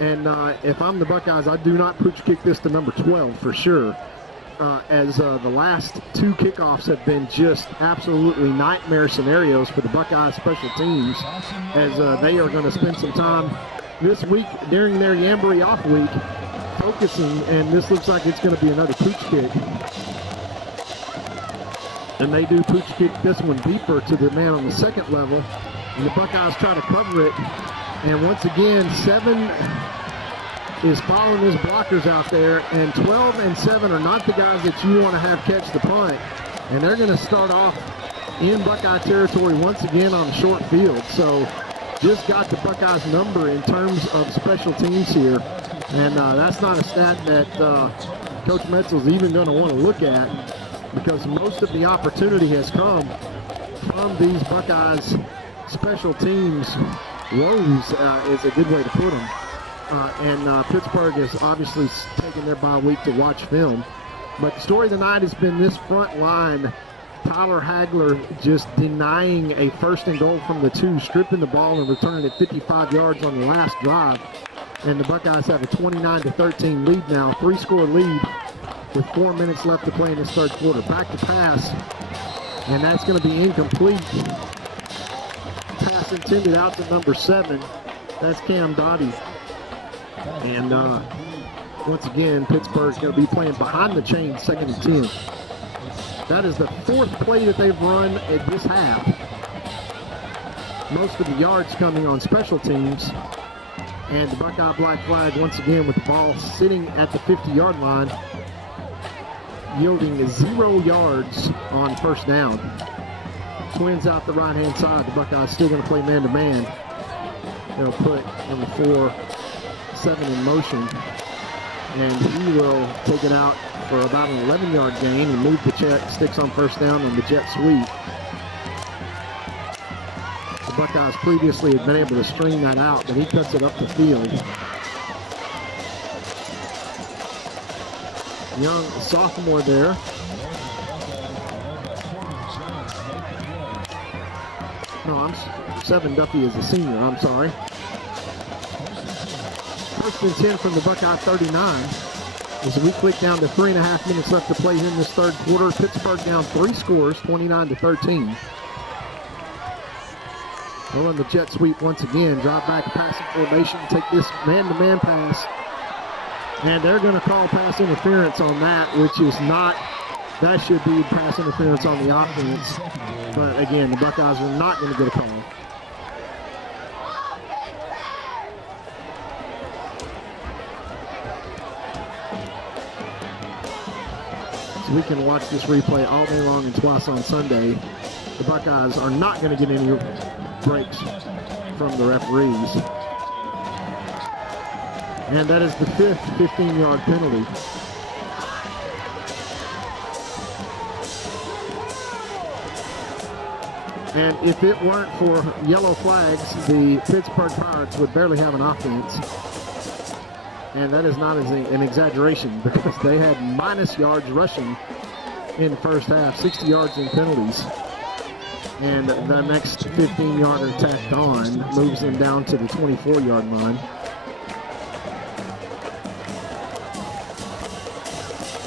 And if I'm the Buckeyes, I do not pooch kick this to number 12 for sure. As the last 2 kickoffs have been just absolutely nightmare scenarios for the Buckeyes special teams, as they are going to spend some time this week during their Jamboree off week focusing, and this looks like it's going to be another pooch kick. And they do pooch kick this one deeper to the man on the second level, and the Buckeyes try to cover it, and once again 7 is following his blockers out there, and 12 and 7 are not the guys that you want to have catch the punt. And they're going to start off in Buckeye territory once again on a short field. So just got the Buckeyes number in terms of special teams here. And that's not a stat that Coach Metzel's even going to want to look at, because most of the opportunity has come from these Buckeyes special teams woes is a good way to put them. and Pittsburgh has obviously taken their bye week to watch film. But the story of the night has been this front line. Tyler Hagler just denying a 1st and goal from the 2, stripping the ball and returning it 55 yards on the last drive. And the Buckeyes have a 29-13 lead now, 3-score lead with 4 minutes left to play in this third quarter. Back to pass, and that's going to be incomplete. Pass intended out to number 7. That's Cam Dottie. And once again, Pittsburgh's going to be playing behind the chain, 2nd and 10. That is the 4th play that they've run at this half. Most of the yards coming on special teams. And the Buckeye black flag once again with the ball sitting at the 50-yard line, yielding 0 yards on 1st down. Twins out the right-hand side. The Buckeyes still going to play man-to-man. They'll put number 4-7 in motion. And he will take it out for about an 11-yard gain and move the check, sticks on 1st down on the jet sweep. The Buckeyes previously had been able to string that out, but he cuts it up the field. Young sophomore there. No, 7 Duffy is a senior, I'm sorry. 1st and 10 from the Buckeye 39. As we click down to 3.5 minutes left to play here in this third quarter. Pittsburgh down 3 scores, 29-13. They'll run the jet sweep once again. Drop back to passing formation, take this man-to-man pass. And they're going to call pass interference on that, which is not, that should be pass interference on the offense. But again, the Buckeyes are not going to get a call. So we can watch this replay all day long and twice on Sunday. The Buckeyes are not going to get any breaks from the referees. And that is the 5th 15-yard penalty. And if it weren't for yellow flags, the Pittsburgh Pirates would barely have an offense. And that is not an exaggeration, because they had minus yards rushing in the first half, 60 yards in penalties. And the next 15-yarder tacked on moves them down to the 24-yard line.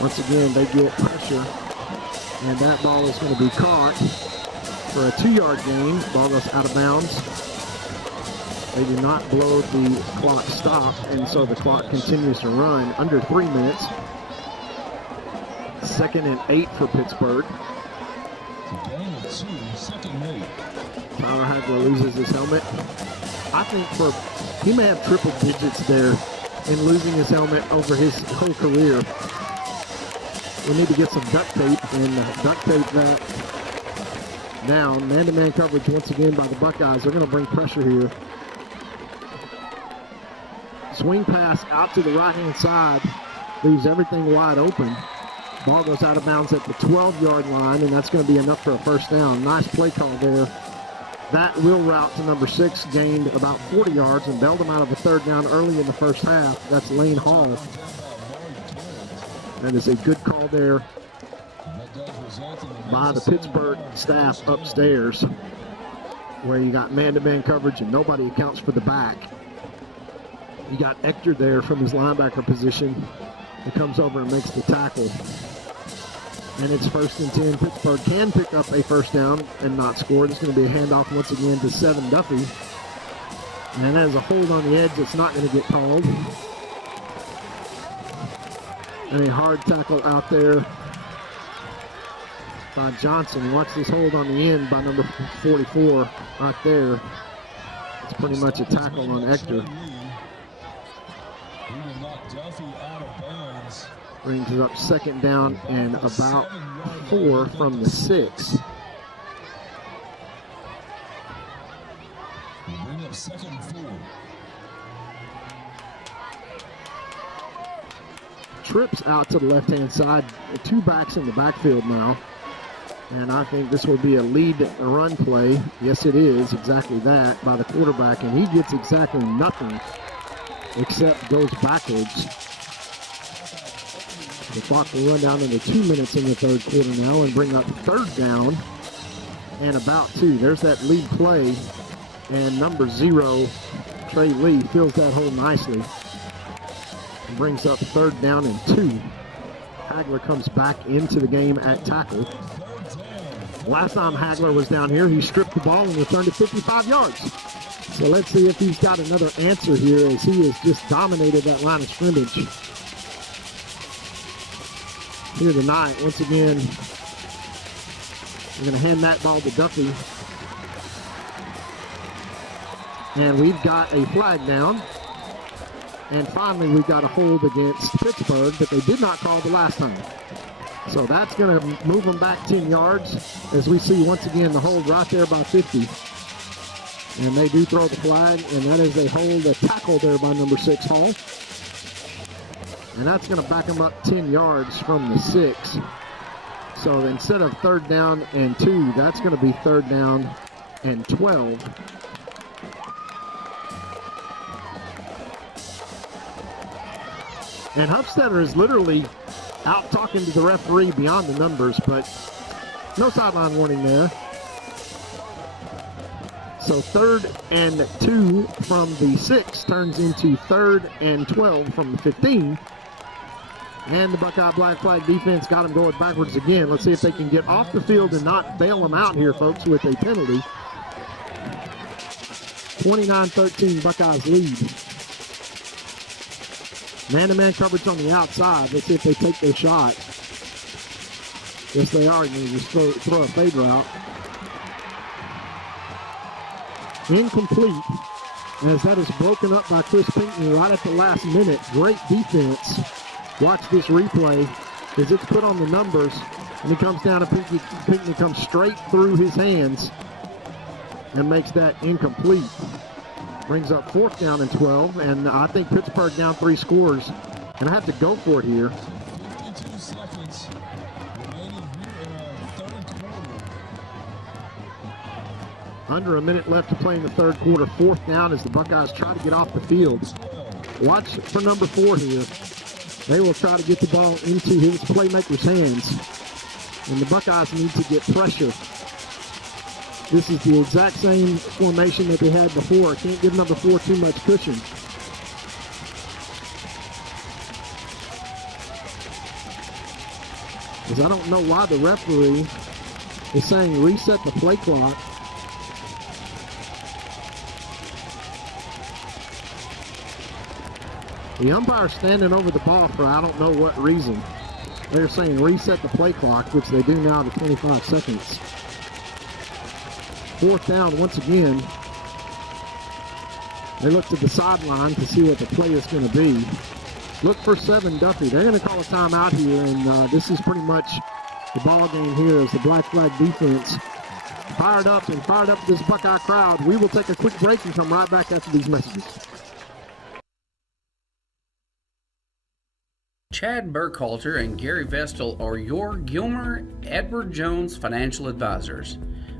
Once again, they get pressure, and that ball is going to be caught for a 2-yard gain. Ball goes out of bounds. They do not blow the clock stop, and so the clock continues to run under 3 minutes. 2nd and 8 for Pittsburgh. Tyler Hagler loses his helmet. I think he may have triple digits there in losing his helmet over his whole career. We need to get some duct tape and duct tape that down. Man-to-man coverage once again by the Buckeyes. They're going to bring pressure here. Swing pass out to the right-hand side. Leaves everything wide open. Ball goes out of bounds at the 12-yard line, and that's going to be enough for a 1st down. Nice play call there. That will route to number 6, gained about 40 yards and bailed him out of a 3rd down early in the first half. That's Lane Hall. That is a good call there by the Pittsburgh staff upstairs, where you got man-to-man coverage and nobody accounts for the back. You got Ector there from his linebacker position. He comes over and makes the tackle. And it's 1st and 10. Pittsburgh can pick up a 1st down and not score. It's going to be a handoff once again to 7 Duffy. And as a hold on the edge, it's not going to get called. And a hard tackle out there by Johnson. Watch this hold on the end by number 44 right there. It's pretty much a tackle on Ector. Brings it up 2nd down and about 4 from the 6. Bring up 2nd and 4. Trips out to the left-hand side. 2 backs in the backfield now. And I think this will be a lead run play. Yes, it is exactly that by the quarterback, and he gets exactly nothing except goes backwards. The clock will run down into 2 minutes in the third quarter now and bring up third down and about 2. There's that lead play, and number 0, Trey Lee, fills that hole nicely and brings up third down and 2. Hagler comes back into the game at tackle. Last time Hagler was down here, he stripped the ball and returned it 55 yards. So let's see if he's got another answer here, as he has just dominated that line of scrimmage here tonight. Once again, we're going to hand that ball to Duffy. And we've got a flag down. And finally, we've got a hold against Pittsburgh that they did not call the last time. So that's going to move them back 10 yards, as we see once again the hold right there by 50. And they do throw the flag, and that is a hold, a tackle there by number 6, Hall. And that's going to back them up 10 yards from the 6. So instead of third down and 2, that's going to be third down and 12. And Hufstetter is literally out talking to the referee beyond the numbers, but no sideline warning there. So third and 2 from the 6 turns into third and 12 from the 15. And the Buckeye black flag defense got them going backwards again. Let's see if they can get off the field and not bail them out here, folks, with a penalty. 29-13 Buckeyes lead. Man-to-man coverage on the outside. Let's see if they take their shot. Yes, they are. You just throw a fade route. Incomplete, as that is broken up by Chris Pinckney right at the last minute. Great defense. Watch this replay as it's put on the numbers, and he comes down and Pinckney comes straight through his hands and makes that incomplete. Brings up fourth down and 12, and I think Pittsburgh down 3 scores, and I have to go for it here. 52 seconds remaining here in third quarter. Under a minute left to play in the third quarter. Fourth down as the Buckeyes try to get off the field. Watch for number 4 here. They will try to get the ball into his playmaker's hands, and the Buckeyes need to get pressure. This is the exact same formation that they had before. Can't give number 4 too much cushion. Because I don't know why the referee is saying reset the play clock. The umpire's standing over the ball for I don't know what reason. They're saying reset the play clock, which they do now to 25 seconds. Fourth down once again. They look to the sideline to see what the play is going to be. Look for 7 Duffy. They're going to call a timeout here, and this is pretty much the ball game here as the black flag defense fired up this Buckeye crowd. We will take a quick break and come right back after these messages. Chad Burkhalter and Gary Vestal are your Gilmer Edward Jones financial advisors.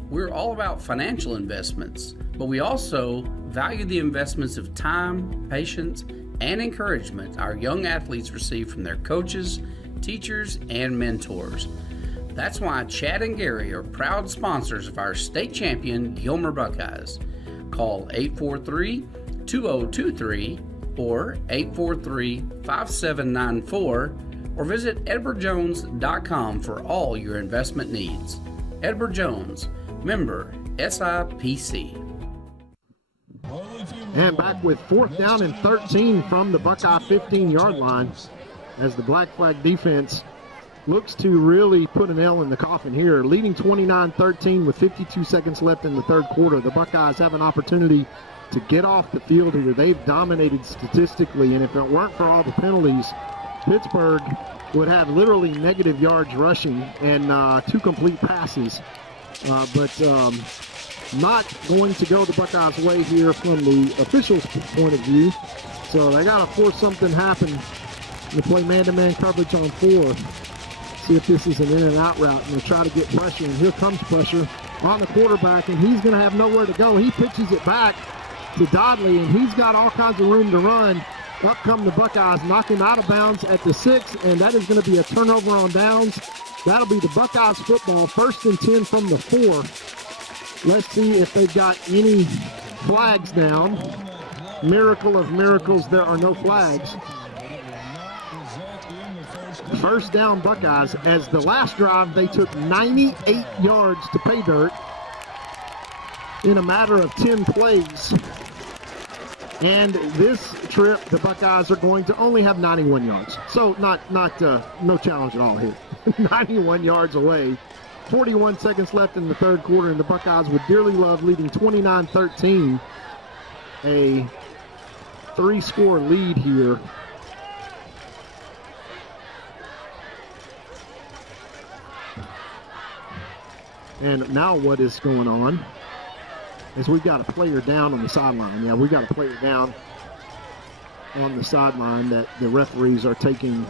We're all about financial investments, but we also value the investments of time, patience, and encouragement our young athletes receive from their coaches, teachers, and mentors. That's why Chad and Gary are proud sponsors of our state champion Gilmer Buckeyes. Call 843-2023 or 843-5794 or visit edwardjones.com for all your investment needs. Edward Jones, member SIPC. And back with fourth down and 13 from the Buckeye 15-yard line as the black flag defense looks to really put an nail in the coffin here. Leading 29-13 with 52 seconds left in the third quarter. The Buckeyes have an opportunity to get off the field here. They've dominated statistically, and if it weren't for all the penalties, Pittsburgh would have literally negative yards rushing and 2 complete passes. But not going to go the Buckeyes' way here from the officials' point of view. So they got to force something happen to play man-to-man coverage on 4. See if this is an in-and-out route, and they'll try to get pressure. And here comes pressure on the quarterback, and he's going to have nowhere to go. He pitches it back to Dodley, and he's got all kinds of room to run. Up come the Buckeyes, knock him out of bounds at the 6, and that is going to be a turnover on downs. That'll be the Buckeyes football, 1st and 10 from the 4. Let's see if they've got any flags down. Miracle of miracles, there are no flags. First down Buckeyes, as the last drive they took 98 yards to pay dirt in a matter of 10 plays. And this trip, the Buckeyes are going to only have 91 yards. So no challenge at all here. 91 yards away. 41 seconds left in the third quarter, and the Buckeyes would dearly love leading 29-13. A 3-score lead here. And now what is going on is we've got a player down on the sideline. Yeah, we've got a player down on the sideline that the referees are taking.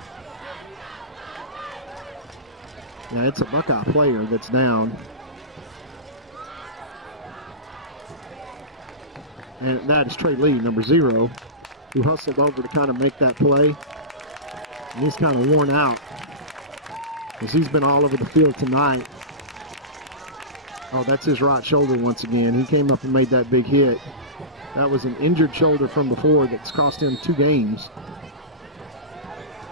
Yeah, it's a Buckeye player that's down. And that is Trey Lee, number 0, who hustled over to kind of make that play. And he's kind of worn out because he's been all over the field tonight. Oh, that's his right shoulder once again. He came up and made that big hit. That was an injured shoulder from before that's cost him 2 games.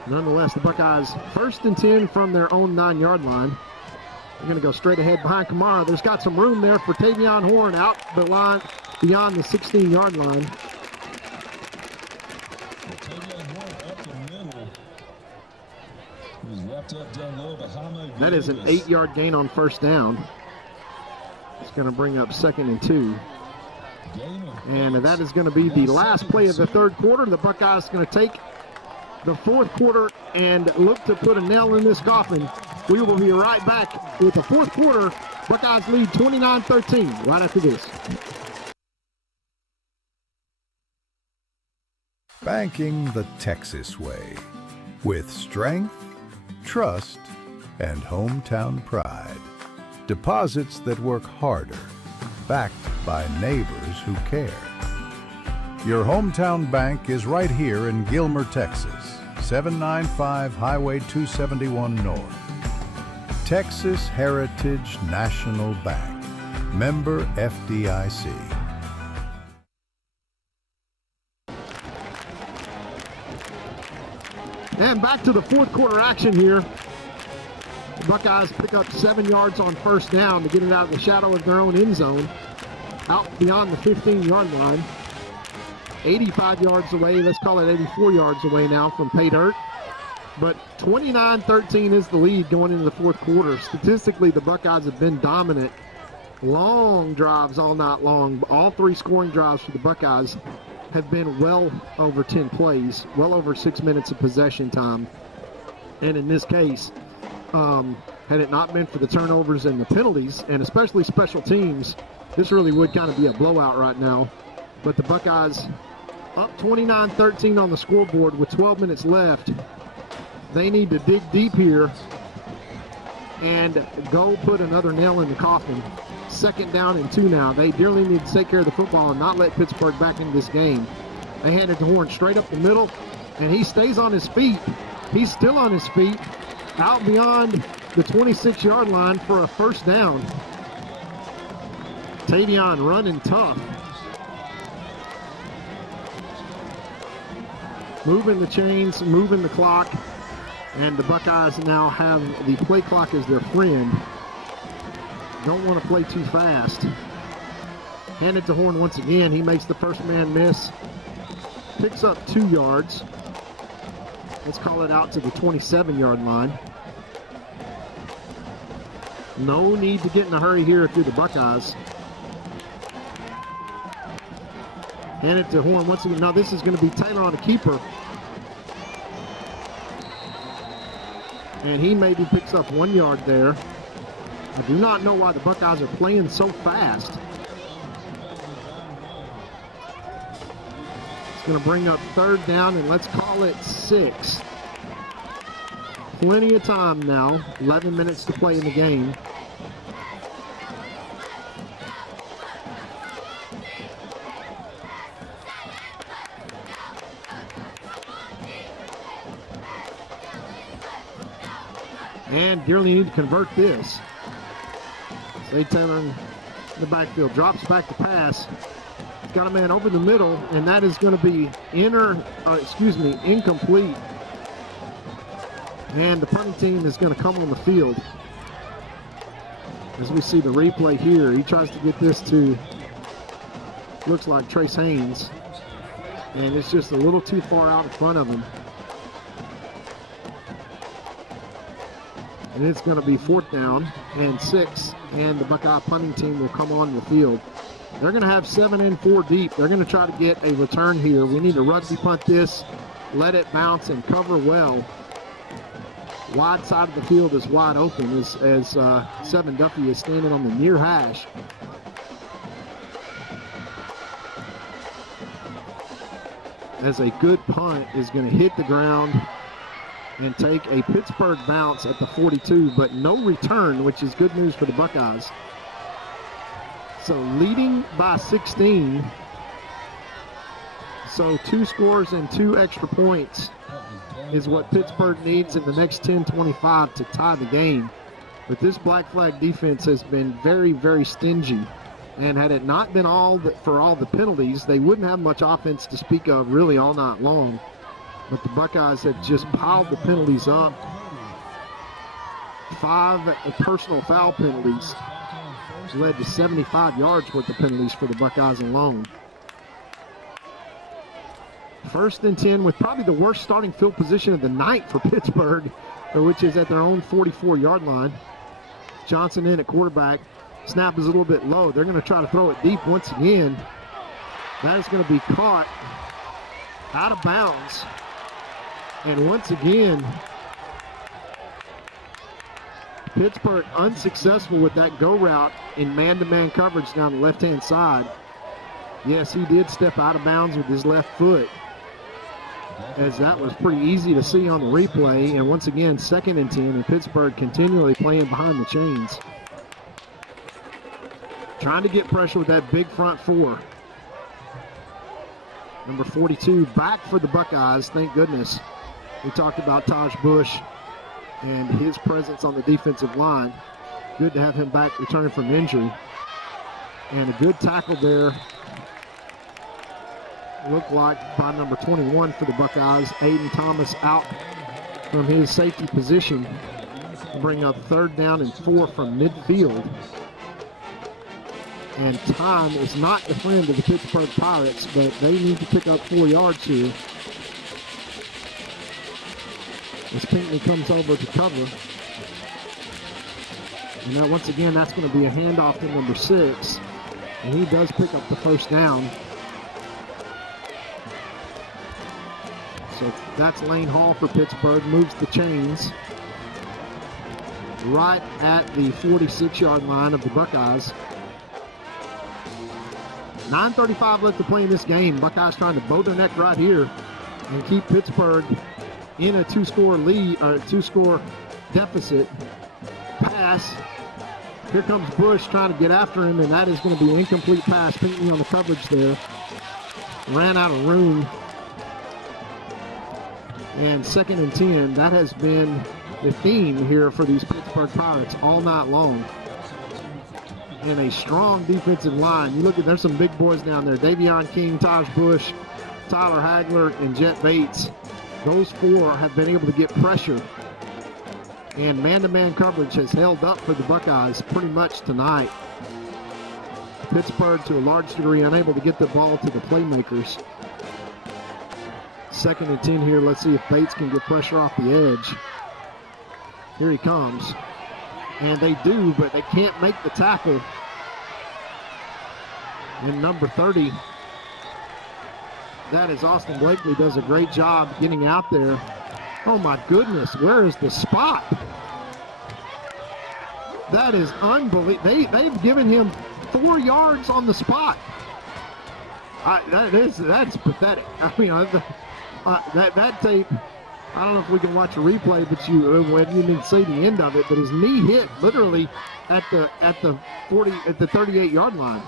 Nonetheless, the Buckeyes 1st and 10 from their own 9-yard line. They're going to go straight ahead behind Kamara. There's got some room there for Tavion Horn out the line beyond the 16-yard line. That is an 8-yard gain on first down. It's going to bring up 2nd and 2. And that is going to be the last play of the third quarter. The Buckeyes are going to take the fourth quarter and look to put a nail in this coffin. We will be right back with the fourth quarter. Buckeyes lead 29-13 right after this. Banking the Texas way, with strength, trust, and hometown pride. Deposits that work harder, backed by neighbors who care. Your hometown bank is right here in Gilmer, Texas, 795 Highway 271 North. Texas Heritage National Bank, member FDIC. And back to the fourth quarter action here. The Buckeyes pick up 7 yards on first down to get it out of the shadow of their own end zone, out beyond the 15-yard line. 85 yards away, let's call it 84 yards away now from pay dirt. But 29-13 is the lead going into the fourth quarter. Statistically, the Buckeyes have been dominant. Long drives all night long. All 3 scoring drives for the Buckeyes have been well over 10 plays, well over 6 minutes of possession time. And in this case, had it not been for the turnovers and the penalties, and especially special teams, this really would kind of be a blowout right now. But the Buckeyes up 29-13 on the scoreboard with 12 minutes left. They need to dig deep here and go put another nail in the coffin. 2nd down and 2 now. They dearly need to take care of the football and not let Pittsburgh back into this game. They hand it to Horn straight up the middle, and he stays on his feet. He's still on his feet, out beyond the 26-yard line for a first down. Tavion running tough. Moving the chains, moving the clock, and the Buckeyes now have the play clock as their friend. Don't want to play too fast. Hand it to Horn once again. He makes the first man miss. Picks up 2 yards. Let's call it out to the 27-yard line. No need to get in a hurry here if you're the Buckeyes. Hand it to Horn once again. Now this is going to be Taylor on the keeper. And he maybe picks up 1 yard there. I do not know why the Buckeyes are playing so fast. It's going to bring up 3rd down, and let's call it 6. Plenty of time now. 11 minutes to play in the game. And Dearly need to convert this. Zay Taylor in the backfield, drops back to pass. He's got a man over the middle, and that is going to be incomplete. And the punting team is going to come on the field. As we see the replay here, he tries to get this to, looks like Trace Haynes, and it's just a little too far out in front of him. And it's going to be 4th down and 6, and the Buckeye punting team will come on the field. They're going to have 7 and 4 deep. They're going to try to get a return here. We need to rugby punt this, let it bounce, and cover well. Wide side of the field is wide open as 7 Duffy is standing on the near hash. As a good punt is going to hit the ground and take a Pittsburgh bounce at the 42, but no return, which is good news for the Buckeyes. So leading by 16. So 2 scores and 2 extra points is what Pittsburgh needs in the next 10-25 to tie the game. But this Black Flag defense has been very, very stingy. And had it not been for all the penalties, they wouldn't have much offense to speak of really all night long. But the Buckeyes have just piled the penalties up. 5 personal foul penalties led to 75 yards worth of penalties for the Buckeyes alone. 1st and 10 with probably the worst starting field position of the night for Pittsburgh, which is at their own 44-yard line. Johnson in at quarterback. Snap is a little bit low. They're going to try to throw it deep once again. That is going to be caught out of bounds. And once again, Pittsburgh unsuccessful with that go route in man-to-man coverage down the left-hand side. Yes, he did step out of bounds with his left foot, as that was pretty easy to see on the replay. And once again, 2nd and 10, and Pittsburgh continually playing behind the chains. Trying to get pressure with that big front 4. Number 42 back for the Buckeyes, thank goodness. We talked about Taj Bush and his presence on the defensive line. Good to have him back returning from injury. And a good tackle there. Looked like by number 21 for the Buckeyes. Aiden Thomas out from his safety position to bring up 3rd down and 4 from midfield. And time is not the friend of the Pittsburgh Pirates, but they need to pick up 4 yards here. As Pinckney comes over to cover. And now once again, that's going to be a handoff to number 6. And he does pick up the 1st down. So that's Lane Hall for Pittsburgh, moves the chains right at the 46-yard line of the Buckeyes. 9:35 left to play in this game. Buckeyes trying to bow their neck right here and keep Pittsburgh in a 2-score lead, or 2-score deficit. Pass. Here comes Bush trying to get after him, and that is going to be an incomplete pass. Pinckney on the coverage there. Ran out of room. And 2nd and 10. That has been the theme here for these Pittsburgh Pirates all night long. And a strong defensive line. You look at, there's some big boys down there. Davion King, Taj Bush, Tyler Hagler, and Jet Bates. Those 4 have been able to get pressure. And man-to-man coverage has held up for the Buckeyes pretty much tonight. Pittsburgh, to a large degree, unable to get the ball to the playmakers. 2nd and 10 here. Let's see if Bates can get pressure off the edge. Here he comes. And they do, but they can't make the tackle. And number 30, that is Austin Blakely, does a great job getting out there. Oh my goodness, where is the spot? That is unbelievable. They've given him 4 yards on the spot. That's pathetic. I mean, that tape, I don't know if we can watch a replay, but you didn't see the end of it, but his knee hit literally at the 38-yard line.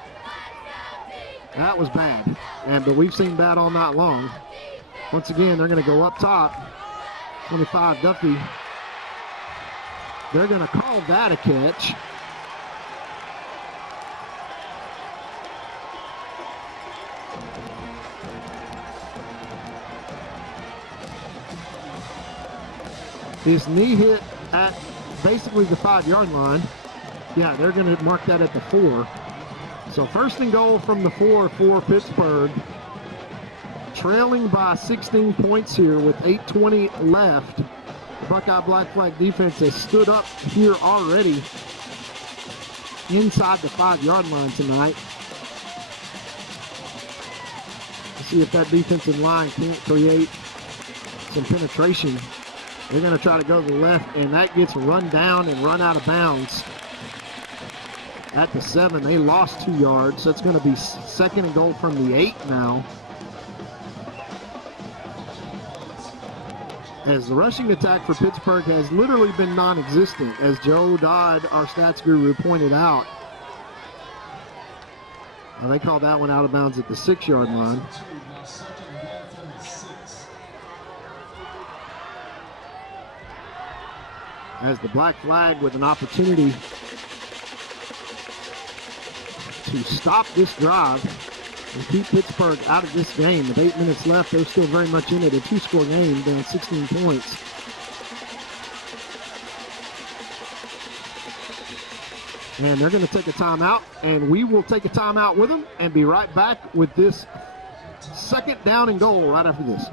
That was bad, but we've seen that all night long. Once again, they're going to go up top. 25 Duffy They're going to call that a catch. His knee hit at basically the 5-yard line. Yeah, they're going to mark that at the 4. So first and goal from the 4 for Pittsburgh. Trailing by 16 points here with 8:20 left. The Buckeye Black Flag defense has stood up here already inside the 5-yard line tonight. Let's see if that defensive line can't create some penetration. They're going to try to go to the left, and that gets run down and run out of bounds. At the 7, they lost 2 yards. So it's going to be second and goal from the 8 now. As the rushing attack for Pittsburgh has literally been non-existent, as Joe Dodd, our stats guru, pointed out. They called that one out of bounds at the 6-yard line. As the Black Flag with an opportunity to stop this drive and keep Pittsburgh out of this game. With 8 minutes left, they're still very much in it. A 2-score game, down 16 points. And they're going to take a timeout, and we will take a timeout with them and be right back with this second down and goal right after this.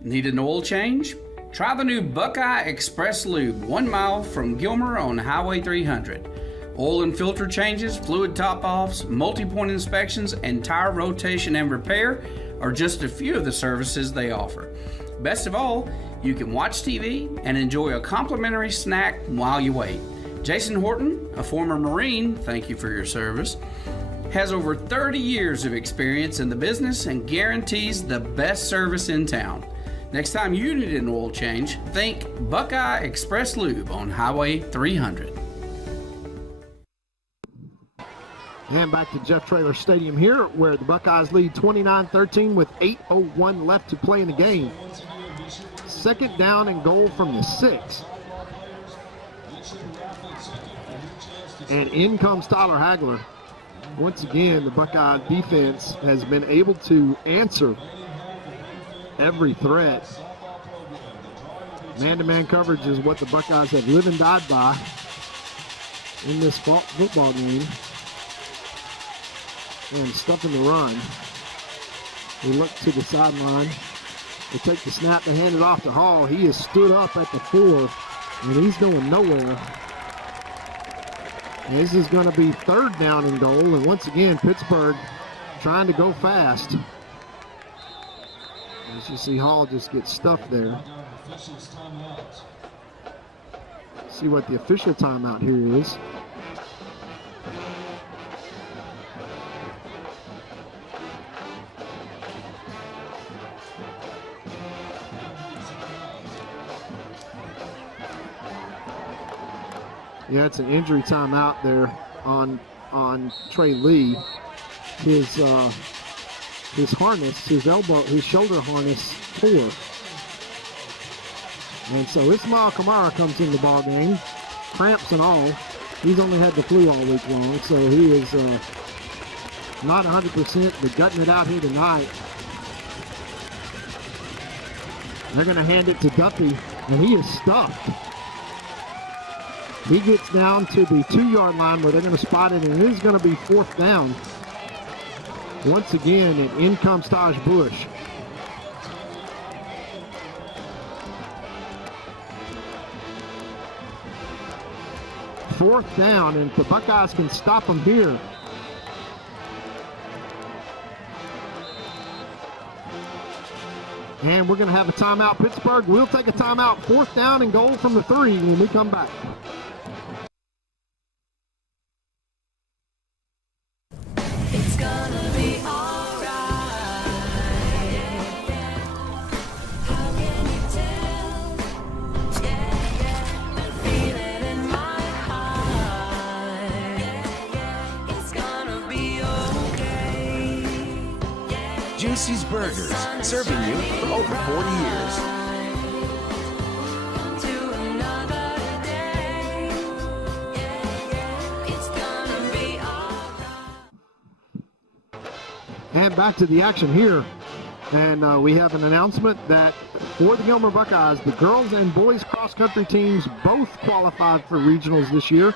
Need an oil change? Try the new Buckeye Express Lube, 1 mile from Gilmer on Highway 300. Oil and filter changes, fluid top-offs, multi-point inspections, and tire rotation and repair are just a few of the services they offer. Best of all, you can watch TV and enjoy a complimentary snack while you wait. Jason Horton, a former Marine, thank you for your service, has over 30 years of experience in the business and guarantees the best service in town. Next time you need an oil change, think Buckeye Express Lube on Highway 300. And back to Jeff Traylor Stadium here, where the Buckeyes lead 29-13 with 8:01 left to play in the game. Second down and goal from the 6. And in comes Tyler Hagler. Once again, the Buckeye defense has been able to answer every threat. Man-to-man coverage is what the Buckeyes have lived and died by in this football game. And stuffing the run. They look to the sideline. They take the snap, they hand it off to Hall. He is stood up at the 4, and he's going nowhere. And this is going to be third down and goal, and once again, Pittsburgh trying to go fast. As you see, Hall just gets stuffed there. See what the official timeout here is. Yeah, it's an injury timeout there on Trey Lee. His harness, his shoulder harness tore. And so Ismail Kamara comes in the ball game, cramps and all. He's only had the flu all week long, so he is not 100%, but gutting it out here tonight. They're going to hand it to Duffy, and he is stuffed. He gets down to the 2-yard line where they're going to spot it, and it is going to be fourth down. Once again, and in comes Taj Bush. Fourth down, and if the Buckeyes can stop them here. And we're going to have a timeout. Pittsburgh will take a timeout. Fourth down and goal from the 3 when we come back. It's gonna be alright. How can you tell? The feeling in my heart. It's gonna be okay. Juicy's Burgers, serving you for over 40 years. And back to the action here. And we have an announcement that for the Gilmer Buckeyes, the girls and boys cross-country teams both qualified for regionals this year.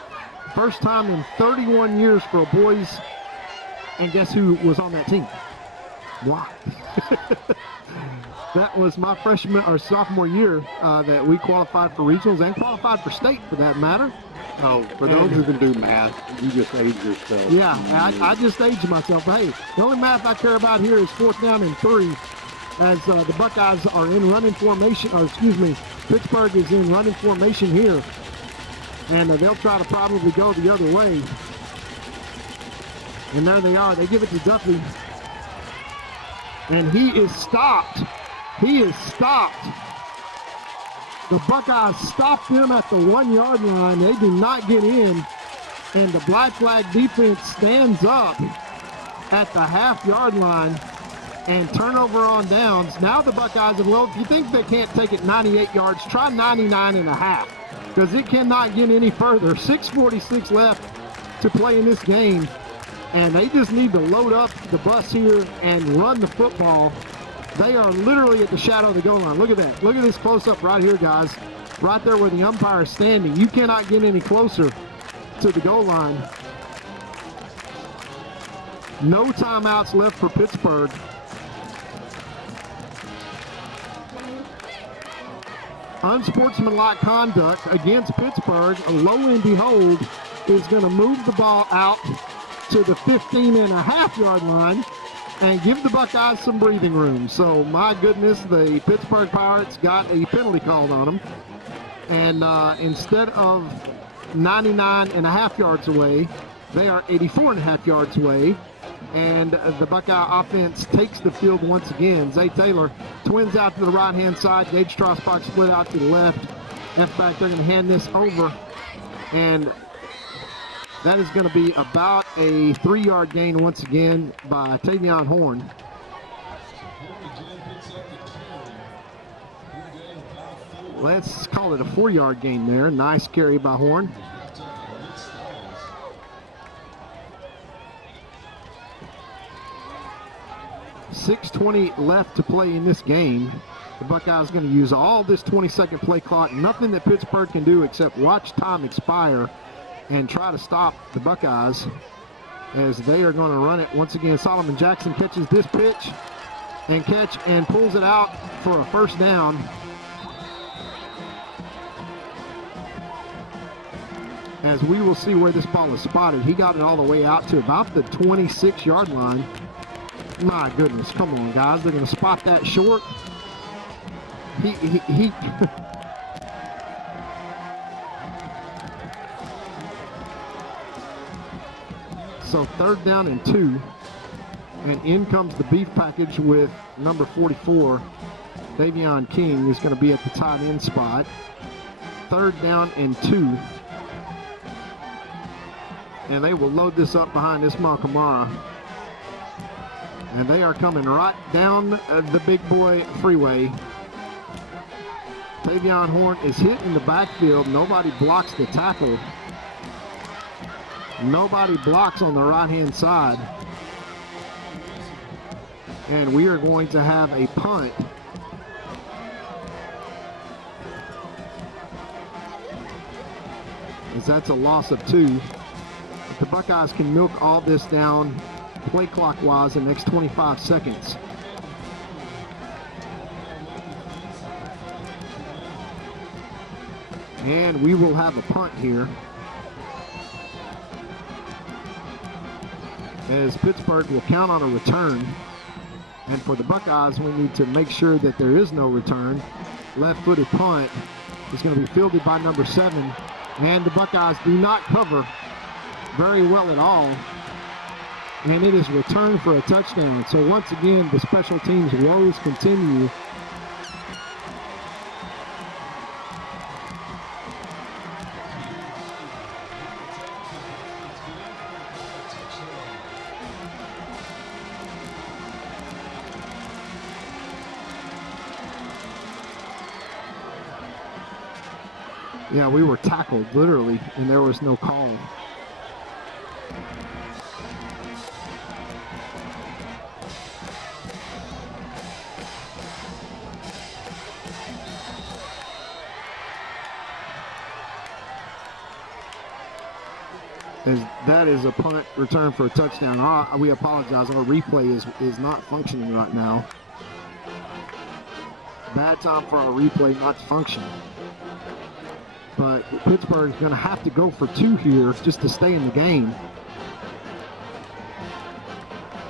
First time in 31 years for boys. And guess who was on that team? Wow. That was my freshman or sophomore year that we qualified for regionals and qualified for state for that matter. Oh, for those who can do math, you just age yourself. Yeah, I just aged myself. Hey, the only math I care about here is 4th down and 3 as the Buckeyes are in running formation, or excuse me, Pittsburg is in running formation here. And they'll try to probably go the other way. And there they are. They give it to Duffy. And he is stopped. He is stopped. The Buckeyes stopped him at the 1-yard line. They do not get in. And the Black Flag defense stands up at the half-yard line and turnover on downs. Now the Buckeyes have, well, if you think they can't take it 98 yards, try 99 and a half because it cannot get any further. 6:46 left to play in this game. And they just need to load up the bus here and run the football. They are literally at the shadow of the goal line. Look at that. Look at this close-up right here, guys. Right there where the umpire is standing. You cannot get any closer to the goal line. No timeouts left for Pittsburgh. Unsportsmanlike conduct against Pittsburgh, lo and behold, is going to move the ball out to the 15.5-yard line and give the Buckeyes some breathing room. So, my goodness, the Pittsburgh Pirates got a penalty called on them. And instead of 99.5 yards away, they are 84.5 yards away. And the Buckeye offense takes the field once again. Zay Taylor twins out to the right-hand side. Gage Strasbach split out to the left. F-back, they're going to hand this over. And that is going to be about a 3-yard gain once again by Tavion Horn. Let's call it a 4-yard gain there. Nice carry by Horn. .620 left to play in this game. The Buckeyes going to use all this 20-second play clock. Nothing that Pittsburgh can do except watch time expire and try to stop the Buckeyes as they are going to run it. Once again, Solomon Jackson catches this pitch and pulls it out for a first down. As we will see where this ball is spotted. He got it all the way out to about the 26-yard line. My goodness, come on, guys. They're going to spot that short. He So 3rd down and 2. And in comes the beef package with number 44, Davion King, who's going to be at the tight end spot. 3rd down and 2. And they will load this up behind Ismail Kamara. And they are coming right down the big boy freeway. Tavion Horn is hit in the backfield. Nobody blocks the tackle. Nobody blocks on the right-hand side. And we are going to have a punt. As that's a loss of 2. The Buckeyes can milk all this down play clock-wise in the next 25 seconds. And we will have a punt here. As Pittsburgh will count on a return. And for the Buckeyes, we need to make sure that there is no return. Left-footed punt is going to be fielded by number 7. And the Buckeyes do not cover very well at all. And it is returned for a touchdown. So once again, the special teams woes continue. Yeah, we were tackled, literally, and there was no call. as that is a punt return for a touchdown. We apologize. Our replay is not functioning right now. Bad time for our replay not to function. But Pittsburgh's going to have to go for 2 here just to stay in the game.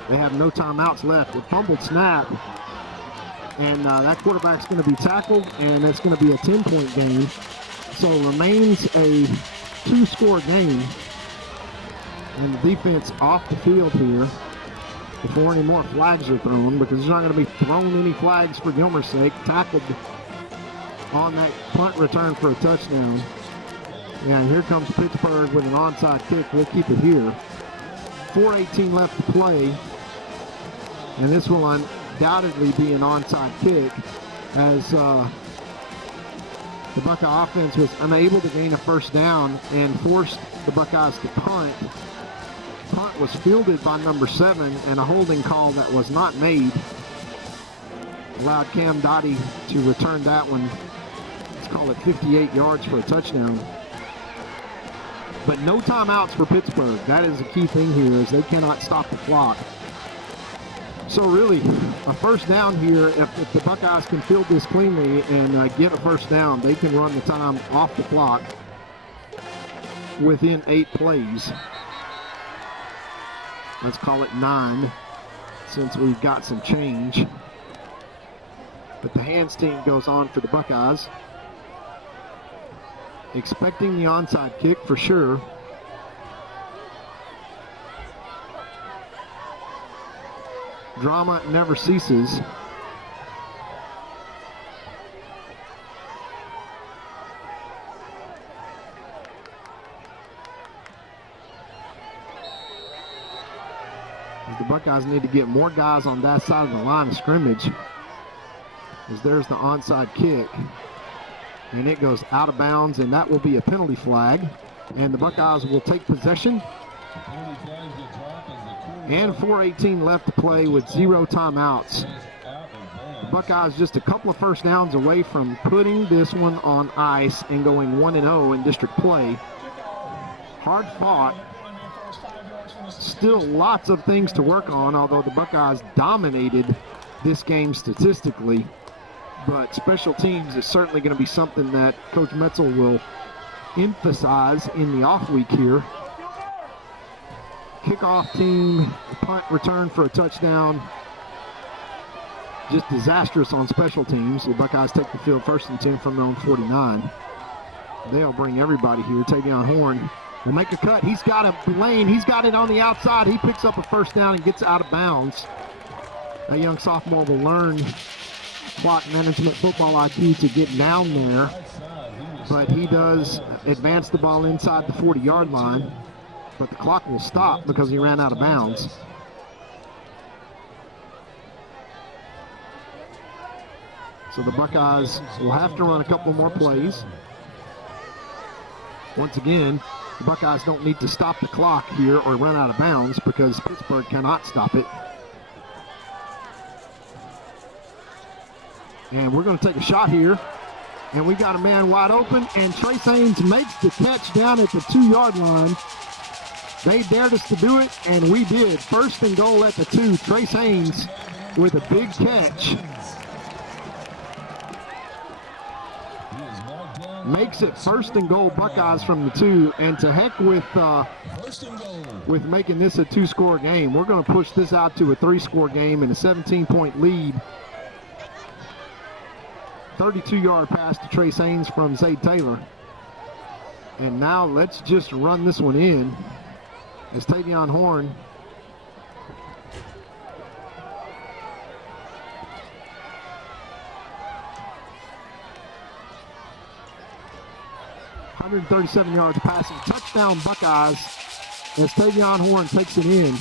They have no timeouts left. A fumbled snap. And that quarterback's going to be tackled, and it's going to be a 10-point game. So it remains a 2-score game. And the defense off the field here before any more flags are thrown, because there's not going to be thrown any flags for Gilmer's sake. Tackled on that punt return for a touchdown. And here comes Pittsburgh with an onside kick. We'll keep it here. 4:18 left to play. And this will undoubtedly be an onside kick, as the Buckeye offense was unable to gain a first down and forced the Buckeyes to punt. Punt was fielded by number 7, and a holding call that was not made allowed Cam Dottie to return that one. Let's call it 58 yards for a touchdown. But no timeouts for Pittsburgh. That is the key thing here, is they cannot stop the clock. So really, a first down here, if the Buckeyes can field this cleanly and get a first down, they can run the time off the clock within 8 plays. Let's call it 9, since we've got some change. But the hands team goes on for the Buckeyes. Expecting the onside kick for sure. Drama never ceases. The Buckeyes need to get more guys on that side of the line of scrimmage, as there's the onside kick. And it goes out of bounds, and that will be a penalty flag. And the Buckeyes will take possession. And 4:18 left to play with 0 timeouts. The Buckeyes just a couple of first downs away from putting this one on ice and going 1-0 in district play. Hard fought. Still lots of things to work on, although the Buckeyes dominated this game statistically. But special teams is certainly going to be something that Coach Metzel will emphasize in the off week here. Kickoff team, punt return for a touchdown. Just disastrous on special teams. The Buckeyes take the field 1st and 10 from their own 49. They'll bring everybody here. Tavion Horn will make a cut. He's got a lane. He's got it on the outside. He picks up a first down and gets out of bounds. A young sophomore will learn clock management, football IQ to get down there. But he does advance the ball inside the 40-yard line. But the clock will stop because he ran out of bounds. So the Buckeyes will have to run a couple more plays. Once again, the Buckeyes don't need to stop the clock here or run out of bounds, because Pittsburgh cannot stop it. And we're going to take a shot here. And we got a man wide open, and Trace Haynes makes the catch down at the 2-yard line. They dared us to do it, and we did. 1st and goal at the 2. Trace Haynes with a big catch. Makes it 1st and goal, Buckeyes from the 2. And to heck with making this a 2-score game. We're going to push this out to a 3-score game and a 17-point lead. 32-yard pass to Trace Haynes from Zayd Taylor. And now let's just run this one in. As Tavion Horn ...137 yards passing. Touchdown Buckeyes as Tavion Horn takes it in.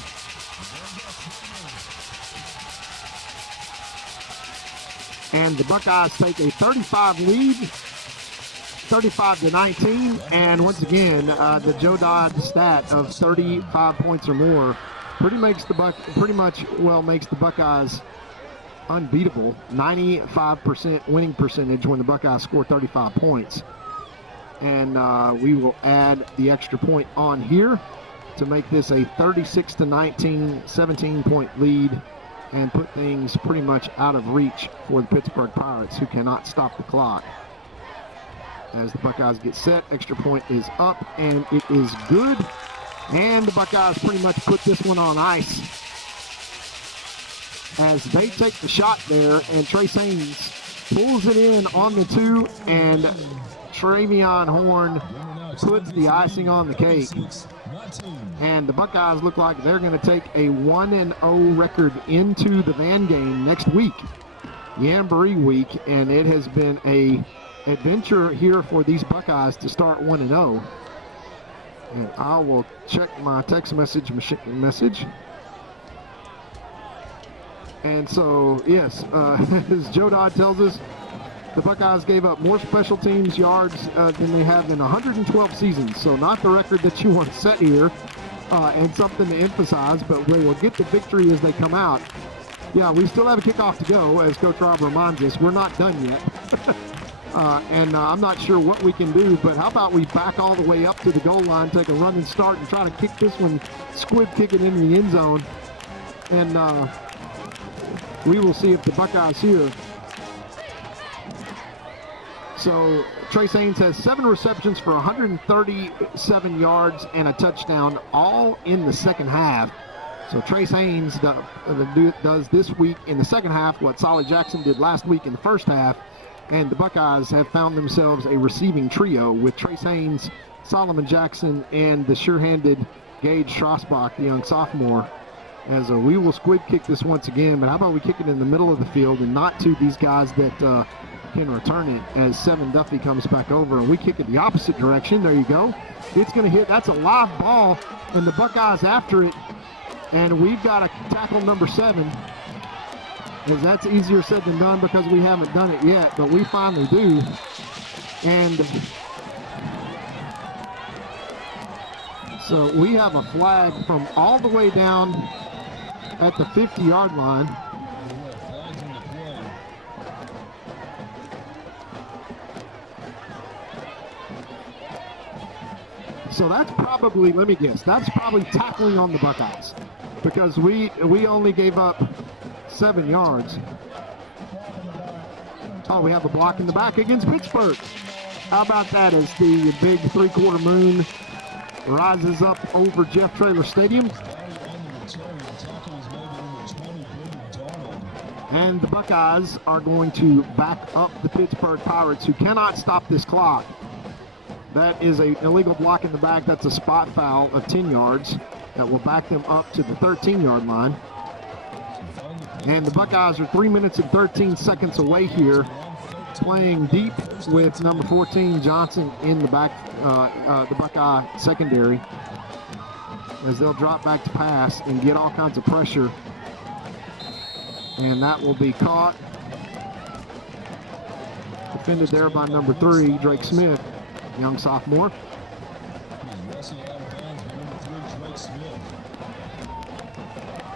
And the Buckeyes take a 35 lead, 35-19. And once again, the Joe Dodd stat of 35 points or more makes the Buckeyes unbeatable. 95% winning percentage when the Buckeyes score 35 points. And we will add the extra point on here. to make this a 36-19, 17-point lead and put things pretty much out of reach for the Pittsburgh Pirates, who cannot stop the clock. As the Buckeyes get set, extra point is up, and it is good. And the Buckeyes pretty much put this one on ice as they take the shot there, and Trace Haynes pulls it in on the 2, and Travion Horn puts the icing on the cake. And the Buckeyes look like they're going to take a 1-0 record into the Van game next week, Jamboree week, and it has been a adventure here for these Buckeyes to start 1-0. And I will check my text message. And so, yes, as Joe Dodd tells us, the Buckeyes gave up more special teams yards than they have in 112 seasons. So not the record that you want to set here, and something to emphasize, but we will get the victory as they come out. Yeah, we still have a kickoff to go, as Coach Rob reminds us. We're not done yet. And I'm not sure what we can do, but how about we back all the way up to the goal line, take a running start, and try to kick this one, squib kick it into the end zone. And we will see if the Buckeyes here. So Trace Haynes has 7 receptions for 137 yards and a touchdown, all in the second half. So Trace Haynes does this week in the second half what Solly Jackson did last week in the first half. And the Buckeyes have found themselves a receiving trio with Trace Haynes, Solomon Jackson, and the sure-handed Gage Strasbach, the young sophomore. As we will squib kick this once again, but how about we kick it in the middle of the field and not to these guys that can return it, as Seven Duffy comes back over, and we kick it the opposite direction. There you go. It's going to hit. That's a live ball, and the Buckeyes after it, and we've got a tackle number 7. Because that's easier said than done because we haven't done it yet, but we finally do. And so we have a flag from all the way down at the 50-yard line. So that's probably, let me guess, that's probably tackling on the Buckeyes, because we only gave up 7 yards. Oh, we have a block in the back against Pittsburgh. How about that, as the big 3/4 moon rises up over Jeff Traylor Stadium. And the Buckeyes are going to back up the Pittsburgh Pirates, who cannot stop this clock. That is an illegal block in the back. That's a spot foul of 10 yards that will back them up to the 13-yard line. And the Buckeyes are 3 minutes and 13 seconds away here, playing deep with number 14 Johnson in the back, the Buckeye secondary, as they'll drop back to pass and get all kinds of pressure. And that will be caught. Defended there by number 3, Drake Smith, young sophomore.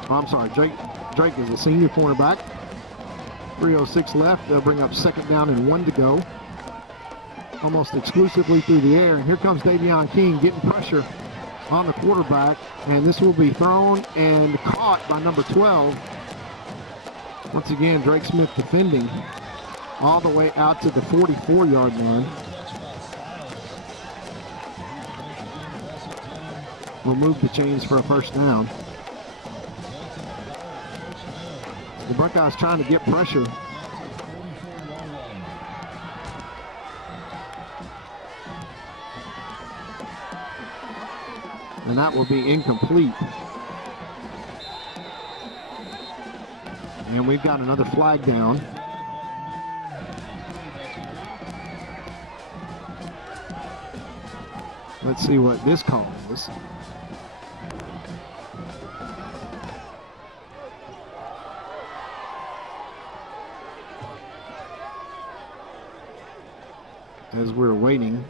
Oh, I'm sorry, Drake is a senior cornerback. 3:06 left. They'll bring up second down and 1 to go. Almost exclusively through the air. And here comes Davion King getting pressure on the quarterback. And this will be thrown and caught by number 12. Once again, Drake Smith defending all the way out to the 44-yard line. We'll move the chains for a first down. The Buckeyes trying to get pressure. And that will be incomplete. And we've got another flag down. Let's see what this call is. As we're waiting.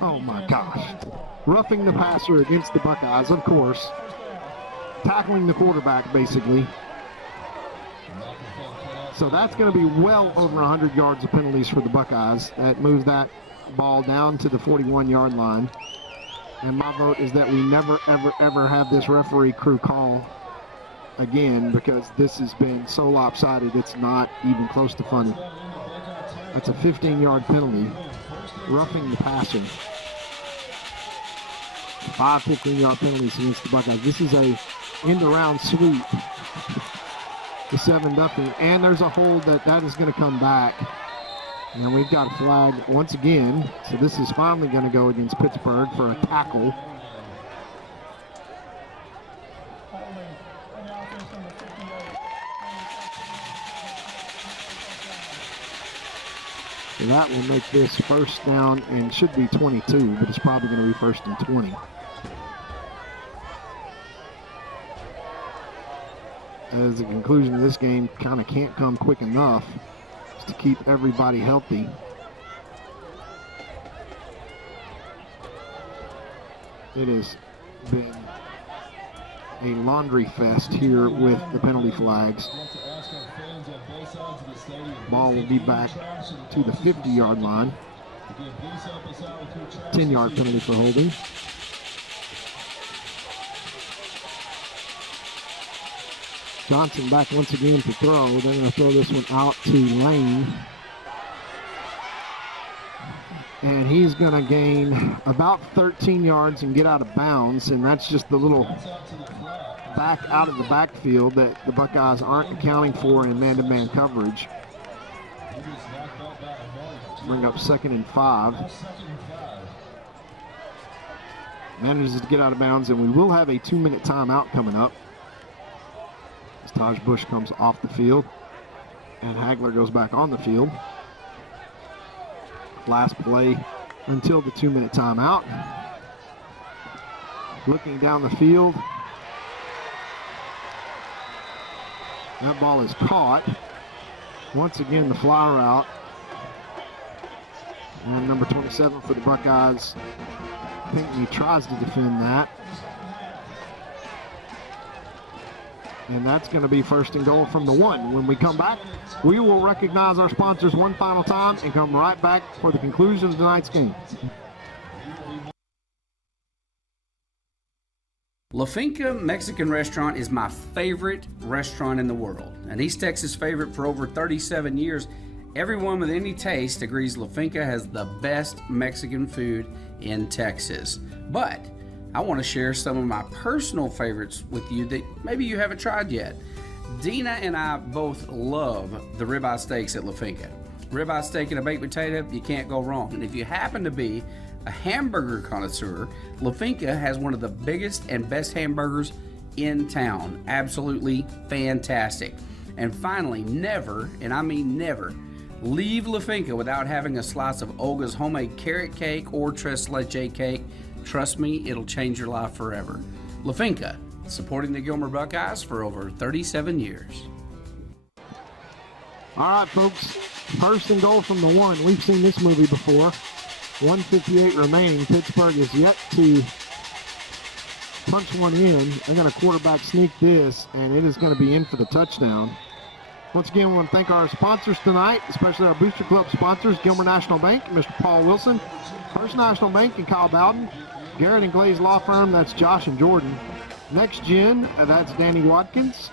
Oh my gosh. Roughing the passer against the Buckeyes, of course. Tackling the quarterback, basically. So that's going to be well over 100 yards of penalties for the Buckeyes. That moves that ball down to the 41-yard line. And my vote is that we never, ever, ever have this referee crew call again, because this has been so lopsided it's not even close to funny. That's a 15-yard penalty, roughing the passer. 5 15-yard penalties against the Buckeyes. This is a end-around sweep to 7 nothing, and there's a hold that is going to come back. And we've got a flag once again, so this is finally going to go against Pittsburgh for a tackle. So that will make this first down and should be 22, but it's probably going to be first and 20. As the conclusion of this game kind of can't come quick enough to keep everybody healthy. It has been a laundry fest here with the penalty flags. Ball will be back to the 50-yard line. 10-yard penalty for holding. Johnson back once again to throw. They're going to throw this one out to Lane. And he's going to gain about 13 yards and get out of bounds. And that's just the little back out of the backfield that the Buckeyes aren't accounting for in man-to-man coverage. Bring up 2nd and 5. Manages to get out of bounds, and we will have a 2-minute timeout coming up. As Taj Bush comes off the field, and Hagler goes back on the field. Last play until the 2-minute timeout. Looking down the field. That ball is caught. Once again, the fly route. And number 27 for the Buckeyes, Pinckney, tries to defend that. And that's going to be first and goal from the 1. When we come back, we will recognize our sponsors one final time and come right back for the conclusion of tonight's game. La Finca Mexican restaurant is my favorite restaurant in the world. An East Texas favorite for over 37 years. Everyone with any taste agrees La Finca has the best Mexican food in Texas. But I want to share some of my personal favorites with you that maybe you haven't tried yet. Dina and I both love the ribeye steaks at La Finca. Ribeye steak and a baked potato, you can't go wrong. And if you happen to be a hamburger connoisseur, La Finca has one of the biggest and best hamburgers in town. Absolutely fantastic. And finally, never, and I mean never, leave La Finca without having a slice of Olga's homemade carrot cake or tres leche cake. Trust me, it'll change your life forever. La Finca, supporting the Gilmer Buckeyes for over 37 years. All right, folks, first and goal from the 1. We've seen this movie before. 1:58 remaining. Pittsburgh is yet to punch one in. They're going to quarterback sneak this, and it is going to be in for the touchdown. Once again, we want to thank our sponsors tonight, especially our Booster Club sponsors, Gilmer National Bank, Mr. Paul Wilson, First National Bank and Kyle Bowden, Garrett and Glaze Law Firm, that's Josh and Jordan, Next Gen, that's Danny Watkins,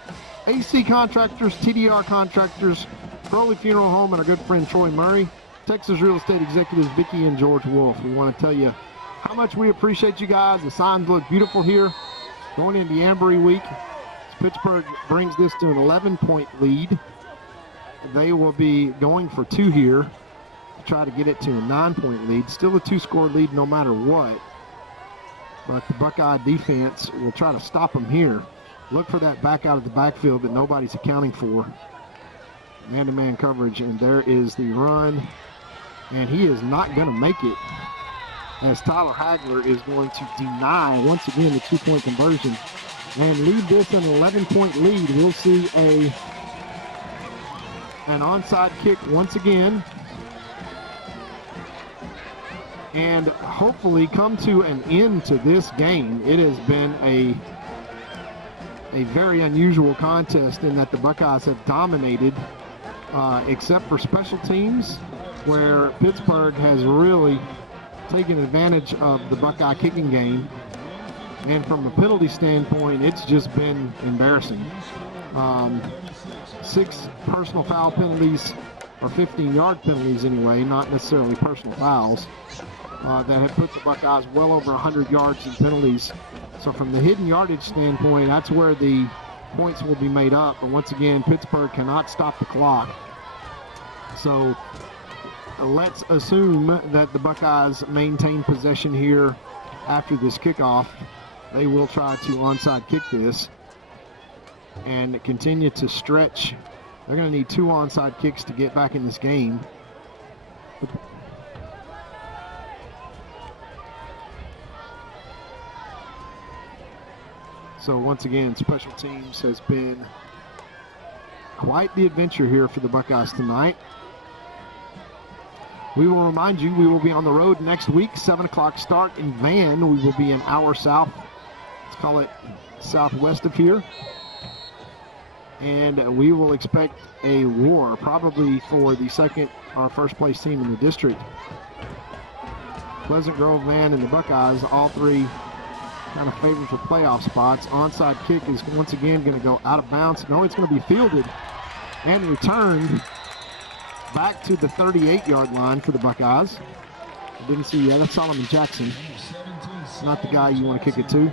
AC Contractors, TDR Contractors, Crowley Funeral Home, and our good friend Troy Murray, Texas Real Estate Executives Vicki and George Wolf. We want to tell you how much we appreciate you guys. The signs look beautiful here. Going into Ambry week, Pittsburgh brings this to an 11-point lead. They will be going for 2 here to try to get it to a 9-point lead. Still a 2-score lead no matter what. But the Buckeye defense will try to stop them here. Look for that back out of the backfield that nobody's accounting for. Man-to-man coverage, and there is the run. And he is not going to make it, as Tyler Hagler is going to deny, once again, the 2-point conversion and leave this an 11-point lead. We'll see an onside kick once again, and hopefully come to an end to this game. It has been a very unusual contest in that the Buckeyes have dominated, except for special teams. where Pittsburgh has really taken advantage of the Buckeye kicking game. And from a penalty standpoint, it's just been embarrassing. 6 personal foul penalties, or 15-yard penalties anyway, not necessarily personal fouls, that have put the Buckeyes well over 100 yards in penalties. So from the hidden yardage standpoint, that's where the points will be made up. But once again, Pittsburgh cannot stop the clock. So let's assume that the Buckeyes maintain possession here after this kickoff. They will try to onside kick this and continue to stretch. They're going to need 2 onside kicks to get back in this game. So once again, special teams has been quite the adventure here for the Buckeyes tonight. We will remind you, we will be on the road next week, 7 o'clock start in Van. We will be an hour south, let's call it southwest of here. And we will expect a war, probably for the second or first place team in the district. Pleasant Grove, Van, and the Buckeyes, all 3 kind of favored for playoff spots. Onside kick is once again going to go out of bounds. No, it's going to be fielded and returned back to the 38-yard line for the Buckeyes. I didn't see yet. That's Solomon Jackson. Not the guy you want to kick it to.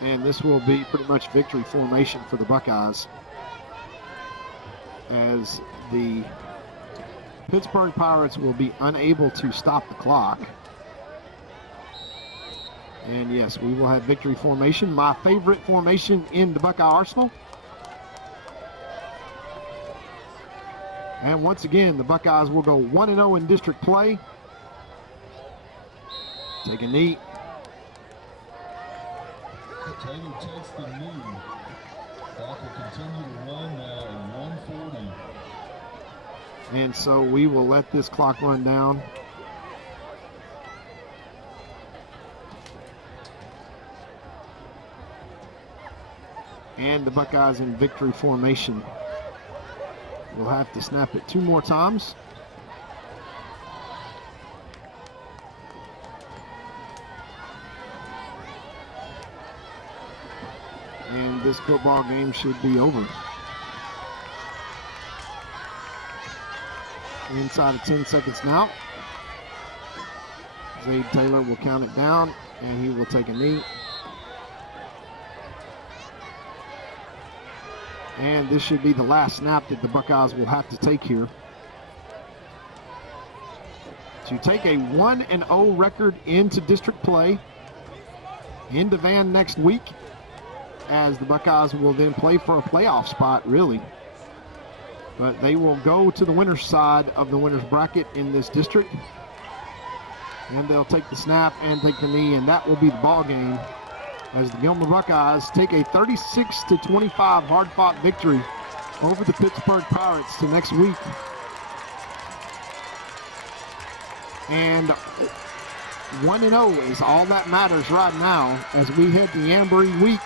And this will be pretty much victory formation for the Buckeyes, as the Pittsburgh Pirates will be unable to stop the clock. And yes, we will have victory formation, my favorite formation in the Buckeye arsenal. And once again, the Buckeyes will go 1-0 in district play. Take a knee. Taylor takes the knee. Clock will continue to run now at 1:40. And so we will let this clock run down. And the Buckeyes in victory formation. We'll have to snap it 2 more times. And this football game should be over. Inside of 10 seconds now. Zade Taylor will count it down, and he will take a knee. And this should be the last snap that the Buckeyes will have to take here. To take a 1-0 record into district play, into Van next week, as the Buckeyes will then play for a playoff spot, really. But they will go to the winner's side of the winner's bracket in this district. And they'll take the snap and take the knee, and that will be the ball game, as the Gilmer Buckeyes take a 36-25 hard-fought victory over the Pittsburgh Pirates to next week. And 1-0 is all that matters right now as we head to Jamboree week.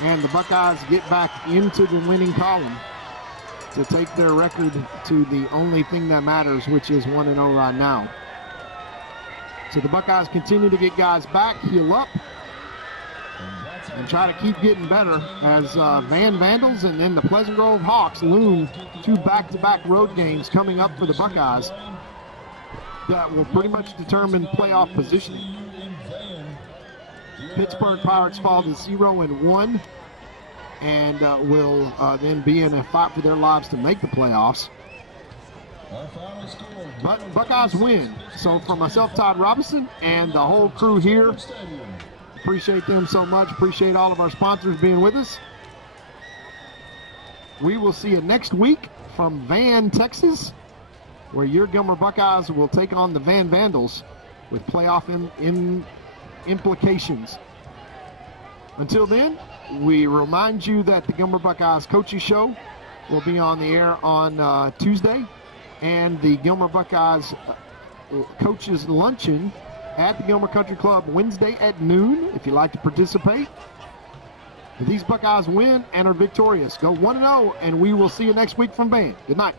And the Buckeyes get back into the winning column to take their record to the only thing that matters, which is 1-0 right now. So the Buckeyes continue to get guys back, heal up, and try to keep getting better as Van Vandals and then the Pleasant Grove Hawks loom 2 back-to-back road games coming up for the Buckeyes that will pretty much determine playoff positioning. Pittsburgh Pirates fall to 0-1 and will then be in a fight for their lives to make the playoffs. But Buckeyes win. So for myself, Todd Robinson, and the whole crew here, appreciate them so much. Appreciate all of our sponsors being with us. We will see you next week from Van, Texas, where your Gilmer Buckeyes will take on the Van Vandals with playoff implications. Until then, we remind you that the Gilmer Buckeyes Coaches Show will be on the air on Tuesday, and the Gilmer Buckeyes Coaches Luncheon at the Gilmer Country Club Wednesday at noon if you'd like to participate. If these Buckeyes win and are victorious, go 1-0, and we will see you next week from Band. Good night.